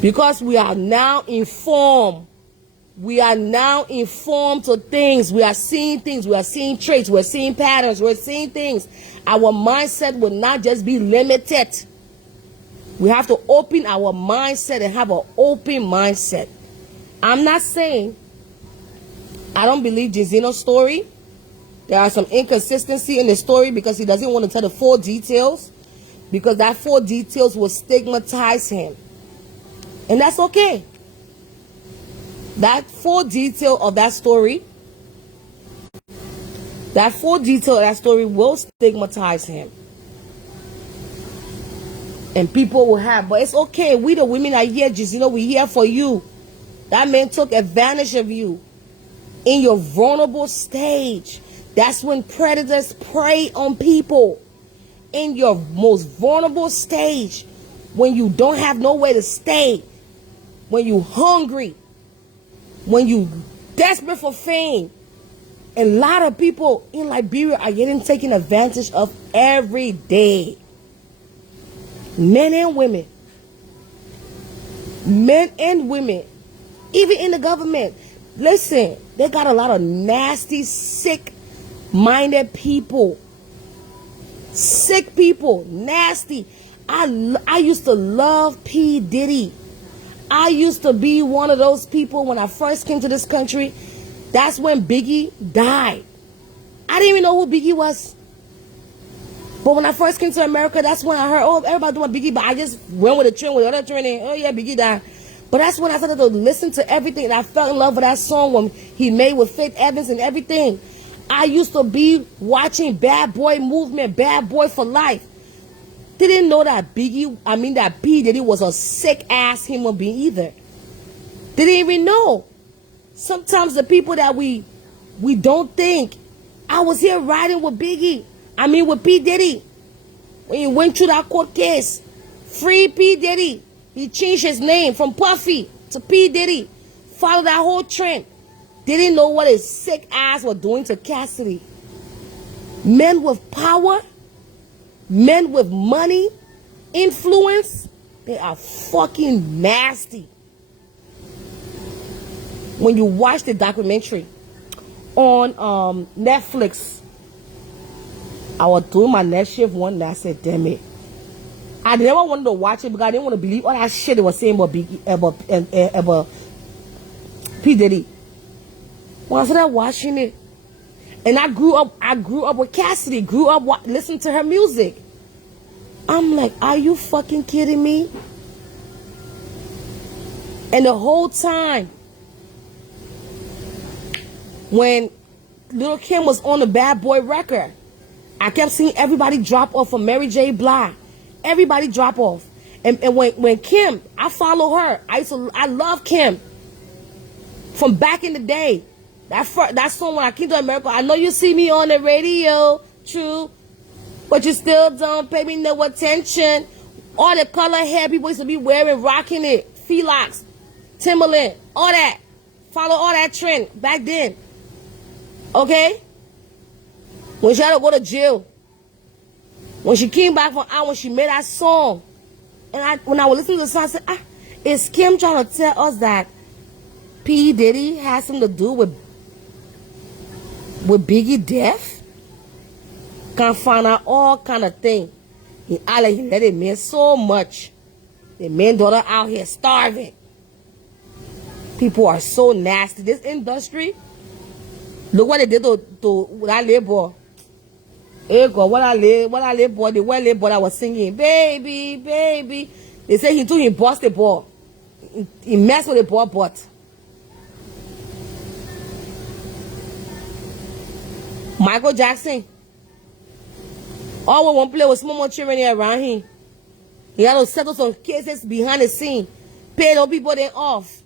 Because we are now informed. We are now informed to things. We are seeing things. We are seeing traits. We're seeing patterns. We're seeing things. Our mindset will not just be limited. We have to open our mindset and have an open mindset. I'm not saying I don't believe JYZNO's story. There are some inconsistency in the story because he doesn't want to tell the full details, because that full details will stigmatize him. And that's okay. That full detail of that story, will stigmatize him. And people will have, but it's okay. We the women are here, JYZNO, we're here for you. That man took advantage of you in your vulnerable stage. That's when predators prey on people. In your most vulnerable stage, when you don't have nowhere to stay, when you hungry, when you desperate for fame. A lot of people in Liberia are getting taken advantage of every day. Men and women. Men and women. Even in the government. Listen, they got a lot of nasty, sick-minded people. Sick people. Nasty. I used to love P. Diddy. I used to be one of those people when I first came to this country. That's when Biggie died. I didn't even know who Biggie was. But when I first came to America, that's when I heard, oh, everybody doing Biggie, but I just went with the trend, with the other trend, and oh yeah, Biggie died. But that's when I started to listen to everything, and I fell in love with that song when he made with Faith Evans and everything. I used to be watching Bad Boy Movement, Bad Boy for Life. Didn't know that that P. Diddy was a sick ass human being either. Didn't even know. Sometimes the people that we don't think. I was here riding with with P. Diddy. When he went through that court case. Free P. Diddy. He changed his name from Puffy to P. Diddy. Followed that whole trend. Didn't know what his sick ass was doing to Cassidy. Men with power, men with money, influence, they are fucking nasty. When you watch the documentary on Netflix, I was doing my next shift one day. I said, damn it. I never wanted to watch it because I didn't want to believe all that shit they were saying about P. Diddy. When I started watching it, and I grew up with Cassidy, grew up listening to her music. I'm like, are you fucking kidding me? And the whole time, when Lil' Kim was on the Bad Boy record, I kept seeing everybody drop off from Mary J. Blige. Everybody drop off. And when Kim, I follow her. I love Kim. From back in the day. That song when I came to America, I know you see me on the radio, true, but you still don't pay me no attention. All the color hair people used to be wearing, rocking it, Felix, Timberland, all that. Follow all that trend back then. Okay? When she had to go to jail. When she came back from out, when she made that song. And when I was listening to the song, I said, is Kim trying to tell us that P. Diddy has something to do with Biggie death? Can't find out all kind of thing. He let it mean so much. The man daughter out here starving. People are so nasty. This industry, look what they did to that little boy. Hey God, what I little boy, the one little boy that was singing, baby, baby. They say he bust the ball. He messed with the ball butt. Michael Jackson. All we want to play with small children here around him. He had to settle some cases behind the scene. Pay those people then off.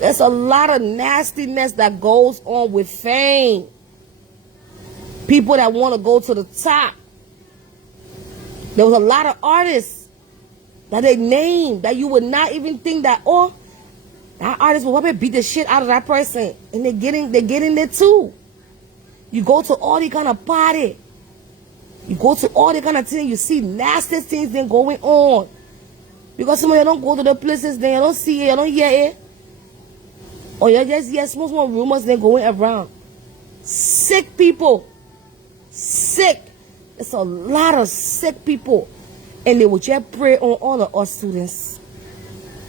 There's a lot of nastiness that goes on with fame. People that want to go to the top. There was a lot of artists that they named that you would not even think that, oh, that artist will probably beat the shit out of that person. And they're getting there too. You go to all the kind of party. You go to all the kind of things. You see nasty things then going on. Because some of you don't go to the places, then you don't see it, you don't hear it. Or you just hear small rumors then going around. Sick people. Sick. It's a lot of sick people. And they will just prey on all of us students.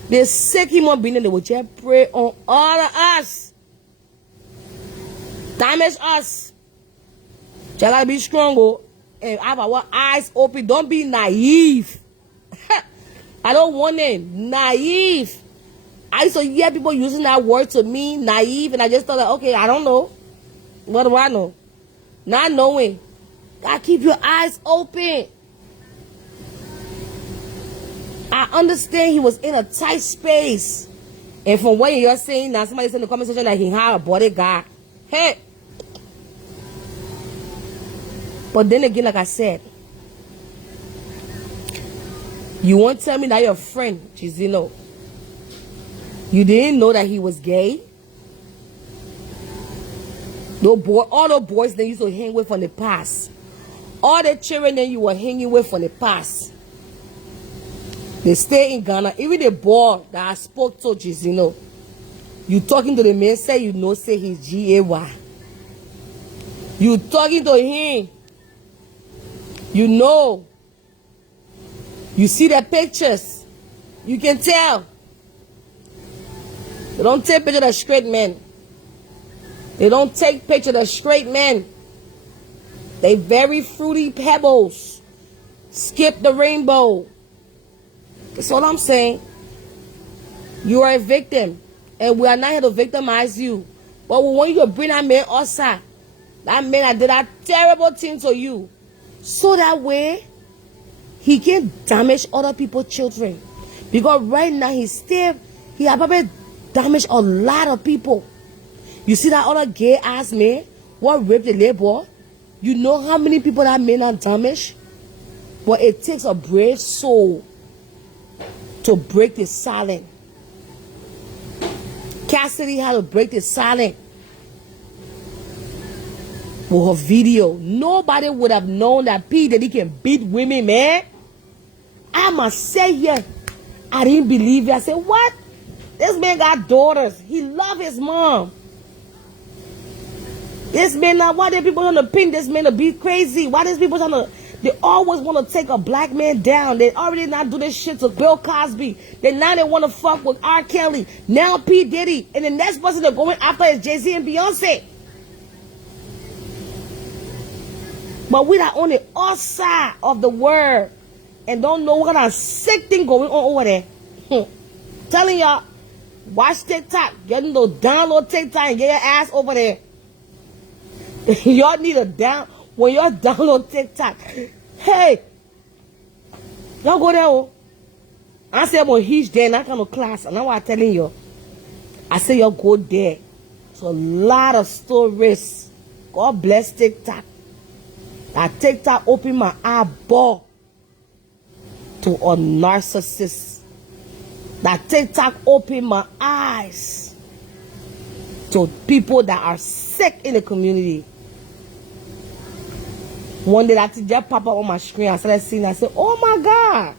They're sick human beings and they will just prey on all of us. Damage us. You gotta be strong and have our eyes open. Don't be naive. I don't want it. Naive. I used to hear people using that word to me, naive, and I just thought, like, okay, I don't know. What do I know? Not knowing. Gotta keep your eyes open. I understand he was in a tight space. And from what you're saying now, somebody said in the comment section that he had a bodyguard. Hey. But then again, like I said, you won't tell me that your friend, JYZNO, you didn't know that he was gay? All the boys that you used to hang with from the past. All the children that you were hanging with from the past. They stay in Ghana. Even the boy that I spoke to, JYZNO, you talking to the man, say you know, say he's G-A-Y. You talking to him. You know. You see the pictures. You can tell. They don't take pictures of straight men. They don't take pictures of straight men. They very fruity pebbles. Skip the rainbow. That's all I'm saying. You are a victim. And we are not here to victimize you. But we want you to bring that man outside. That man that did that terrible thing to you. So that way, he can damage other people's children. Because right now, he has probably damaged a lot of people. You see that other gay ass man, what raped the little boy? You know how many people that man have damaged? But it takes a brave soul to break the silence. Cassidy had to break the silence with her video. Nobody would have known that P. that he can beat women, man. I must say here, I didn't believe it. I said, what? This man got daughters. He love his mom. This man, now why are people trying to pin this man to be crazy? Why these people trying to, they always want to take a black man down. They already not do this shit to Bill Cosby. Now they want to fuck with R. Kelly. Now P. Diddy. And the next person they're going after is Jay-Z and Beyonce. But we are on the other side of the world and don't know what kind of sick thing going on over there. Telling y'all, watch TikTok. Getting to download TikTok and get your ass over there. Y'all need a when y'all download TikTok. Hey, y'all go there. Oh. I said I'm going to teach there, not kind of class. And now I'm telling you. I say y'all go there. It's a lot of stories. God bless TikTok. That TikTok opened my eyeball to a narcissist. That TikTok opened my eyes to people that are sick in the community. One day that just pop up on my screen, I started seeing it. I said, oh my God.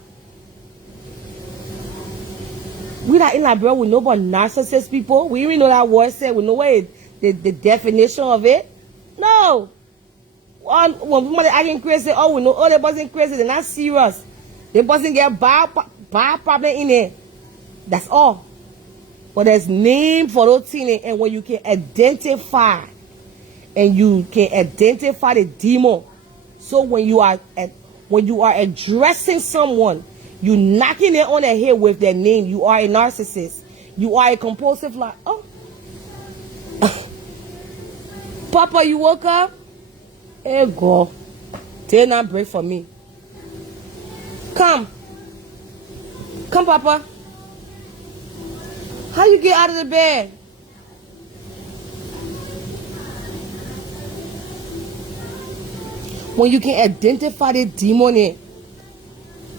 We not in Liberia, we know about narcissist people. We even know that word said, we know what the definition of it. No. When somebody acting crazy, oh, we know, oh, they wasn't crazy, they're not serious. They wasn't get bad problem in it. That's all. But there's name for those things, and when you can identify, and you can identify the demon. So when you are addressing someone, you knocking it on the head with their name. You are a narcissist. You are a compulsive liar. Oh, Papa, you woke up? Hey, God, take not break for me. Come, Papa. How you get out of the bed? When you can identify the demon in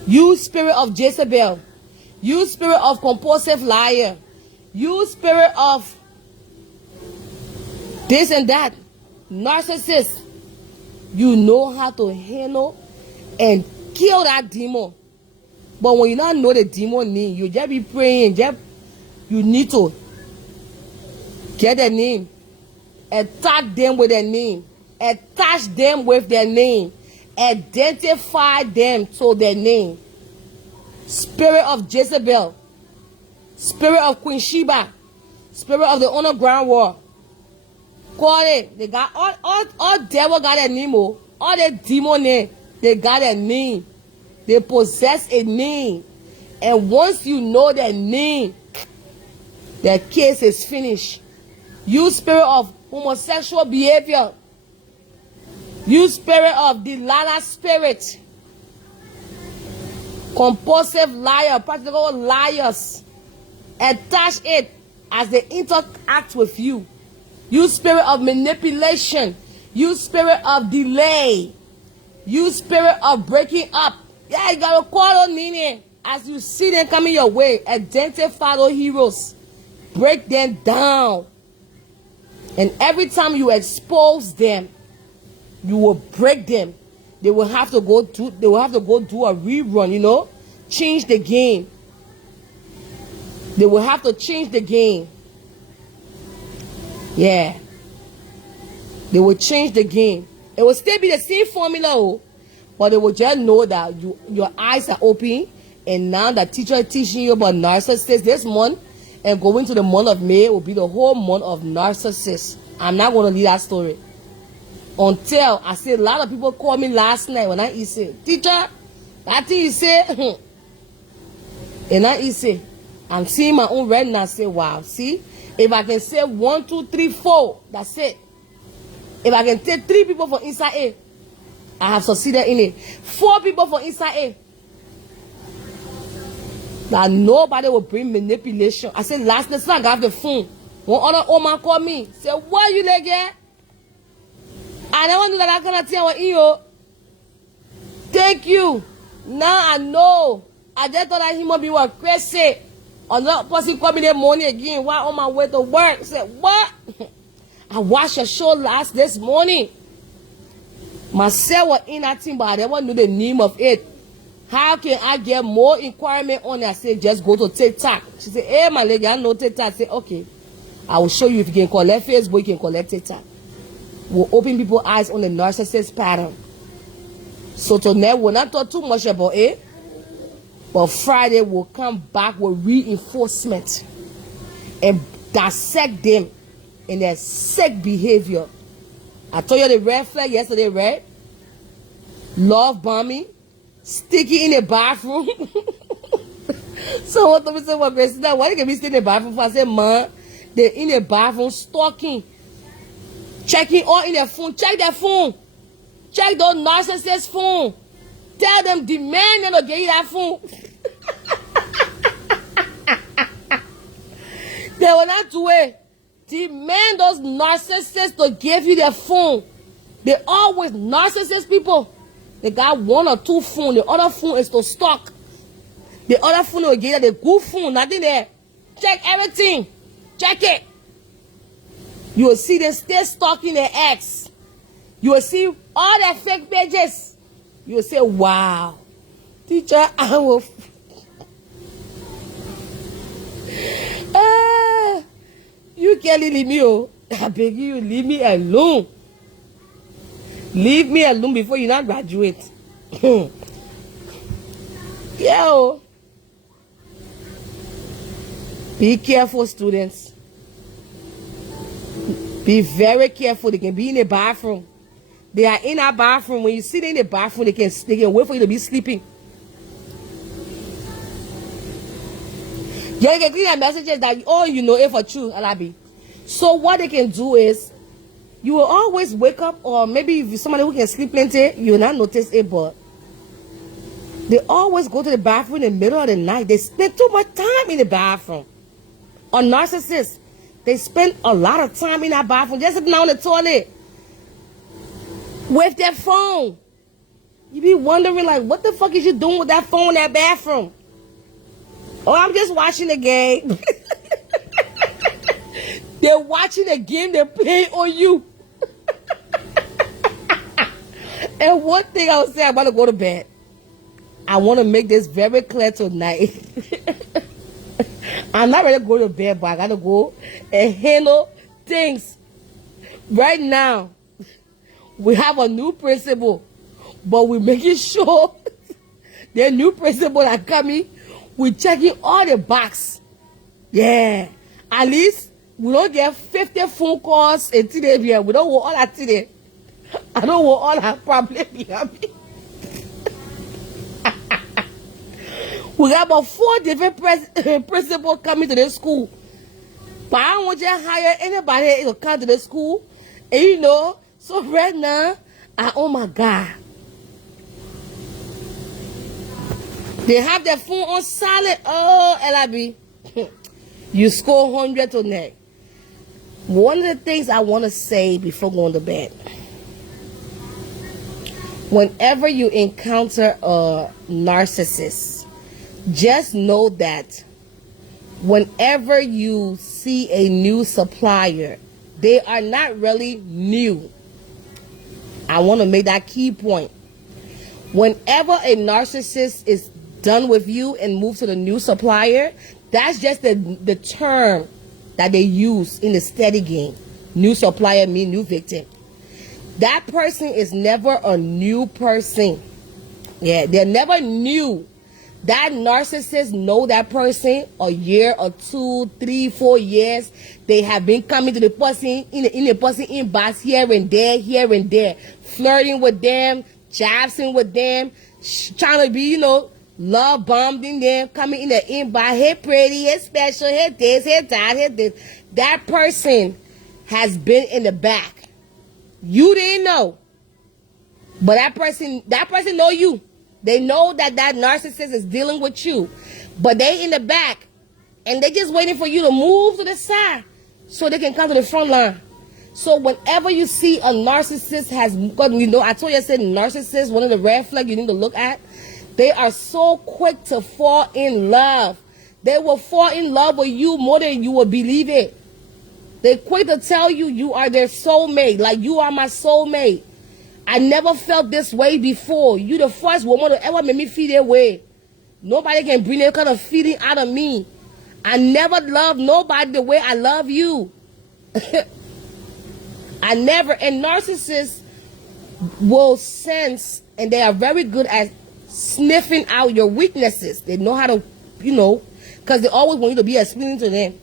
you, spirit of Jezebel, you spirit of compulsive liar, you spirit of this and that, narcissist, you know how to handle and kill that demon. But when you not know the demon name, you just be praying, you need to get their name, attack them with their name, attach them with their name, identify them to their name. Spirit of Jezebel, spirit of Queen Sheba, spirit of the underground war. Call it. They got all devil got a name. All the demon name, they got a name. They possess a name. And once you know their name, their case is finished. You spirit of homosexual behavior, you spirit of Delilah spirit, compulsive liar, practical liars, attach it as they interact with you. You spirit of manipulation, you spirit of delay, you spirit of breaking up. Yeah, you gotta call on meaning. As you see them coming your way, identify those heroes, break them down. And every time you expose them, you will break them. They will have to go do a rerun, you know, change the game. They will have to change the game. Yeah. They will change the game. It will still be the same formula, but they will just know that your eyes are open, and now the teacher is teaching you about narcissists this month, and going to the month of May will be the whole month of narcissists. I'm not going to leave that story. Until I said, a lot of people called me last night when I said, teacher, that thing you said, and I said, I'm seeing my own right now. Say, wow, see? If I can say 1, 2, 3, 4, that's it. If I can take 3 people from inside A, I have succeeded in it. 4 people from inside A. That nobody will bring manipulation. I said, last night, I got the phone. One other old man called me. Said, what you like here? I never knew that I gonna tell you. Thank you. Now I know. I just thought that human being was crazy. Another person called me that morning again while on my way to work. I said, what? I watched your show this morning. Myself was in that thing, but I never knew the name of it. How can I get more inquiry on it? I said, just go to TikTok. She said, hey, my lady, I know TikTok. I said, okay. I will show you if you can collect Facebook, you can collect TikTok. We'll open people's eyes on the narcissist pattern. So tonight, we'll not talk too much about it. But Friday, we'll come back with reinforcement and dissect them in their sick behavior. I told you the red flag yesterday, right? Love bombing, sticky in the bathroom. So what told me say, well, Grace, why you can be sitting in the bathroom for? I said, man, they're in the bathroom stalking, checking all in their phone. Check their phone. Check those narcissists' phone. Tell them, demand them to get you that phone. They will not do it. Demand those narcissists to give you their phone. They always narcissist people. They got 1 or 2 phones. The other phone is to stock. The other phone will get the good phone. Nothing there. Check everything. Check it. You will see them stay stalking their ex. You will see all their fake pages. You will say, wow. Teacher, I will... You can't leave me, oh. I beg you, leave me alone. Leave me alone before you not graduate. Yeah, oh. Be careful, students. Be very careful. They can be in the bathroom. They are in our bathroom. When you sit in the bathroom, they can wait for you to be sleeping. You can clean their messages that, oh, you know it for true, Alabi. So what they can do is, you will always wake up, or maybe if you're somebody who can sleep plenty, you will not notice it, but they always go to the bathroom in the middle of the night. They spend too much time in the bathroom. Or narcissists, they spend a lot of time in that bathroom, just sitting on the toilet with their phone. You be wondering, like, what the fuck is you doing with that phone in that bathroom? Oh, I'm just watching the game. They're watching the game they're playing on you. And one thing I would say, I'm about to go to bed. I want to make this very clear tonight. I'm not ready to go to bed, but I got to go and handle things. Right now, we have a new principal, but we're making sure the new principal that coming, we're checking all the box. Yeah. At least we don't get 50 phone calls until they here. We don't want all that today. I don't want all that problem behind me. We got about 4 different principals coming to this school. But I don't want you to hire anybody to come to the school. And you know, so right now, oh my God. They have their phone on silent. Oh, LIB. You score 100 tonight. One of the things I want to say before going to bed. Whenever you encounter a narcissist, just know that whenever you see a new supplier, they are not really new. I want to make that key point. Whenever a narcissist is done with you and move to the new supplier, that's just the term that they use in the steady game. New supplier means new victim. That person is never a new person. Yeah, they're never new. That narcissist know that person a year or 2, 3, 4 years. They have been coming to the person in the person inbox here and there, flirting with them, jabbing with them, trying to be, you know, love bombing them, coming in the inbox, hey pretty, hey special, hey this, hey that, hey this. That person has been in the back. You didn't know. But that person know you. They know that narcissist is dealing with you. But they in the back. And they just waiting for you to move to the side so they can come to the front line. So whenever you see a narcissist I told you I said narcissist, one of the red flags you need to look at. They are so quick to fall in love. They will fall in love with you more than you will believe it. They're quick to tell you you are their soulmate. Like, you are my soulmate. I never felt this way before. You the first woman to ever make me feel that way. Nobody can bring that kind of feeling out of me. I never loved nobody the way I love you. I never. And narcissists will sense, and they are very good at sniffing out your weaknesses. They know how to, because they always want you to be explaining to them.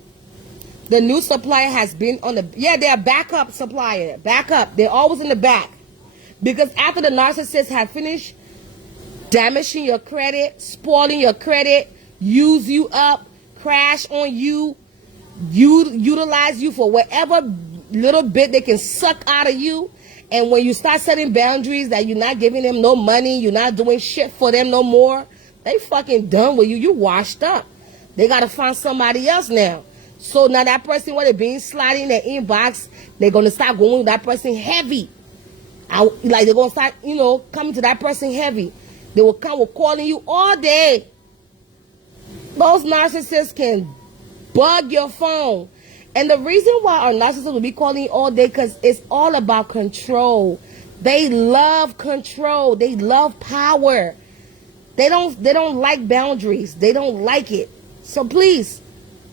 The new supplier has been on they're a backup supplier. Backup. They're always in the back. Because after the narcissist have finished damaging your credit, spoiling your credit, use you up, crash on you, utilize you for whatever little bit they can suck out of you. And when you start setting boundaries that you're not giving them no money, you're not doing shit for them no more, they fucking done with you. You washed up. They got to find somebody else now. So now that person, where they're being sliding in their inbox, they're going to start going with that person heavy. Like, they're going to start, coming to that person heavy. They will come with calling you all day. Those narcissists can bug your phone. And the reason why our narcissists will be calling you all day, because it's all about control. They love control. They love power. They don't like boundaries. They don't like it. So please,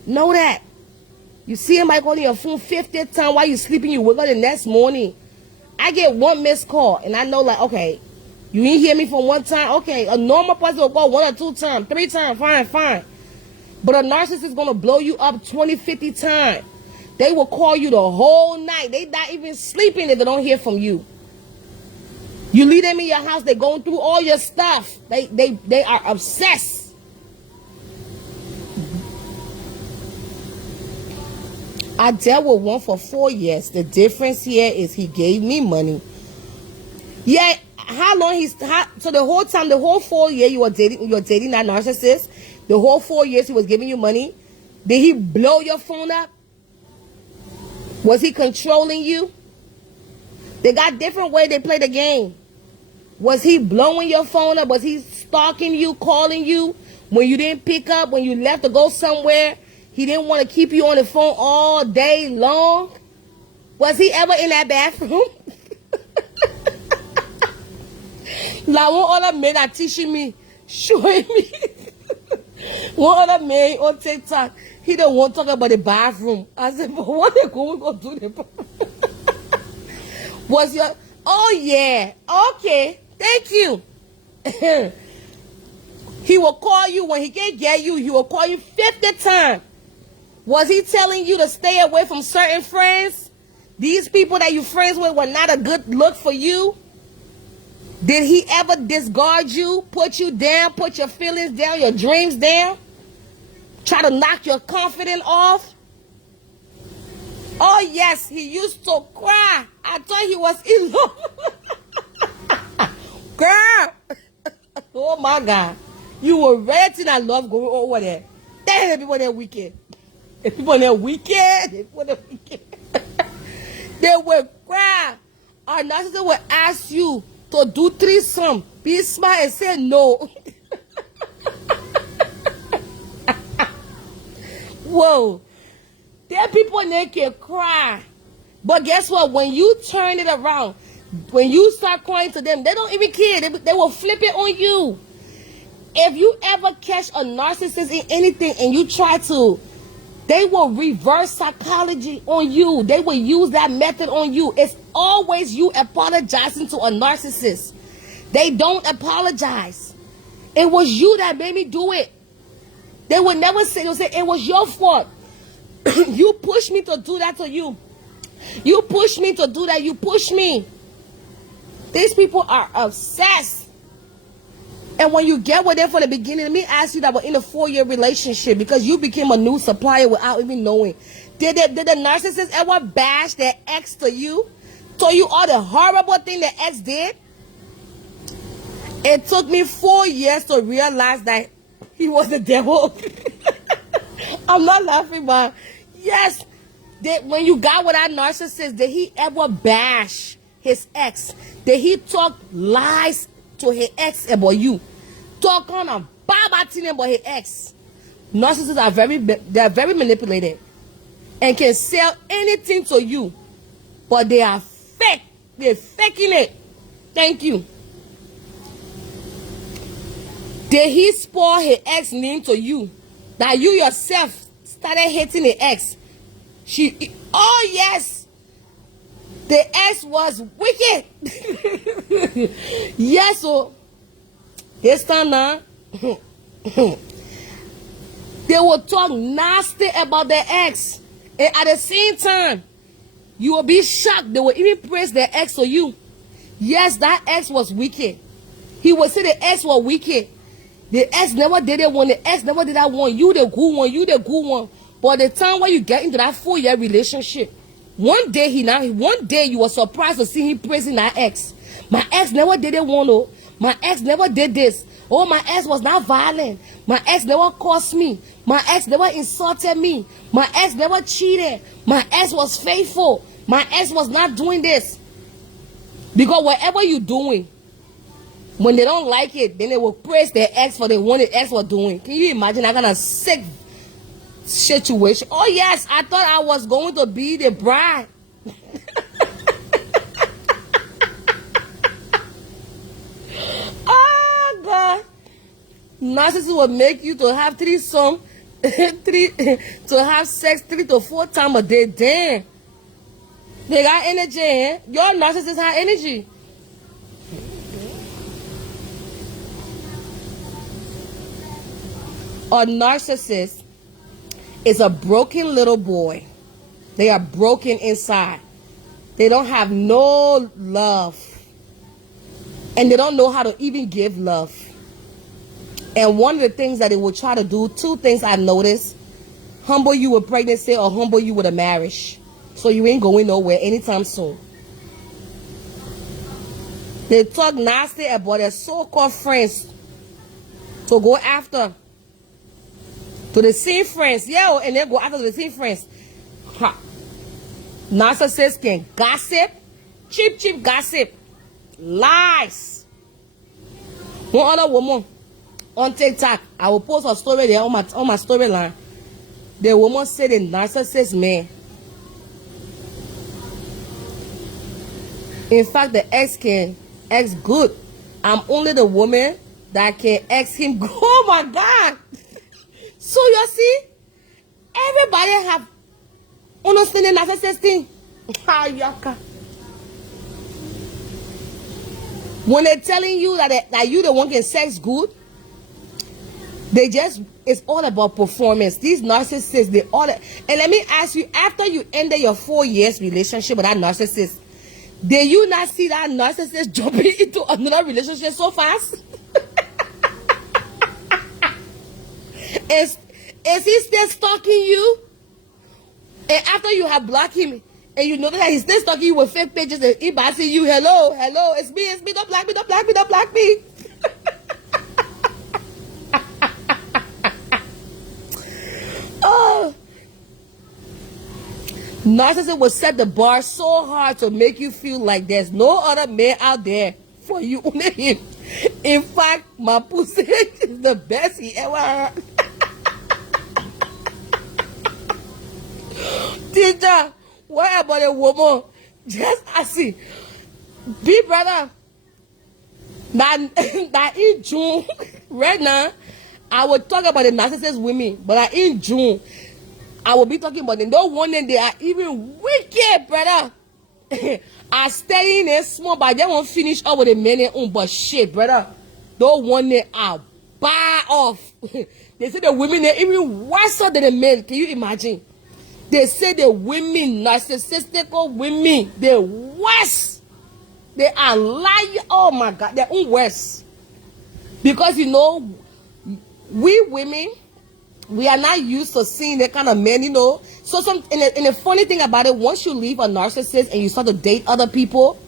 know that. You see him calling your phone 50th time while you're sleeping, you wake up the next morning. I get one missed call, and I know, like, okay, you didn't hear me from one time. Okay, a normal person will call 1 or 2 times, 3 times, fine. But a narcissist is going to blow you up 20, 50 times. They will call you the whole night. They not even sleeping if they don't hear from you. You leave them in your house, they're going through all your stuff. They are obsessed. I dealt with one for 4 years. The difference here is he gave me money. Yeah, how long so the whole time, the whole 4 years you were dating that narcissist, the whole 4 years he was giving you money, did he blow your phone up? Was he controlling you? They got different ways they play the game. Was he blowing your phone up? Was he stalking you, calling you when you didn't pick up, when you left to go somewhere? He didn't want to keep you on the phone all day long? Was he ever in that bathroom? Like, one other man are teaching me, showing me. One other man on TikTok, he don't want to talk about the bathroom. I said, but what they going to do the bathroom? Was your, oh yeah, okay, thank you. He will call you when he can't get you. He will call you 50 times. Was he telling you to stay away from certain friends? These people that you're friends with were not a good look for you? Did he ever discard you, put you down, put your feelings down, your dreams down? Try to knock your confidence off? Oh yes, he used to cry. I thought he was in love. Girl. Oh my God. You were ready to love going over there. Damn, people there wicked. If people there wicked, they will cry. Our narcissist will ask you to do threesome. Be smart and say no. Whoa. There are people in there can cry. But guess what? When you turn it around, when you start crying to them, they don't even care. They will flip it on you. If you ever catch a narcissist in anything and you try to, they will reverse psychology on you. They will use that method on you. It's always you apologizing to a narcissist. They don't apologize. It was you that made me do it. They would never say, they'll say, it was your fault. You pushed me to do that to you. You pushed me to do that. You pushed me. These people are obsessed. And when you get with them from the beginning, let me ask you that, but in a 4-year relationship, because you became a new supplier without even knowing, did the narcissist ever bash their ex to you? Told you all the horrible thing the ex did? It took me 4 years to realize that he was the devil. I'm not laughing, but yes, when you got with that narcissist, did he ever bash his ex? Did he talk lies to his ex about you? Talk on a bad thing about his ex? Narcissists are very manipulated and can sell anything to you, but they are fake. They're faking it. Thank you. Did he spoil his ex name to you? That you yourself started hating the ex? Oh yes, the ex was wicked. Yes, so this time now, they will talk nasty about the ex, and at the same time, you will be shocked. They will even praise the ex to you. Yes, that ex was wicked. He will say the ex was wicked. The ex never did it one. The ex never did that one. You the good one. You the good one. But the time when you get into that 4-year relationship, one day you were surprised to see him praising that ex. My ex never did it one. Oh, my ex never did this. Oh, my ex was not violent. My ex never cursed me. My ex never insulted me. My ex never cheated. My ex was faithful. My ex was not doing this. Because whatever you're doing, when they don't like it, then they will praise their ex for the one the ex was doing. Can you imagine that kind of sick situation? Oh yes, I thought I was going to be the bride. Oh God. Narcissists will make you to have to have sex 3 to 4 times a day. Damn. They got energy, eh? Your narcissists have energy. A narcissist is a broken little boy. They are broken inside. They don't have no love. And they don't know how to even give love. And one of the things that they will try to do, 2 things I noticed: humble you with pregnancy or humble you with a marriage. So you ain't going nowhere anytime soon. They talk nasty about their so-called friends to go after. To the same friends, yeah, and then go after the same friends. Ha. Narcissists can gossip, cheap gossip, lies. One other woman on TikTok, I will post a story there on my storyline. The woman said the narcissist man. In fact, the ex can ex good. I'm only the woman that can ex him. Oh my God. So you see, everybody have understanding narcissist thing. When they're telling you that you the one can sex good, it's all about performance. These narcissists, and let me ask you, after you ended your 4 years relationship with that narcissist, did you not see that narcissist jumping into another relationship so fast? Is he still stalking you? And after you have blocked him, and you know that he's still stalking you with fake pages, and he asking you, hello, it's me, don't block me. Oh. Narcissist will set the bar so hard to make you feel like there's no other man out there for you, only him. In fact, my pussy is the best he ever heard. Teacher, what about a woman? Just asking. Big brother, that in June, right now, I will talk about the narcissist women, but in June, I will be talking about them. No wonder they are even wicked, brother. I stay in there small, but they won't finish up with the men. But shit, brother. No wonder I buy off. They say the women are even worse than the men. Can you imagine? They say the women, narcissistic women, they're worse. They are lying. Oh my God, they're worse. Because you know, we women, we are not used to seeing that kind of men, you know. So and the funny thing about it, once you leave a narcissist and you start to date other people,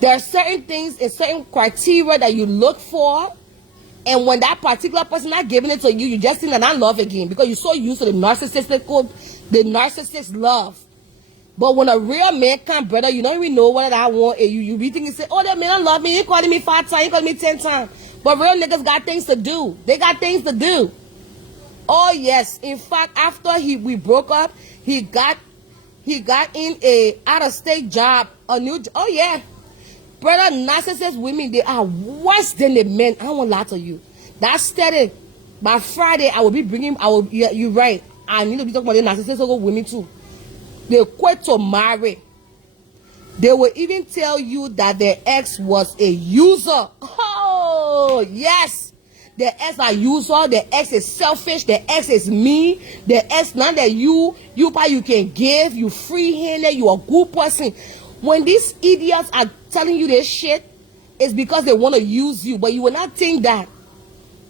there are certain things and certain criteria that you look for. And when that particular person not giving it to you, you just think that not love again because you're so used to the narcissist love. But when a real man come, brother, you don't even know what I want. And you be thinking, say, oh, that man love me. He calling me 5 times. He calling me 10 times. But real niggas got things to do. They got things to do. Oh yes. In fact, after we broke up, he got in a out-of-state job, a new. Oh yeah. Brother, narcissist women, they are worse than the men. I don't want to lie to you. That's steady. By Friday, I will be bringing, yeah, you're right. I need to be talking about the narcissist women too. They quit to marry. They will even tell you that their ex was a user. Oh, yes. The ex are user. The ex is selfish. The ex is mean. The ex, not that you can give. You free-handed. You a good person. When these idiots are telling you this shit, it's because they want to use you. But you will not think that.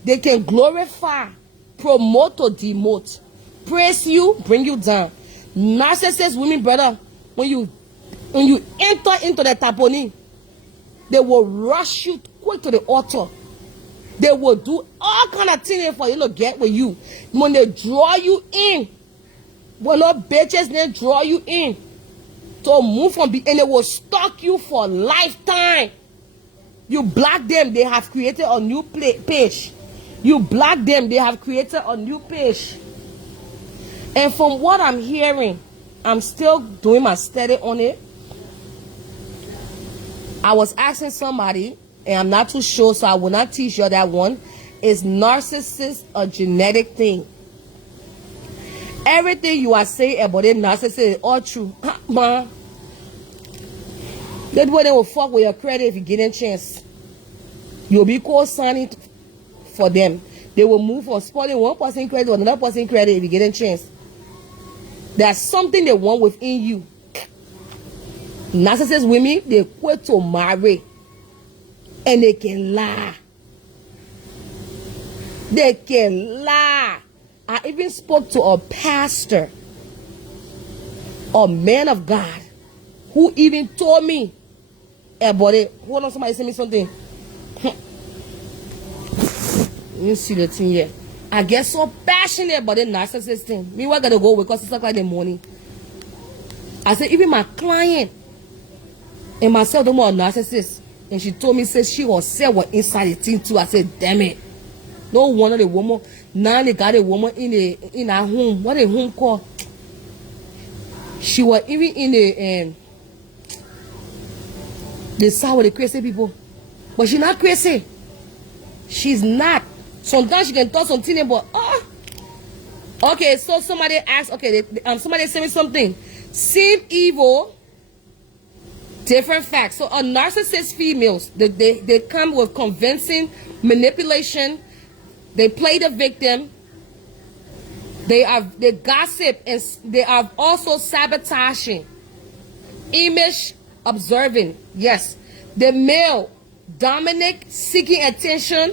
They can glorify, promote or demote, praise you, bring you down. Narcissist women, brother, when you enter into the taponi, they will rush you quick to the altar. They will do all kind of things for you to get with you. When they draw you in, when no bitches they draw you in to move from and they will stalk you for a lifetime. You block them, they have created a new page. You block them, they have created a new page. And from what I'm hearing, I'm still doing my study on it. I was asking somebody, and I'm not too sure, so I will not teach you that one. Is narcissist a genetic thing? Everything you are saying about a narcissist is all true. Man, that's why they will fuck with your credit if you get a chance. You'll be co-signing for them. They will move from spoiling one person credit to another person credit if you get a chance. There's something they want within you. Narcissist women, they quit to marry. And they can lie. They can lie. I even spoke to a pastor, a man of God, who even told me about it. Hold on, somebody send me something. You see the thing here. I get so passionate about the narcissist thing. Me, what gotta go because it's like the money. I said, even my client and myself don't want a narcissist. And she told me, says she herself was inside the thing too. I said, damn it. No wonder the woman, now they got a woman in her home. What a home called? She was even in the side with the crazy people. But she's not crazy. She's not. Sometimes she can talk something about, okay, so somebody asked, okay, somebody sent me something. Same evil, different facts. So a narcissist females, they come with convincing manipulation. They play the victim. They gossip, and they are also sabotaging. Image observing, yes. The male, Dominic, seeking attention.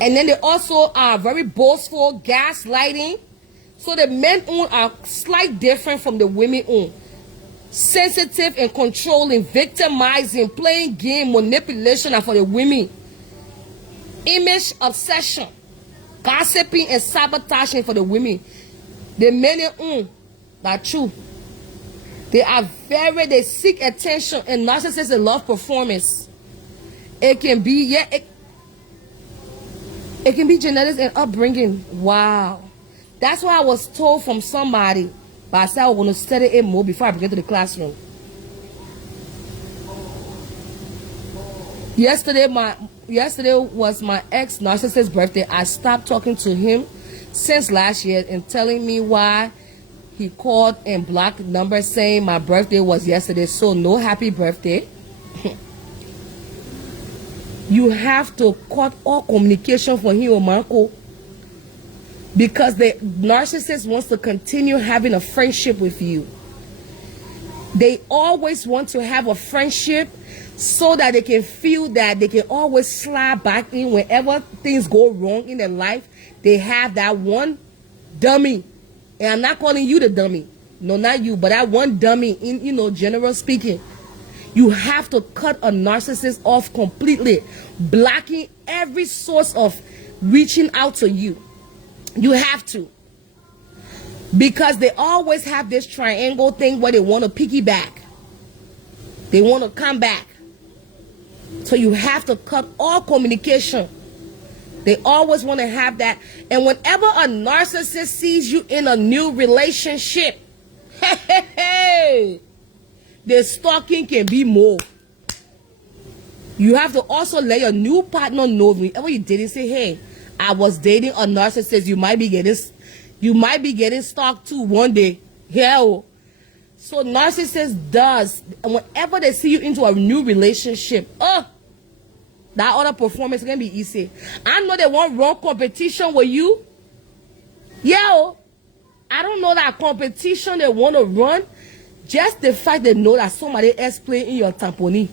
And then they also are very boastful, gaslighting. So the men are slightly different from the women. Sensitive and controlling, victimizing, playing game, manipulation are for the women. Image obsession, gossiping and sabotaging for the women. The men that's true. They seek attention, and narcissists love performance. It can be, it can be genetics and upbringing. Wow. That's why I was told from somebody, but I said I was going to study it more before I get to the classroom. Yesterday was my ex-narcissist's birthday. I stopped talking to him since last year and telling me why he called and blocked numbers saying my birthday was yesterday. So no happy birthday. You have to cut all communication for him or Marco, because the narcissist wants to continue having a friendship with you. They always want to have a friendship so that they can feel that they can always slide back in whenever things go wrong in their life. They have that one dummy. And I'm not calling you the dummy. No, not you, but that one dummy in, you know, general speaking. You have to cut a narcissist off completely, blocking every source of reaching out to you. You have to. Because they always have this triangle thing where they want to piggyback. They want to come back. So you have to cut all communication. They always want to have that. And whenever a narcissist sees you in a new relationship, the stalking can be more. You have to also let your new partner know whenever you dating, say, hey, I was dating a narcissist. You might be getting stalked too one day. Hell. So narcissist does, and whenever they see you into a new relationship, that other performance is gonna be easy. I know they want run competition with you. Yeah, I don't know that competition they want to run. Just the fact they know that somebody else playing in your tamponi.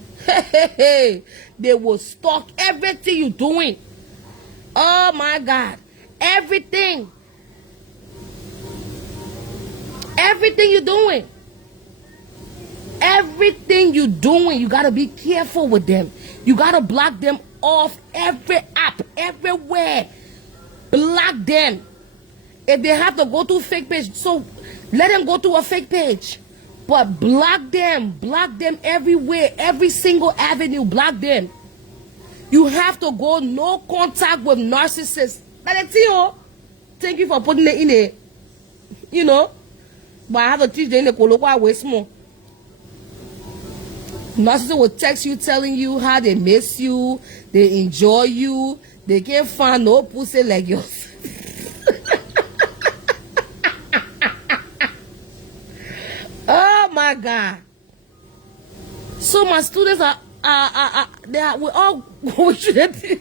They will stalk everything you're doing. Oh my God. Everything. Everything you're doing. Everything you're doing, you gotta be careful with them. You gotta block them off every app, everywhere. Block them. If they have to go to a fake page, so let them go to a fake page. But block them everywhere, every single avenue, block them. You have to go no contact with narcissists. Thank you for putting it in it. You know, but I have to teach them the colloquial way small. Narcissists will text you telling you how they miss you, they enjoy you, they can't find no pussy like yours. Oh my God. So my students we all go through that.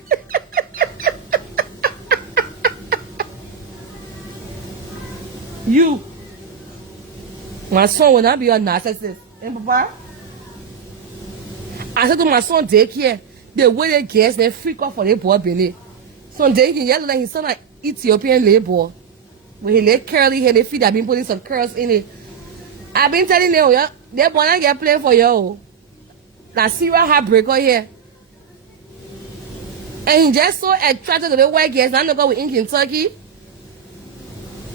You, my son will not be a narcissist. And Papa, I said to my son, daycare, the way they guess, they freak out for their boy belly. So daycare, yellow like his son, like Ethiopian labor. When he let curly hair, they feed, I've been putting some curls in it. I've been telling them, yeah, they're gonna get playing for you. That serial heartbreaker here. And he just so attracted to the white guys. I'm not going with in Kentucky.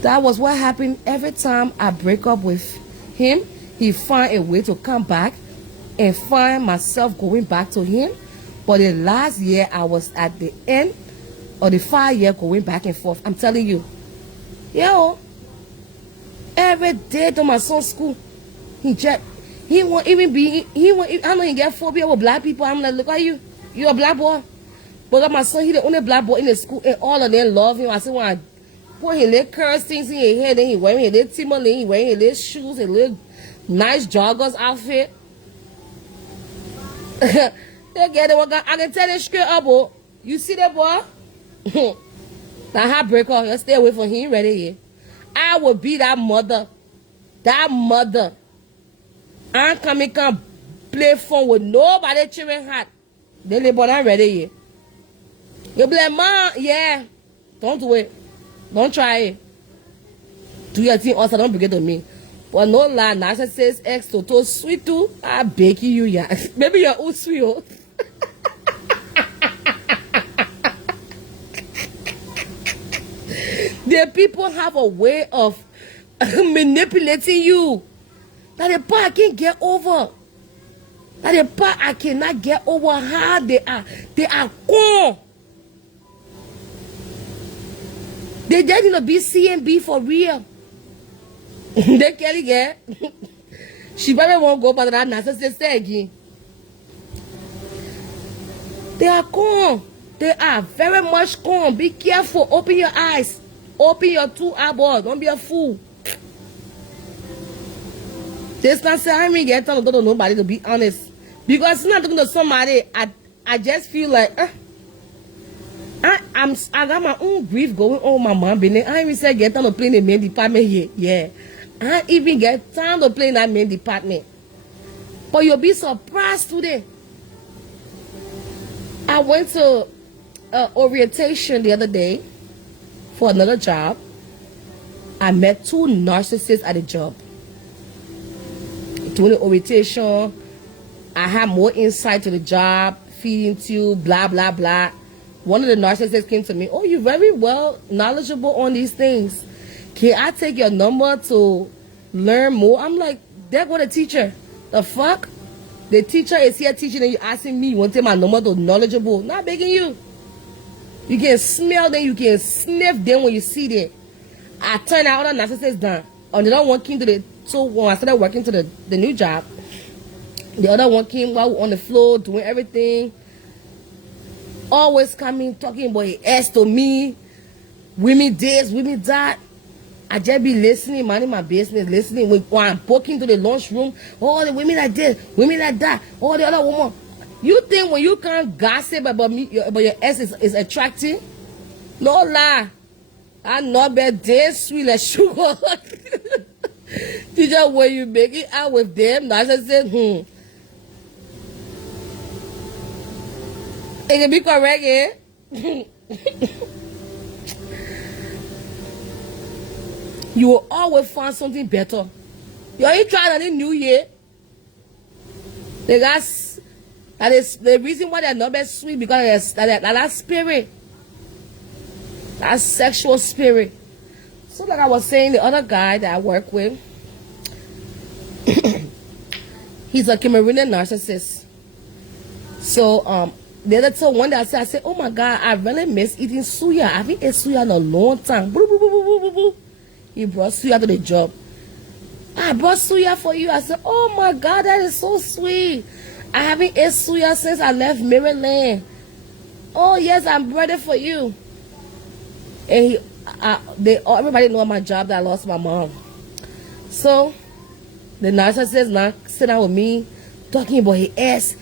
That was what happened every time I break up with him. He find a way to come back and find myself going back to him. But the last year I was at the end of the 5 year going back and forth. I'm telling you. Yo. Every day to my son's school. He won't even be, I know he get phobia with black people. I'm like, look at you. You a black boy. But my son, he the only black boy in the school and all of them love him. I said, when I put his little curls things in his head, then he wearing his little Timberland, he wearing his little shoes, his little nice joggers outfit. They get it. I can tell them straight up, boy. You see that boy? That heartbreaker, you stay away from him ready yet. I will be that mother. That mother. I can't play phone with nobody children hat. They live on that ready yet. You be like, Mom, yeah. Don't do it. Don't try it. Do your thing also, don't bring it to me. But no lie, narcissist ex Toto sweet too. I beg you, yeah. Maybe you're all sweet. The people have a way of manipulating you. That the part I can't get over. That the part I cannot get over how they are. They are gone. They just need to be CMB for real. They can't get. She probably won't go back to that narcissist again. They are gone. They are very much gone. Be careful. Open your eyes. Open your 2 eyeballs. Don't be a fool. This not saying I mean get told to nobody, to be honest. Because it's not talking to somebody, I just feel like I got my own grief going on my mom. I even said get time to play in the main department here. Yeah. I don't even get time to play in that main department. But you'll be surprised today. I went to orientation the other day for another job. I met 2 narcissists at the job. Doing the orientation, I had more insight to the job, feeding tube, blah, blah, blah. One of the narcissists came to me, oh, you're very well knowledgeable on these things. Can I take your number to learn more? I'm like, there go the teacher. The fuck? The teacher is here teaching and you asking me, you want to take my number to knowledgeable? Not begging you. You can smell them, you can sniff them when you see them. I turned out other narcissists down. And the other one came to the, so when I started working to the new job, the other one came while we were on the floor doing everything. Always coming, talking about his ass to me. Women this, women that. I just be listening, minding my business, listening. When I'm walking to the lunchroom, oh, the women like this, women like that, oh, the other woman. You think when you can't gossip about me, about your ass is attractive? No lie. I know about this sweet like sugar. You just when you make it out with them, I just said, It can be correct, eh? You will always find something better. You ain't trying anything new yet. That is the reason why they're not that sweet, because that spirit. That sexual spirit. So like I was saying, the other guy that I work with, he's a Cameroonian narcissist. So the other time, one day I said, oh my God, I really miss eating suya. I haven't eaten suya in a long time. Boo, boo, boo, boo, boo, boo. He brought suya to the job. I brought suya for you. I said, oh my God, that is so sweet. I haven't eaten suya since I left Maryland. Oh yes, I'm ready for you. And everybody know my job that I lost my mom. So the narcissist now sit down with me, talking about his ass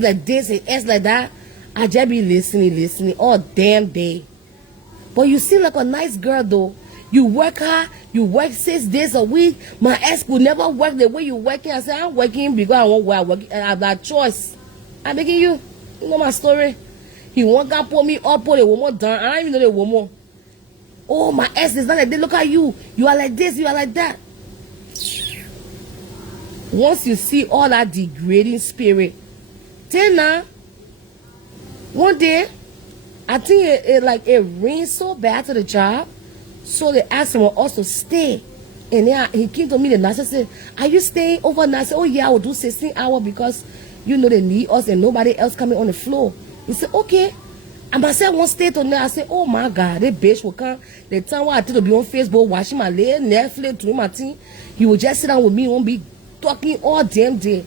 like this, his ass like that. I just be listening all damn day. But you seem like a nice girl though. You work hard, you work 6 days a week. My ass could never work the way you working. I said, I'm working because I want where I work. I have that choice. I'm making you know my story. He won't come pull me up, pull the woman down. I don't even know the woman. Oh, my ass is not like this. Look at you. You are like this, you are like that. Once you see all that degrading spirit, then now, one day, I think it rained so bad to the job. So they asked him for us to stay. And then he came to me, the nurse said, are you staying overnight? I said, oh yeah, I will do 16 hours because, you know, they need us and nobody else coming on the floor. He said, okay. And I said, I won't stay tonight. I said, oh my God, that bitch will come. The time where I did to be on Facebook, watching my leg, Netflix, doing my thing, he would just sit down with me, won't be talking all damn day.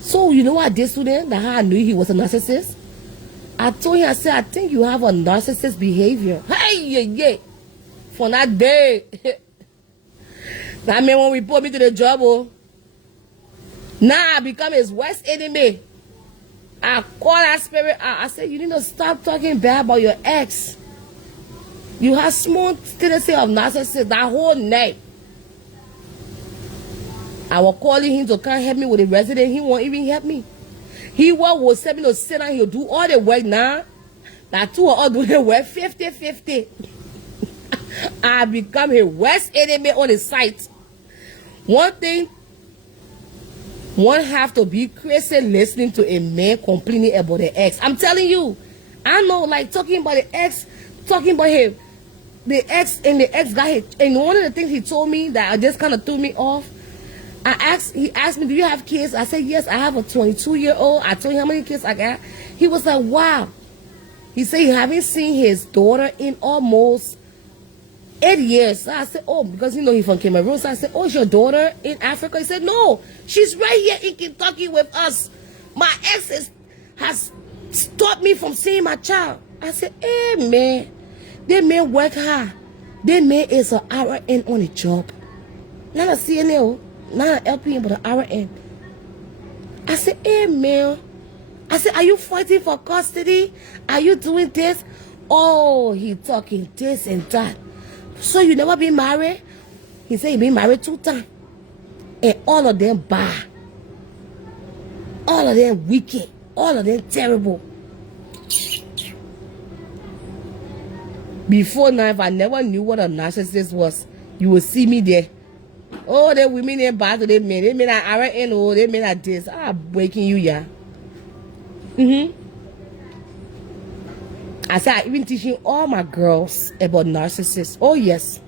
So you know what I did to them? That's how I knew he was a narcissist. I told him, I said, I think you have a narcissist behavior. Hey, yeah. For that day. That man won't report me to the job. Oh. Now I become his worst enemy. I call that spirit out. I said, you need to stop talking bad about your ex. You have small tendency of narcissism that whole night. I was calling him to come help me with the resident. He won't even help me. He will send me to sit down. He'll do all the work now. That two are all doing the work 50-50. I become his worst enemy on the site. One thing, one have to be crazy listening to a man complaining about the ex. I'm telling you, I know, like talking about the ex, talking about him, the ex and the ex guy. And one of the things he told me that just kind of threw me off. He asked me, do you have kids? I said, yes, I have a 22-year-old. I told him how many kids I got. He was like, wow. He said he haven't seen his daughter in almost 8 years. So I said, oh, because you know he's from Cameroon. So I said, oh, is your daughter in Africa? He said, no, she's right here in Kentucky with us. My ex has stopped me from seeing my child. I said, hey, man, that man work hard. That man is an RN on the job. Not a CNL, not an LPN, but an RN. I said, hey, man. I said, are you fighting for custody? Are you doing this? Oh, he talking this and that. So you never been married? He said he been married 2 times. And all of them bad. All of them wicked. All of them terrible. Before now, if I never knew what a narcissist was, you would see me there. Oh, the women ain't bad to the men. They mean that RN, oh, they mean that this. I'm waking you, yeah. I said, I even teaching all my girls about narcissists. Oh, yes.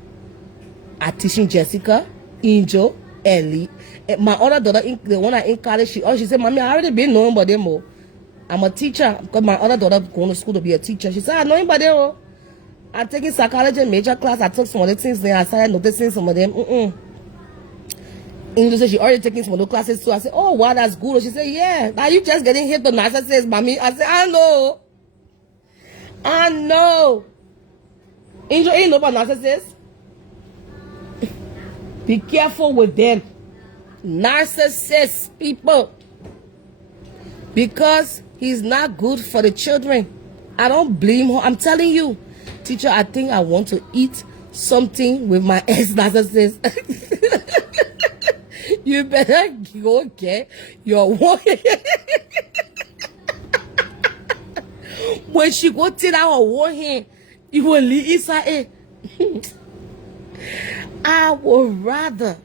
I teaching Jessica, Angel, Ellie. And my other daughter, the one I in college, she said, Mommy, I already been knowing about them more. I'm a teacher because my other daughter going to school to be a teacher. She said, I know about them. I'm taking psychology major class. I took some of the things there. I started noticing some of them. English said she already taking some of the classes too. I said, oh, wow, that's good. She said, yeah. Are you just getting hit with narcissists, Mommy? I said, I know. I know. Angel ain't know about narcissists. Be careful with them. Narcissists, people. Because he's not good for the children. I don't blame her. I'm telling you. Teacher, I think I want to eat something with my ex-narcissist. You better go get your one. When she go take out her one hand, you will leave inside it. I would rather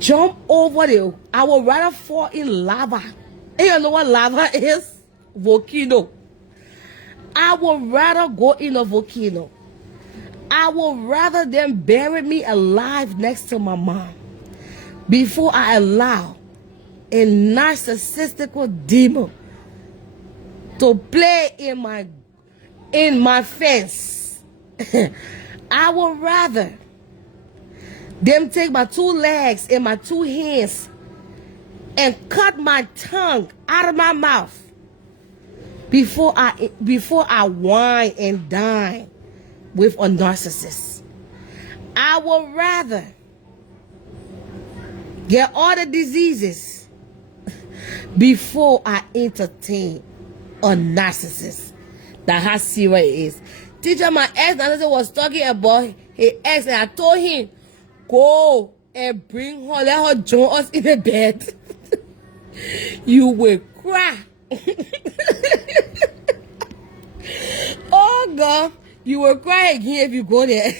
jump over there. I would rather fall in lava. And you know what lava is? Volcano. I would rather go in a volcano. I would rather them bury me alive next to my mom before I allow a narcissistic demon to play in my fence. I would rather them take my 2 legs and my 2 hands and cut my tongue out of my mouth before I whine and dine with a narcissist. I would rather get all the diseases before I entertain a narcissist. That's how serious it is. Teacher, my ex-narcissist was talking about his ex, and I told him, go and bring her, let her join us in the bed. You will cry. Oh God, you will cry again if you go there.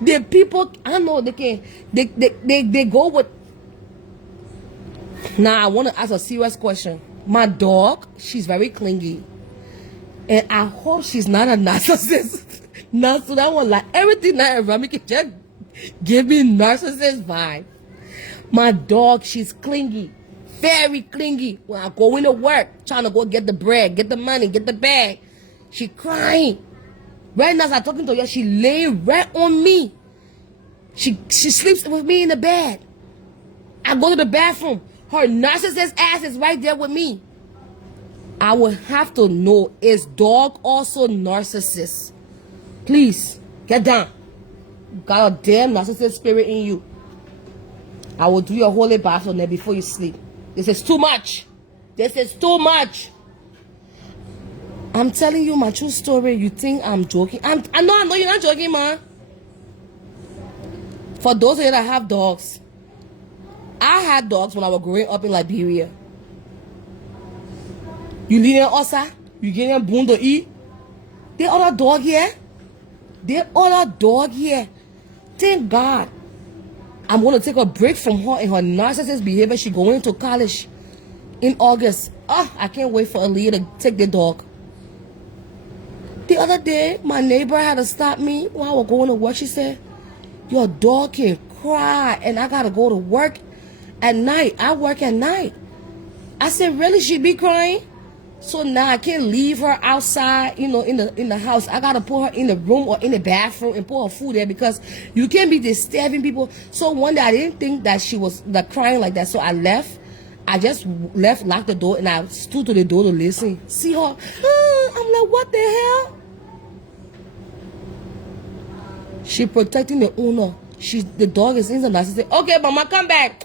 The people, I know they go with. Now I want to ask a serious question. My dog, she's very clingy, and I hope she's not a narcissist. Now, so that one, like everything that around me can just give me narcissist vibe. My dog, she's clingy, very clingy. When I go into work, trying to go get the bread, get the money, get the bag, she crying. Right now, as I'm talking to her, she laying right on me. She sleeps with me in the bed. I go to the bathroom. Her narcissist ass is right there with me. I would have to know, is dog also narcissist? Please, get down. You got a damn narcissist spirit in you. I will do your holy bath on there before you sleep. This is too much. This is too much. I'm telling you my true story. You think I'm joking? I know you're not joking, man. For those of you that have dogs, I had dogs when I was growing up in Liberia. You leave them outside, you get them bone to eat. They other dog here. They other dog here. Thank God. I'm going to take a break from her and her narcissist behavior. She going to college in August. I can't wait for Aaliyah to take the dog. The other day, my neighbor had to stop me while I was going to work. She said, your dog can cry and I got to go to work at night. I work at night. I said, really? She be crying? So now I can't leave her outside, you know, in the house. I gotta put her in the room or in the bathroom and put her food there because you can't be disturbing people. So one day I didn't think that she was crying like that. So I left. I just left, locked the door, and I stood to the door to listen. See her? I'm like, what the hell? She protecting the owner. The dog is in the narcissist. Okay, mama, come back.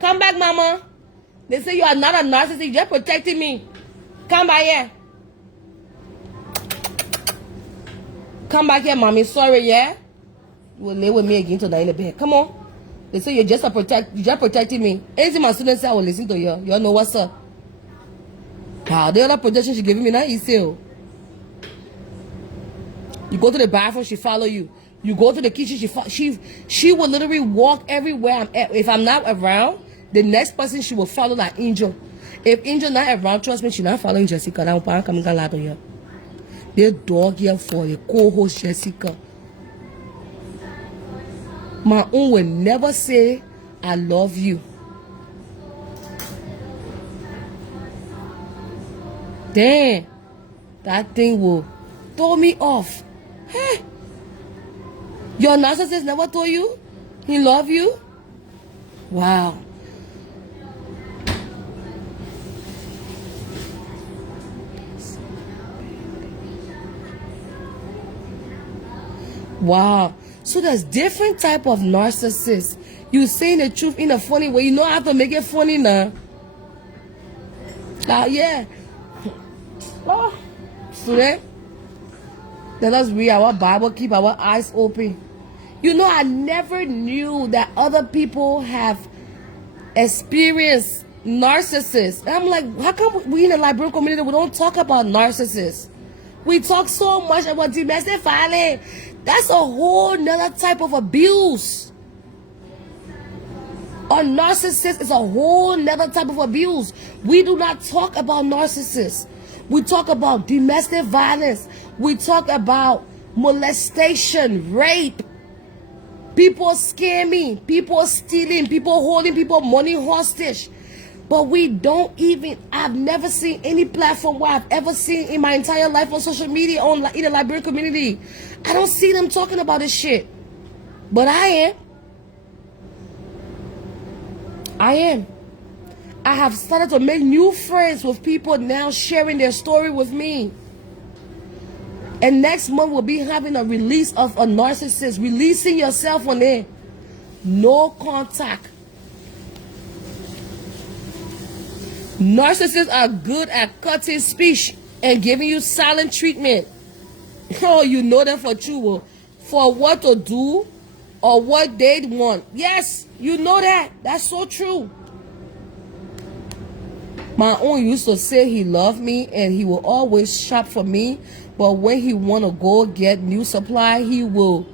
Come back, mama. They say you are not a narcissist. You're just protecting me. Come back here. Come back here, mommy. Sorry, yeah? You will lay with me again tonight in the bed. Come on. They say you're just protecting me. Anything my students say, I will listen to you. You all know what's up. Wow, the other projection she giving me not easy. You go to the bathroom, she follow you. You go to the kitchen, she will literally walk everywhere I'm at. If I'm not around, the next person she will follow like Angel. If Angel not around, trust me, she not following Jessica. Now I'm coming to lie to you. The dog here for the co-host Jessica. My own will never say I love you. Damn, that thing will throw me off. Hey, your narcissist never told you he love you? Wow. Wow. So there's different type of narcissists. You saying the truth in a funny way. You know how to make it funny now. Yeah. Oh. Student, let us read our Bible, keep our eyes open. You know, I never knew that other people have experienced narcissists. I'm like, how come we in the Liberian community, we don't talk about narcissists? We talk so much about domestic violence. That's a whole nother type of abuse. A narcissist is a whole nother type of abuse. We do not talk about narcissists. We talk about domestic violence. We talk about molestation, rape, people scamming, people stealing, people holding people money hostage. But we don't even, I've never seen any platform where I've ever seen in my entire life on social media, in the Liberian community. I don't see them talking about this shit. But I am. I have started to make new friends with people now sharing their story with me. And next month we'll be having a release of a narcissist, releasing yourself on there. No contact. Narcissists are good at cutting speech and giving you silent treatment. Oh, you know them for true. For what to do or what they want. Yes, you know that. That's so true. My own used to say he loved me and he will always shop for me. But when he want to go get new supply, he will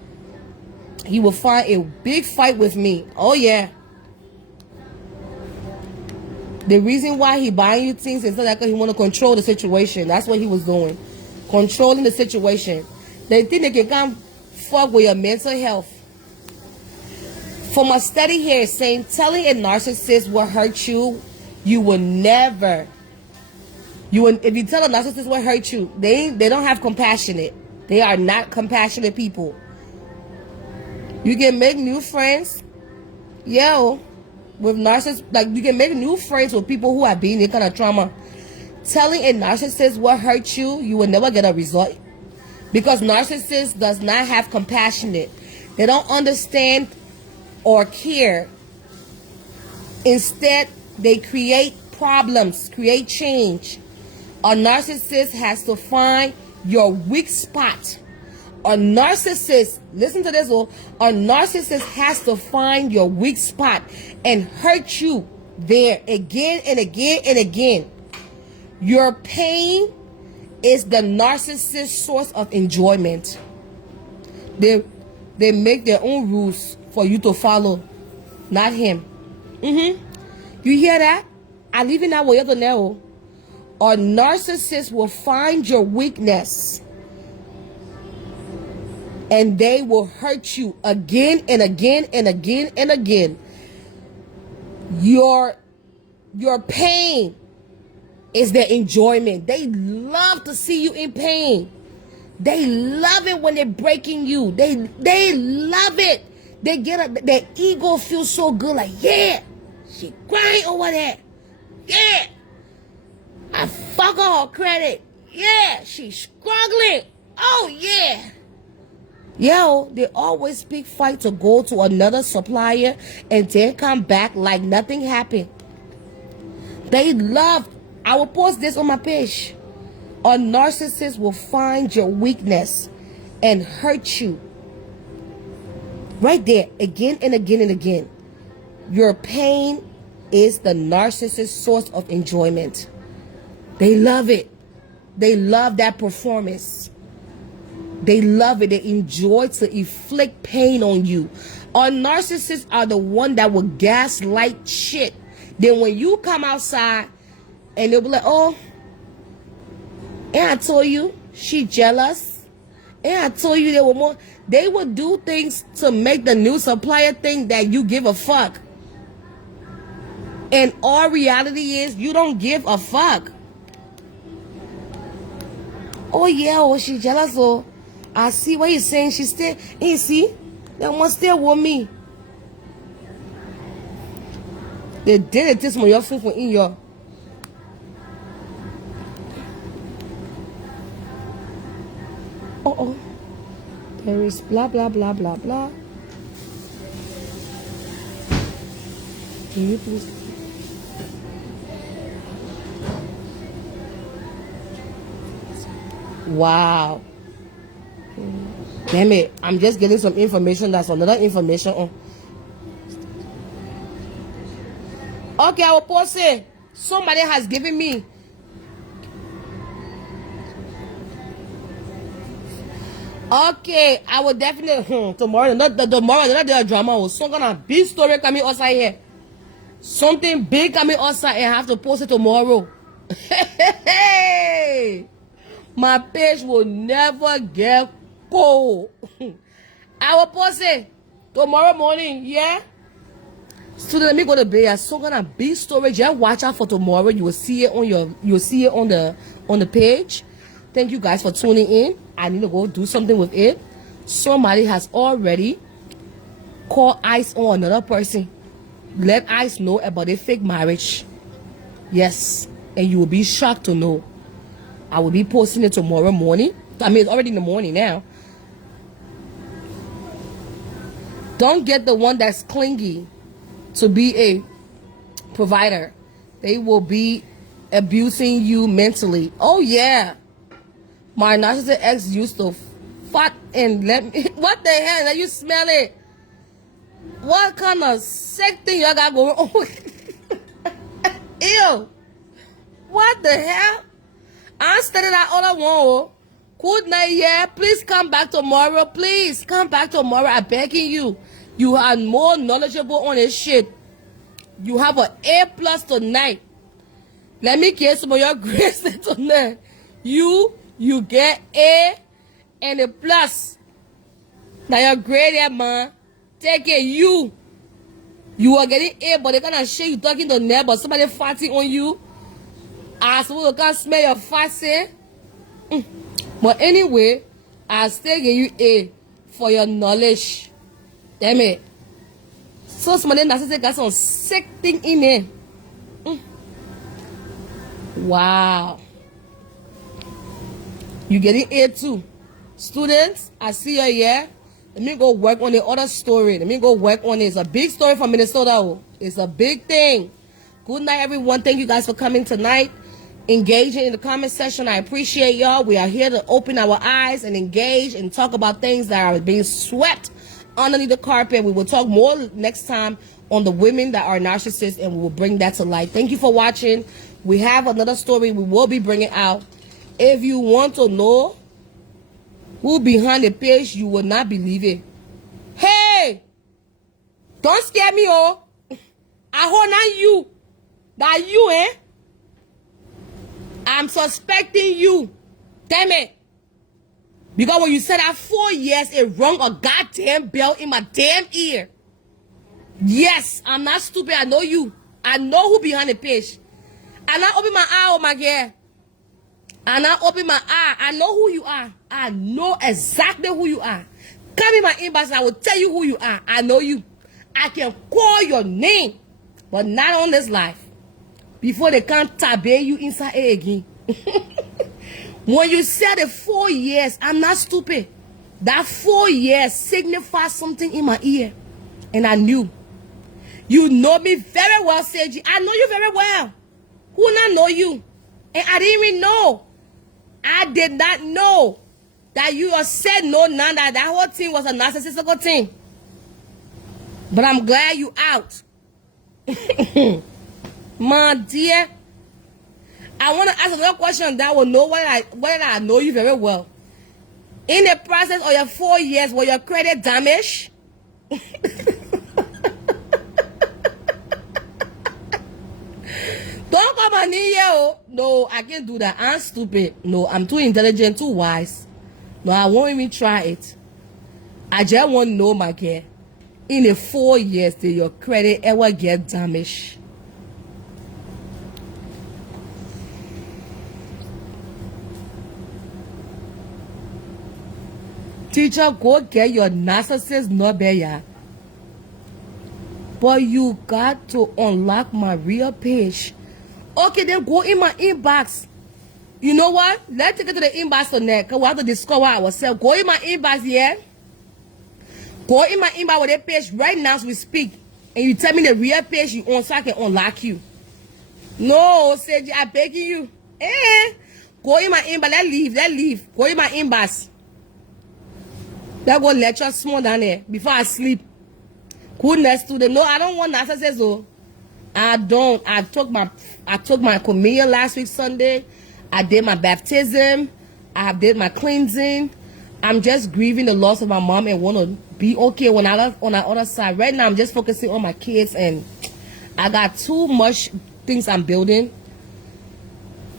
find a big fight with me. Oh, yeah. The reason why he buying you things is that he want to control the situation. That's what he was doing. Controlling the situation. They think they can come fuck with your mental health. From a study here saying telling a narcissist will hurt you, you will never. If you tell a narcissist will hurt you, they don't have compassionate. They are not compassionate people. You can make new friends. Yo. With narcissists, like you can make new friends with people who have been in kind of trauma. Telling a narcissist what hurt you, you will never get a result. Because narcissists does not have compassionate. They don't understand or care. Instead, they create problems, create change. A narcissist has to find your weak spot. A narcissist, listen to this, a narcissist has to find your weak spot and hurt you there again and again and again. Your pain is the narcissist's source of enjoyment. They make their own rules for you to follow, not him. You hear that? I live in that way to know. A narcissist will find your weakness. And they will hurt you again and again and again and again. Your pain is their enjoyment. They love to see you in pain. They love it when they're breaking you. They love it. They their ego feels so good. Like, yeah, she crying over that. Yeah, I fuck her credit. Yeah, she's struggling. Oh yeah. Yo, they always pick fight to go to another supplier and then come back like nothing happened. They love. I will post this on my page. A narcissist will find your weakness and hurt you. Right there, again and again and again. Your pain is the narcissist's source of enjoyment. They love it. They love that performance. They love it. They enjoy to inflict pain on you. Our narcissists are the one that will gaslight shit. Then when you come outside and they'll be like, oh, and I told you she jealous. And I told you there were more. They will do things to make the new supplier think that you give a fuck. And our reality is you don't give a fuck. Oh yeah, oh she jealous. Oh, I see what you're saying. She still, you see, they want still with me. They did it this morning. Your phone in your. Oh, there is blah blah blah blah blah. Can you please? Wow. Damn it. I'm just getting some information. That's another information on. Okay, I will post it. Somebody has given me. Okay, I will definitely tomorrow. Not the drama. Some kind of big story coming outside here. Something big coming outside and I have to post it tomorrow. Hey. My page will never get cold. I will post it tomorrow morning, yeah? So let me go to bed. So gonna be storage. Just watch out for tomorrow. You will see it on the page. Thank you guys for tuning in. I need to go do something with it. Somebody has already called ICE on another person. Let ICE know about a fake marriage. Yes, and you will be shocked to know. I will be posting it tomorrow morning. I mean, it's already in the morning now. Don't get the one that's clingy to be a provider. They will be abusing you mentally. Oh, yeah. My narcissistic ex used to fart and let me... What the hell? Let you smell it. What kind of sick thing y'all got going on? Ew. What the hell? I studied that all I want. Good night, yeah. Please come back tomorrow. Please come back tomorrow. I'm begging you. You are more knowledgeable on this shit. You have an A+ tonight. Let me get some of your grades tonight. You get A and a plus. Now your grade there, man. Take it. You are getting A, but they kind of shit you talking to them, but somebody farting on you. I suppose you can't smell your farting. But anyway, I still give you A for your knowledge. Damn it. So somebody narcissistic got some sick thing in there. Wow. You getting A too. Students, I see you here. Let me go work on the other story. Let me go work on it. It's a big story from Minnesota. It's a big thing. Good night, everyone. Thank you guys for coming tonight. Engaging in the comment section. I appreciate y'all. We are here to open our eyes and engage and talk about things that are being swept underneath the carpet. We will talk more next time on the women that are narcissists, and we will bring that to light. Thank you for watching. We have another story we will be bringing out. If you want to know who behind the page, you will not believe it. Hey! Don't scare me, oh. I hold on you. That you, eh? I'm suspecting you. Damn it. Because when you said that 4 years, it rung a goddamn bell in my damn ear. Yes, I'm not stupid. I know you. I know who behind the page. I not open my eye, oh my God. I not open my eye. I know who you are. I know exactly who you are. Come in my inbox and I will tell you who you are. I know you. I can call your name, but not on this life. Before they can't tabay you inside it again. When you said the 4 years, I'm not stupid. That 4 years signifies something in my ear. And I knew. You know me very well, Seiji. I know you very well. Who not know you? And I didn't even know. I did not know that you said no, none, that whole thing was a narcissistic thing. But I'm glad you out. My dear, I want to ask another question that will know whether I know you very well. In the process of your 4 years, were your credit damaged? Don't come on here. No, I can't do that. I'm stupid. No, I'm too intelligent, too wise. No, I won't even try it. I just want to know, my girl. In the 4 years, did your credit ever get damaged? Teacher, go get your narcissist number, yeah. But you got to unlock my real page. Okay, then go in my inbox. You know what? Let's take it to the inbox on that, because we have to discover ourselves. Go in my inbox, yeah? Go in my inbox with that page right now as we speak. And you tell me the real page you on so I can unlock you. No, Seji, I'm begging you. Go in my inbox. Let's leave. Go in my inbox. Let's go lecture small down there before I sleep. Goodness to them. No, I don't want narcissists though. I don't. I took my communion last week Sunday. I did my baptism. I did my cleansing. I'm just grieving the loss of my mom and want to be okay on the other side. Right now, I'm just focusing on my kids, and I got too much things I'm building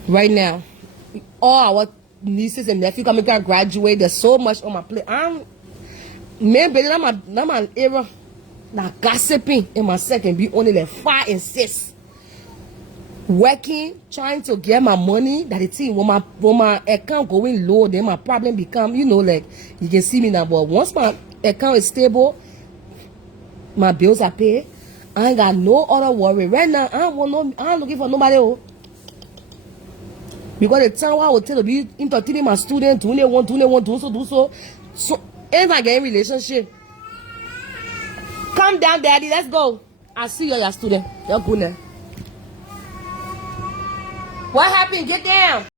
right now. All our nieces and nephews coming to graduate. There's so much on my plate. Maybe I'm an era. Now gossiping in my second be only like 5 and 6. Working, trying to get my money. That the thing when my account going low, then my problem become, you know, like you can see me now. But once my account is stable, my bills are paid. I ain't got no other worry. Right now, I ain't looking for nobody else. Because the time I will tell to be entertaining my students, do so. So ain't I getting relationship. Calm down, daddy. Let's go. I see you're your student. You're good now. What happened? Get down.